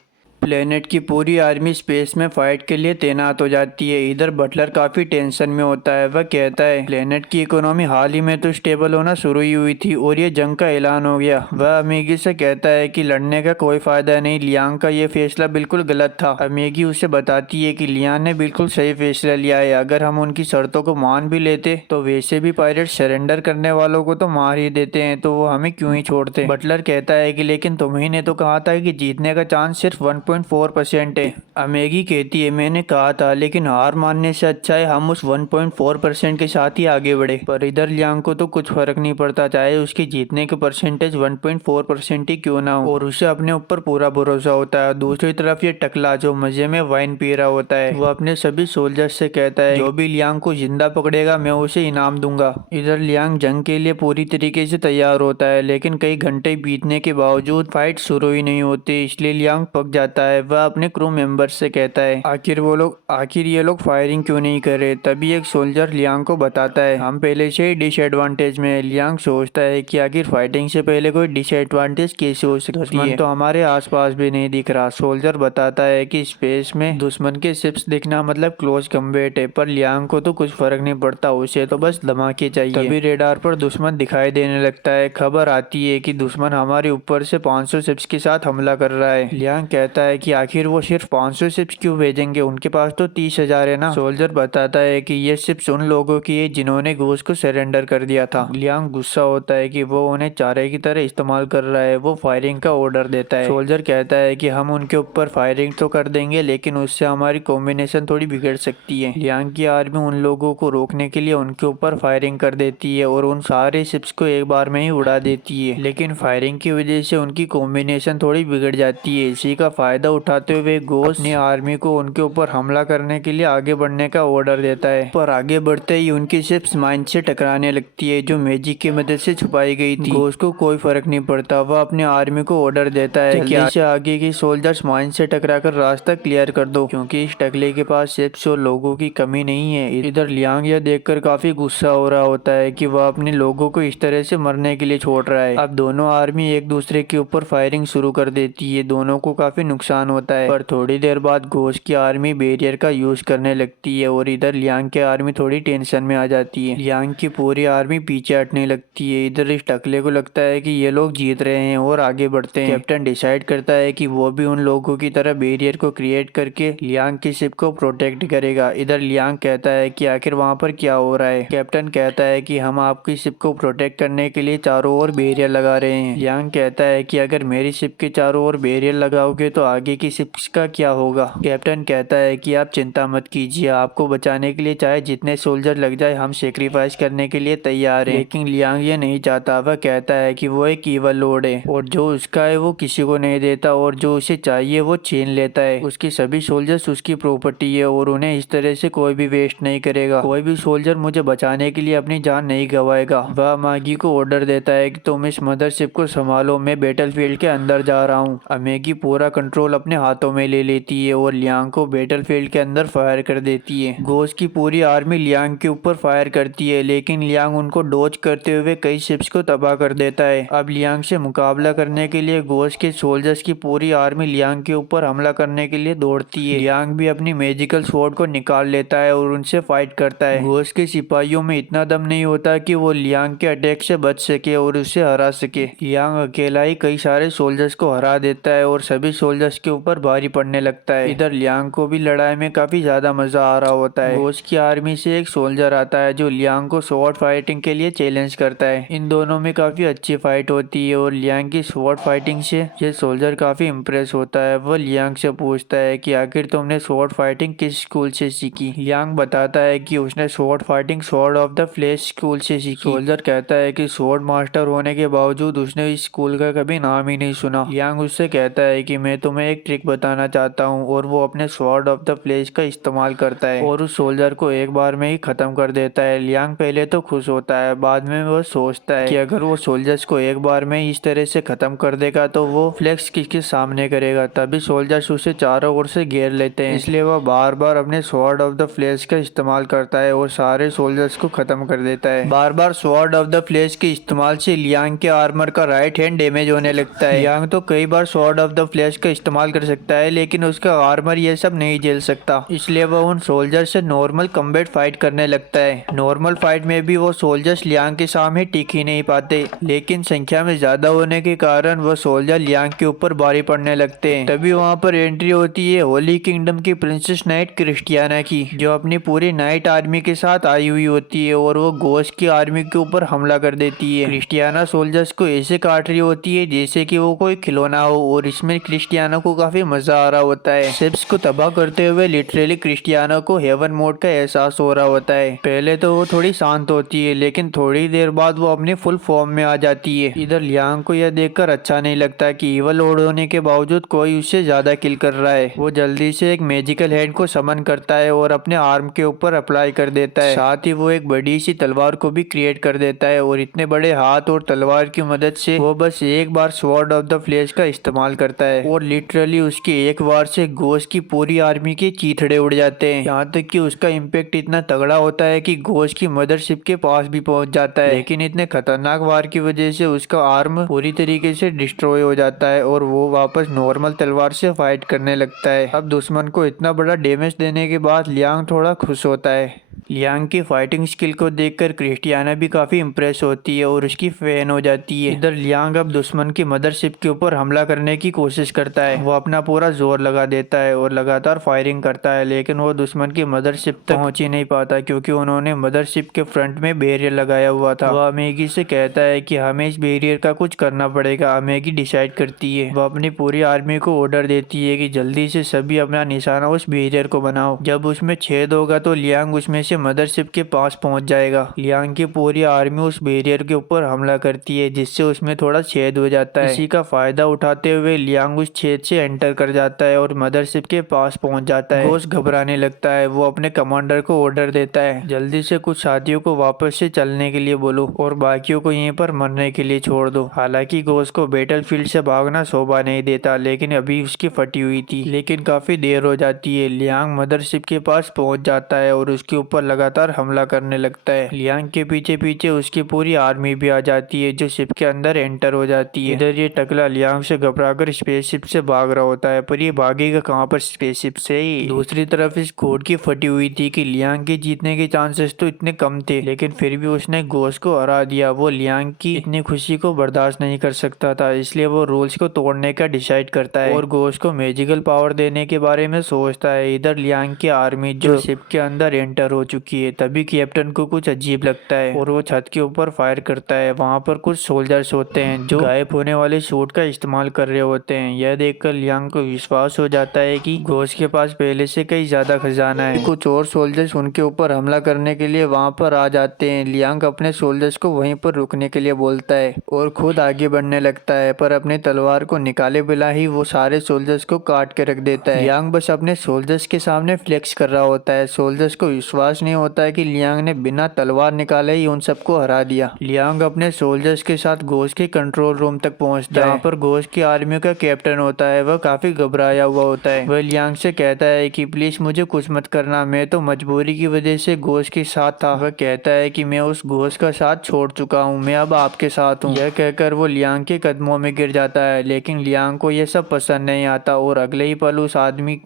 प्लेनेट की पूरी आर्मी स्पेस में फाइट के लिए तैनात हो जाती है। इधर बटलर काफी टेंशन में होता है। वह कहता है प्लेनेट की इकोनॉमी हाल ही में तो स्टेबल होना शुरू ही हुई थी और ये जंग का ऐलान हो गया। वह अमेगी से कहता है कि लड़ने का कोई फायदा नहीं, लियांग का ये फैसला बिल्कुल गलत था। अमेगी उसे बताती है कि लियांग ने बिल्कुल सही फैसला लिया है। अगर हम उनकी शर्तों को मान भी लेते तो वैसे भी पायरेट सरेंडर करने वालों को तो मार ही देते हैं, तो वो हमें क्यों ही छोड़ते। बटलर कहता है कि लेकिन तुम्ही ने तो कहा था कि जीतने का चांस सिर्फ 1.4% है। अमेगी कहती है मैंने कहा था लेकिन हार मानने से अच्छा है हम उस 1.4% के साथ ही आगे बढ़े। पर इधर लियांग को तो कुछ फर्क नहीं पड़ता, चाहे उसके जीतने का परसेंटेज 1.4% ही क्यों ना हो और उसे अपने ऊपर पूरा भरोसा होता है। दूसरी तरफ ये टकला जो मजे में वाइन पी रहा होता है वो अपने सभी सोल्जर्स से कहता है जो भी लियांग को जिंदा पकड़ेगा मैं उसे इनाम दूंगा। इधर लियांग जंग के लिए पूरी तरीके से तैयार होता है लेकिन कई घंटे बीतने के बावजूद फाइट शुरू ही नहीं होती, इसलिए लियांग पक जाता है। वह अपने क्रू मेंबर्स से कहता है आखिर ये लोग फायरिंग क्यों नहीं कर रहे। तभी एक सोल्जर लियांग को बताता है हम पहले से ही डिसएडवांटेज में है। लियांग सोचता है कि आखिर फाइटिंग से पहले कोई डिसएडवांटेज कैसे हो सकती है, दुश्मन तो हमारे आसपास भी नहीं दिख रहा। सोल्जर बताता है कि स्पेस में दुश्मन के शिप्स दिखना मतलब क्लोज कम्बैट है, पर लियांग को तो कुछ फर्क नहीं पड़ता, उसे तो बस धमाके चाहिए। तभी रेडार पर दुश्मन दिखाई देने लगता है। खबर आती है कि दुश्मन हमारे ऊपर से 500 शिप्स के साथ हमला कर रहा है। लियांग कहता है कि आखिर वो सिर्फ 500 शिप्स क्यों भेजेंगे, उनके पास तो 30,000 है ना। सोल्जर बताता है कि ये शिप्स उन लोगों की है जिन्होंने घोष को सरेंडर कर दिया था। लियांग गुस्सा होता है कि वो उन्हें चारे की तरह इस्तेमाल कर रहा है। वो फायरिंग का ऑर्डर देता है। सोल्जर कहता है कि हम उनके ऊपर फायरिंग तो कर देंगे लेकिन उससे हमारी कॉम्बिनेशन थोड़ी बिगड़ सकती है। लियांग की आर्मी उन लोगों को रोकने के लिए उनके ऊपर फायरिंग कर देती है और उन सारे शिप्स को एक बार में ही उड़ा देती है, लेकिन फायरिंग की वजह से उनकी कॉम्बिनेशन थोड़ी बिगड़ जाती है। इसी का फायदा उठाते हुए घोष अपनी आर्मी को उनके ऊपर हमला करने के लिए आगे बढ़ने का ऑर्डर देता है, पर आगे बढ़ते ही उनकी शिप्स माइन से टकराने लगती है जो मैजिक की मदद से छुपाई गई थी। घोष को कोई फर्क नहीं पड़ता, वह अपनी आर्मी को ऑर्डर देता है कि जल्दी से आगे की सोल्जर्स माइन से टकराकर रास्ता क्लियर कर दो क्योंकि इस टकले के पास शिप्स और लोगों की कमी नहीं है। इधर लियांग यह देखकर काफी गुस्सा हो रहा होता है कि वह अपने लोगों को इस तरह से मरने के लिए छोड़ रहा है। अब दोनों आर्मी एक दूसरे के ऊपर फायरिंग शुरू कर देती है। दोनों को काफी नुकसान होता है, पर थोड़ी देर बाद घोष की आर्मी बैरियर का यूज करने लगती है और इधर लियांग की आर्मी थोड़ी टेंशन में आ जाती है। लियांग की पूरी आर्मी पीछे हटने लगती है। इधर इस टकले को लगता है कि ये लोग जीत रहे हैं और आगे बढ़ते हैं। कैप्टन डिसाइड करता है कि वो भी उन लोगों की तरह बैरियर को क्रिएट करके लियांग की शिप को प्रोटेक्ट करेगा। इधर लियांग कहता है कि आखिर वहाँ पर क्या हो रहा है। कैप्टन कहता है कि हम आपकी शिप को प्रोटेक्ट करने के लिए चारों ओर बैरियर लगा रहे हैं। लियांग कहता है कि अगर मेरी शिप के चारों ओर बैरियर लगाओगे तो आगे की शिप्स का क्या होगा। कैप्टन कहता है कि आप चिंता मत कीजिए, आपको बचाने के लिए चाहे जितने सोल्जर लग जाए हम सेक्रीफाइस करने के लिए तैयार हैं। लेकिन लियांग ये नहीं चाहता। वह कहता है कि वो एक ईवल लॉर्ड है और जो उसका है वो किसी को नहीं देता और जो उसे चाहिए वो छीन लेता है। उसके सभी सोल्जर्स उसकी प्रॉपर्टी है और उन्हें इस तरह से कोई भी वेस्ट नहीं करेगा। कोई भी सोल्जर मुझे बचाने के लिए अपनी जान नहीं गवाएगा। वह मैगी को ऑर्डर देता है कि तुम इस मदरशिप को संभालो, मैं बैटलफील्ड के अंदर जा रहा हूँ। मैगी पूरा कंट्रोल अपने हाथों में ले लेती है और लियांग को बैटलफील्ड के अंदर फायर कर देती है। गोस की पूरी आर्मी लियांग के ऊपर फायर करती है लेकिन लियांग उनको डॉज करते हुए कई शिप्स को तबाह कर देता है। अब लियांग से मुकाबला करने के लिए गोस के सोल्जर्स की पूरी आर्मी लियांग के ऊपर हमला करने के लिए दौड़ती है। लियांग भी अपनी मैजिकल स्वॉर्ड को निकाल लेता है और उनसे फाइट करता है। गोस के सिपाहियों में इतना दम नहीं होता कि वो लियांग के अटैक से बच सके और उसे हरा सके। लियांग अकेला ही कई सारे सोल्जर्स को हरा देता है और सभी सोल्जर्स के ऊपर भारी पड़ने लगता है। इधर लियांग को भी लड़ाई में काफी ज्यादा मजा आ रहा होता है। गोस की आर्मी से एक सोल्जर आता है जो लियांग को स्वॉर्ड फाइटिंग के लिए चैलेंज करता है। इन दोनों में काफी अच्छी फाइट होती है और लियांग की स्वॉर्ड फाइटिंग से ये सोल्जर काफी इम्प्रेस होता है। वह लियांग से पूछता है कि आखिर तुमने स्वॉर्ड फाइटिंग किस स्कूल से सीखी। लियांग बताता है कि उसने sword fighting sword of the flesh school से सीखी। सोल्जर कहता है कि स्वॉर्ड मास्टर होने के बावजूद उसने इस स्कूल का कभी नाम ही नहीं सुना। लियांग उससे कहता है कि मैं तुम्हें एक ट्रिक बताना चाहता हूँ और वो अपने स्वॉर्ड ऑफ द फ्लेश का इस्तेमाल करता है और उस सोल्जर को एक बार में ही खत्म कर देता है। लियांग पहले तो खुश होता है, बाद में वो सोचता है कि अगर वो सोल्जर्स को एक बार में ही इस तरह से खत्म कर देगा तो वो फ्लेक्स किसके सामने करेगा। तभी सोल्जर्स उसे चारों ओर से घेर लेते हैं, इसलिए वह बार बार अपने स्वॉर्ड ऑफ द फ्लेश का इस्तेमाल करता है और सारे सोल्जर्स को खत्म कर देता है। बार बार स्वॉर्ड ऑफ द फ्लेश के इस्तेमाल से लियांग के आर्मर का राइट हैंड डैमेज होने लगता है। लियांग तो कई बार स्वॉर्ड ऑफ द फ्लेश का इस्तेमाल कर सकता है लेकिन उसका आर्मर ये सब नहीं झेल सकता, इसलिए वह उन सोल्जर से नॉर्मल कम्बैट फाइट करने लगता है। नॉर्मल फाइट में भी वो सोल्जर्स लियांग के सामने टिक ही नहीं पाते, लेकिन संख्या में ज्यादा होने के कारण वो सोल्जर लियांग के ऊपर भारी पड़ने लगते हैं। तभी वहाँ पर एंट्री होती है होली किंगडम की प्रिंसेस नाइट क्रिस्टियाना की, जो अपनी पूरी नाइट आर्मी के साथ आई हुई होती है और वो गोस की आर्मी के ऊपर हमला कर देती है। क्रिस्टियाना सोल्जर्स को ऐसे काट रही होती है जैसे कि वो कोई खिलौना हो और इसमें क्रिस्टियाना को काफी मजा आ रहा होता है। शिप्स को तबाह करते हुए लिटरली क्रिस्टियाना को हेवन मोड का एहसास हो रहा होता है। पहले तो वो थोड़ी शांत होती है लेकिन थोड़ी देर बाद वो अपने फुल फॉर्म में आ जाती है। इधर लियांग को यह देखकर अच्छा नहीं लगता कि ईवल लॉर्ड होने के बावजूद कोई उससे ज्यादा किल कर रहा है। वो जल्दी से एक मैजिकल हैंड को समन करता है और अपने आर्म के ऊपर अप्लाई कर देता है। साथ ही वो एक बड़ी सी तलवार को भी क्रिएट कर देता है और इतने बड़े हाथ और तलवार की मदद से वो बस एक बार स्वॉर्ड ऑफ द फ्लेश का इस्तेमाल करता है और लिटरली उसके एक बार से गोस की पूरी आर्मी के चीथड़े उड़ जाते हैं। यहाँ तक कि उसका इम्पैक्ट इतना तगड़ा होता है कि गोस की मदरशिप के पास भी पहुंच जाता है, लेकिन इतने खतरनाक वार की वजह से उसका आर्म पूरी तरीके से डिस्ट्रॉय हो जाता है और वो वापस नॉर्मल तलवार से फाइट करने लगता है। अब दुश्मन को इतना बड़ा डैमेज देने के बाद लियांग थोड़ा खुश होता है। लियांग की फाइटिंग स्किल को देखकर क्रिस्टियाना भी काफी इम्प्रेस होती है और उसकी फैन हो जाती है। इधर लियांग अब दुश्मन की मदरशिप के ऊपर हमला करने की कोशिश करता है। वो अपना पूरा जोर लगा देता है और लगातार फायरिंग करता है, लेकिन वो दुश्मन की मदरशिप तक पहुंच ही नहीं पाता क्योंकि उन्होंने मदरशिप के फ्रंट में बैरियर लगाया हुआ था। वह अमेगी से कहता है कि हमें इस बैरियर का कुछ करना पड़ेगा। अमेगी डिसाइड करती है। वह अपनी पूरी आर्मी को ऑर्डर देती है कि जल्दी से सभी अपना निशाना उस बैरियर को बनाओ। जब उसमें छेद होगा तो लियांग उसमें से मदरशिप के पास पहुंच जाएगा। लियांग की पूरी आर्मी उस बैरियर के ऊपर हमला करती है जिससे उसमें थोड़ा छेद हो जाता है। इसी का फायदा उठाते हुए लियांग उस छेद से एंटर कर जाता है और मदरशिप के पास पहुंच जाता है। गोस घबराने लगता है। वो अपने कमांडर को ऑर्डर देता है जल्दी से कुछ साथियों को वापस से चलने के लिए बोलो और बाकियों को यहीं पर मरने के लिए छोड़ दो। हालांकि गोस को बैटलफील्ड से भागना शोभा नहीं देता, लेकिन अभी उसकी फटी हुई थी। लेकिन काफी देर हो जाती है। लियांग मदरशिप के पास पहुंच जाता है और उसके ऊपर लगातार हमला करने लगता है। लियांग के पीछे पीछे उसकी पूरी आर्मी भी आ जाती है जो शिप के अंदर एंटर हो जाती है। इधर ये टकला लियांग से घबराकर स्पेसशिप से भाग रहा होता है, पर ये भागेगा कहाँ पर स्पेसशिप से ही। दूसरी तरफ इस घोड़ की फटी हुई थी कि लियांग के जीतने के चांसेस तो इतने कम थे, लेकिन फिर भी उसने गोस को हरा दिया। वो लियांग की इतनी खुशी को बर्दाश्त नहीं कर सकता था, इसलिए वो रूल्स को तोड़ने का डिसाइड करता है और गोस को मैजिकल पावर देने के बारे में सोचता है। इधर लियांग की आर्मी जो शिप के अंदर एंटर हो चुकी चुकी है। तभी कैप्टन को कुछ अजीब लगता है और वो छत के ऊपर फायर करता है। वहाँ पर कुछ सोल्जर्स होते हैं जो गायब होने वाले सूट का इस्तेमाल कर रहे होते हैं। यह देखकर लियांग को विश्वास हो जाता है कि घोस्ट के पास पहले से कई ज्यादा खजाना है। कुछ और सोल्जर्स उनके ऊपर हमला करने के लिए वहाँ पर आ जाते हैं। लियांग अपने सोल्जर्स को वहीं पर रुकने के लिए बोलता है और खुद आगे बढ़ने लगता है, पर अपनी तलवार को निकाले बिना ही वो सारे सोल्जर्स को काट के रख देता है। लियांग बस अपने सोल्जर्स के सामने फ्लेक्स कर रहा होता है। सोल्जर्स को विश्वास नहीं होता है कि लियांग ने बिना तलवार निकाले ही उन सबको हरा दिया। लियांग अपने सोल्जर्स के साथ घोस्ट के कंट्रोल रूम तक पहुंचता है, जहाँ पर घोस्ट की आर्मी का कैप्टन होता है। वह काफी घबराया हुआ होता है। वह लियांग से कहता है कि प्लीज मुझे कुछ मत करना, मैं तो मजबूरी की वजह से घोस्ट के साथ था। वह कहता है कि मैं उस घोस्ट का साथ छोड़ चुका हूँ, मैं अब आपके साथ हूँ। यह कहकर वो लियांग के कदमों में गिर जाता है, लेकिन लियांग को यह सब पसंद नहीं आता और अगले ही पल उस आदमी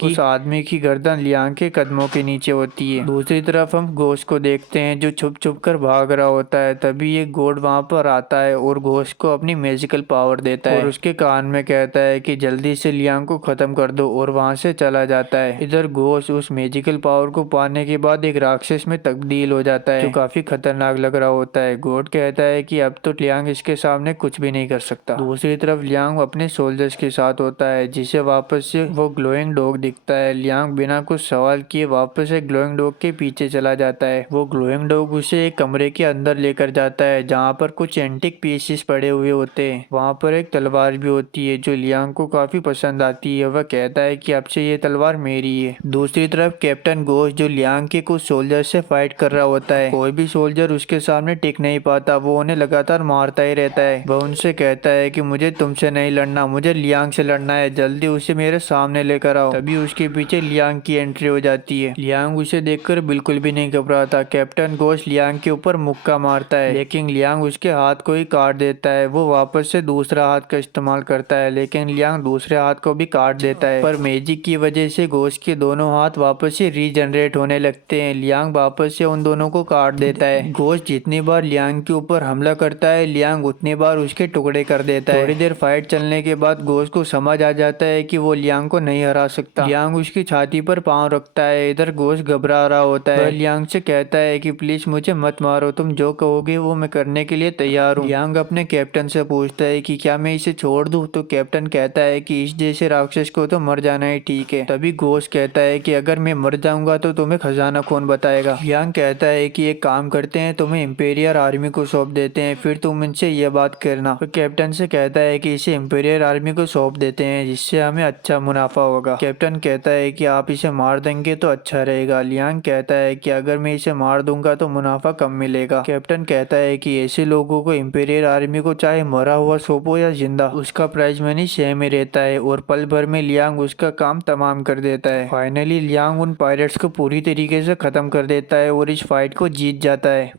की गर्दन लियांग के कदमों के नीचे होती है। दूसरी तरफ हम घोस्ट को देखते हैं जो छुप छुप कर भाग रहा होता है। तभी एक गॉड वहाँ पर आता है और घोस्ट को अपनी मैजिकल पावर देता है और उसके कान में कहता है कि जल्दी से लियांग को खत्म कर दो, और वहाँ से चला जाता है। इधर घोस्ट उस मैजिकल पावर को पाने के बाद एक राक्षस में तब्दील हो जाता है जो काफी खतरनाक लग रहा होता है। गॉड कहता है कि अब तो लियांग इसके सामने कुछ भी नहीं कर सकता। दूसरी तरफ लियांग अपने सोल्जर्स के साथ होता है, जिसे वापस से वो ग्लोइंग डॉग दिखता है। लियांग बिना कुछ सवाल किए वापस से ग्लोइंग डॉग के पीछे चला जाता है। वो ग्लोइंग डॉग उसे एक कमरे के अंदर लेकर जाता है जहाँ पर कुछ एंटिक पीसेस पड़े हुए होते हैं। वहाँ पर एक तलवार भी होती है जो लियांग को काफी पसंद आती है। वह कहता है कि अब से ये तलवार मेरी है। दूसरी तरफ कैप्टन घोस्ट जो लियांग के कुछ सोल्जर से फाइट कर रहा होता है। कोई भी सोल्जर उसके सामने टिक नहीं पाता, वो उन्हें लगातार मारता ही रहता है। वह उनसे कहता है कि मुझे तुमसे नहीं लड़ना, मुझे लियांग से लड़ना है, जल्दी उसे मेरे सामने लेकर आओ। तभी उसके पीछे लियांग की एंट्री हो जाती है। लियांग उसे देखकर बिल्कुल भी नहीं घबराता। कैप्टन घोस्ट लियांग के ऊपर मुक्का मारता है, लेकिन लियांग उसके हाथ को ही काट देता है। वो वापस से दूसरा हाथ का इस्तेमाल करता है, लेकिन लियांग दूसरे हाथ को भी काट देता है। पर मैजिक की वजह से घोस्ट के दोनों हाथ वापस से रीजनरेट होने लगते हैं। लियांग वापस से उन दोनों को काट देता है। घोस्ट जितनी बार लियांग के ऊपर हमला करता है, लियांग उतनी बार उसके टुकड़े कर देता है। थोड़ी देर फाइट चलने के बाद घोस्ट को समझ आ जाता है कि वो लियांग को नहीं हरा सकता। लियांग उसकी छाती पर पांव रखता है। इधर घोस्ट घबरा रहा होता है। वह लियांग से कहता है कि प्लीज मुझे मत मारो, तुम जो कहोगे वो मैं करने के लिए तैयार हूँ। लियांग अपने कैप्टन से पूछता है कि क्या मैं इसे छोड़ दूं, तो कैप्टन कहता है कि इस जैसे राक्षस को तो मर जाना ही ठीक है। तभी घोस्ट कहता है कि अगर मैं मर जाऊंगा तो तुम्हें खजाना कौन बताएगा। लियांग कहता है कि एक काम करते हैं, तुम्हें इंपीरियल आर्मी को सौंप देते हैं, फिर तुम इनसे ये बात करना। तो कैप्टन से कहता है कि इसे इंपीरियल आर्मी को सौंप देते हैं, जिससे हमें अच्छा मुनाफा होगा। कैप्टन कहता है कि आप इसे मार देंगे तो अच्छा रहेगा। लियांग कहता है कि अगर मैं इसे मार दूंगा तो मुनाफा कम मिलेगा। कैप्टन कहता है कि ऐसे लोगों को इंपीरियल आर्मी को चाहे मरा हुआ सौंपो या जिंदा, उसका प्राइज मनी सेम ही रहता है। और पल भर में लियांग उसका काम तमाम कर देता है। फाइनली लियांग उन पायरेट्स को पूरी तरीके से खत्म कर देता है और इस फाइट को जीत जाता है।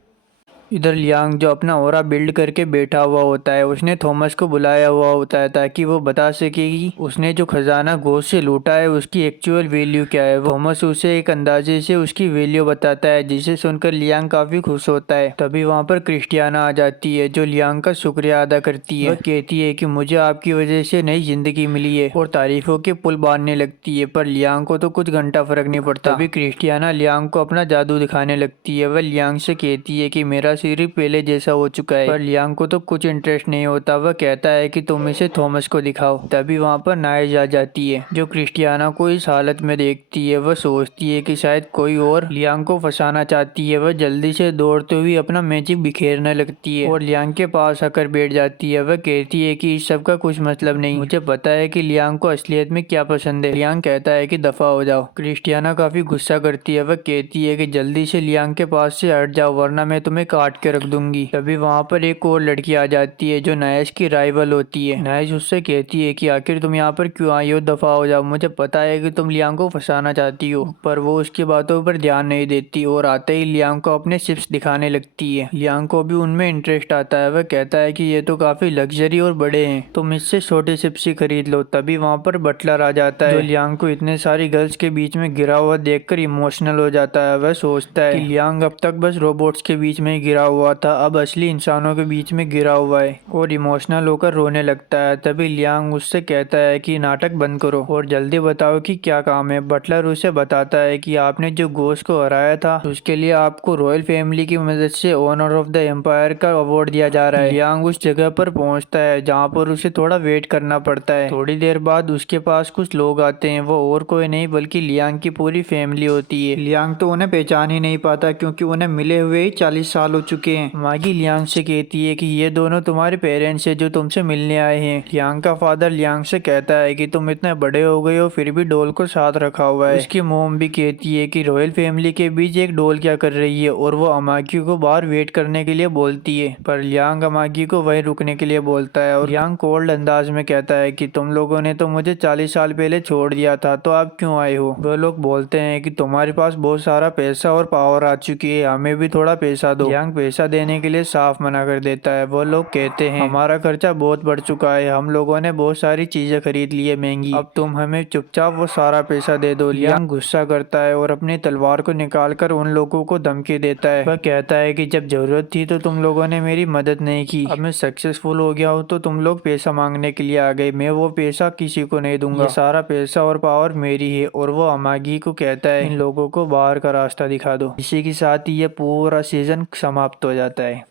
इधर लियांग जो अपना ओरा बिल्ड करके बैठा हुआ होता है, उसने थॉमस को बुलाया हुआ होता है ताकि वो बता सके कि उसने जो खजाना घोस्ट से लूटा है उसकी एक्चुअल वैल्यू क्या है। थॉमस उसे एक अंदाजे से उसकी वैल्यू बताता है, जिसे सुनकर लियांग काफी खुश होता है। तभी वहाँ पर क्रिस्टियाना आ जाती है जो लियांग का शुक्रिया अदा करती है। वह कहती है कि मुझे आपकी वजह से नई जिंदगी मिली है और तारीफों के पुल बांधने लगती है, पर लियांग को तो कुछ घंटा फर्क नहीं पड़ता। तभी क्रिस्टियाना लियांग को अपना जादू दिखाने लगती है। वह लियांग से कहती है कि मेरा सिर पहले जैसा हो चुका है, पर लियांग को तो कुछ इंटरेस्ट नहीं होता। वह कहता है कि तुम इसे थॉमस को दिखाओ। तभी वहाँ पर नाइज आ जाती है जो क्रिस्टियाना को इस हालत में देखती है। वह सोचती है कि शायद कोई और लियांग को फंसाना चाहती है। वह जल्दी से दौड़ते हुए अपना मैजिक बिखेरने लगती है और लियांग के पास आकर बैठ जाती है। वह कहती है कि इस सब का कुछ मतलब नहीं, मुझे पता है कि लियांग को असलियत में क्या पसंद है। लियांग कहता है कि दफा हो जाओ। क्रिस्टियाना काफी गुस्सा करती है। वह कहती है कि जल्दी से लियांग के पास से हट जाओ, वरना मैं तुम्हें काट के रख दूंगी। तभी वहाँ पर एक और लड़की आ जाती है जो नाइस की राइवल होती है। नाइस उससे कहती है कि आखिर तुम यहाँ पर क्यों आई हो, दफा हो जाओ, मुझे पता है कि तुम लियांग को फंसाना चाहती हो। पर वो उसकी बातों पर ध्यान नहीं देती और आते ही लियांग को अपने शिप्स दिखाने लगती है। लियांग को भी उनमें इंटरेस्ट आता है। वह कहता है कि ये तो काफी लग्जरी और बड़े हैं, तुम इससे छोटे शिप्स ही खरीद लो। तभी वहाँ पर बटलर आ जाता है जो लियांग को इतने सारी गर्ल्स के बीच में गिरा हुआ देखकर इमोशनल हो जाता है। वह सोचता है कि लियांग अब तक बस रोबोट्स के बीच में ही गिरा हुआ था अब असली इंसानों के बीच में गिरा हुआ है और इमोशनल होकर रोने लगता है। तभी लियांग उससे कहता है कि नाटक बंद करो और जल्दी बताओ कि क्या काम है। बटलर उसे बताता है कि आपने जो घोस्ट को हराया था उसके लिए आपको रॉयल फैमिली की मदद से ऑनर ऑफ द एम्पायर का अवार्ड दिया जा रहा है। लियांग उस जगह पर पहुंचता है जहां पर उसे थोड़ा वेट करना पड़ता है। थोड़ी देर बाद उसके पास कुछ लोग आते हैं। वो और कोई नहीं बल्कि लियांग की पूरी फैमिली होती है। लियांग तो उन्हें पहचान ही नहीं पाता क्योंकि उन्हें मिले हुए ही 40 साल हो चुके हैं। मागी लियांग से कहती है कि ये दोनों तुम्हारे पेरेंट्स है जो तुमसे मिलने आए हैं। लियांग का फादर लियांग से कहता है कि तुम इतने बड़े हो गए हो फिर भी डॉल को साथ रखा हुआ है। उसकी मोम भी कहती है कि रॉयल फैमिली के बीच एक डॉल क्या कर रही है और वो अमागी को बाहर वेट करने के लिए बोलती है। पर लियांग अमागी को वहीं रुकने के लिए बोलता है और लियांग कोल्ड अंदाज में कहता है कि तुम लोगों ने तो मुझे 40 साल पहले छोड़ दिया था तो आप क्यों आए हो। वो लोग बोलते हैं कि तुम्हारे पास बहुत सारा पैसा और पावर आ चुकी है, हमें भी थोड़ा पैसा दो। लियांग पैसा देने के लिए साफ मना कर देता है। वो लोग कहते हैं हमारा खर्चा बहुत बढ़ चुका है, हम लोगों ने बहुत सारी चीजें खरीद ली है महंगी, अब तुम हमें चुपचाप वो सारा पैसा दे दो। लियांग गुस्सा करता है और अपनी तलवार को निकालकर उन लोगों को धमकी देता है। वह कहता है कि जब जरूरत थी तो तुम लोगों ने मेरी मदद नहीं की, अब मैं सक्सेसफुल हो गया हूँ तो तुम लोग पैसा मांगने के लिए आ गए, मैं वो पैसा किसी को नहीं दूंगा, ये सारा पैसा और पावर मेरी है। और वो अमागी को कहता है इन लोगों को बाहर का रास्ता दिखा दो। इसी के साथ ही ये पूरा सीजन समाप्त हो जाता है।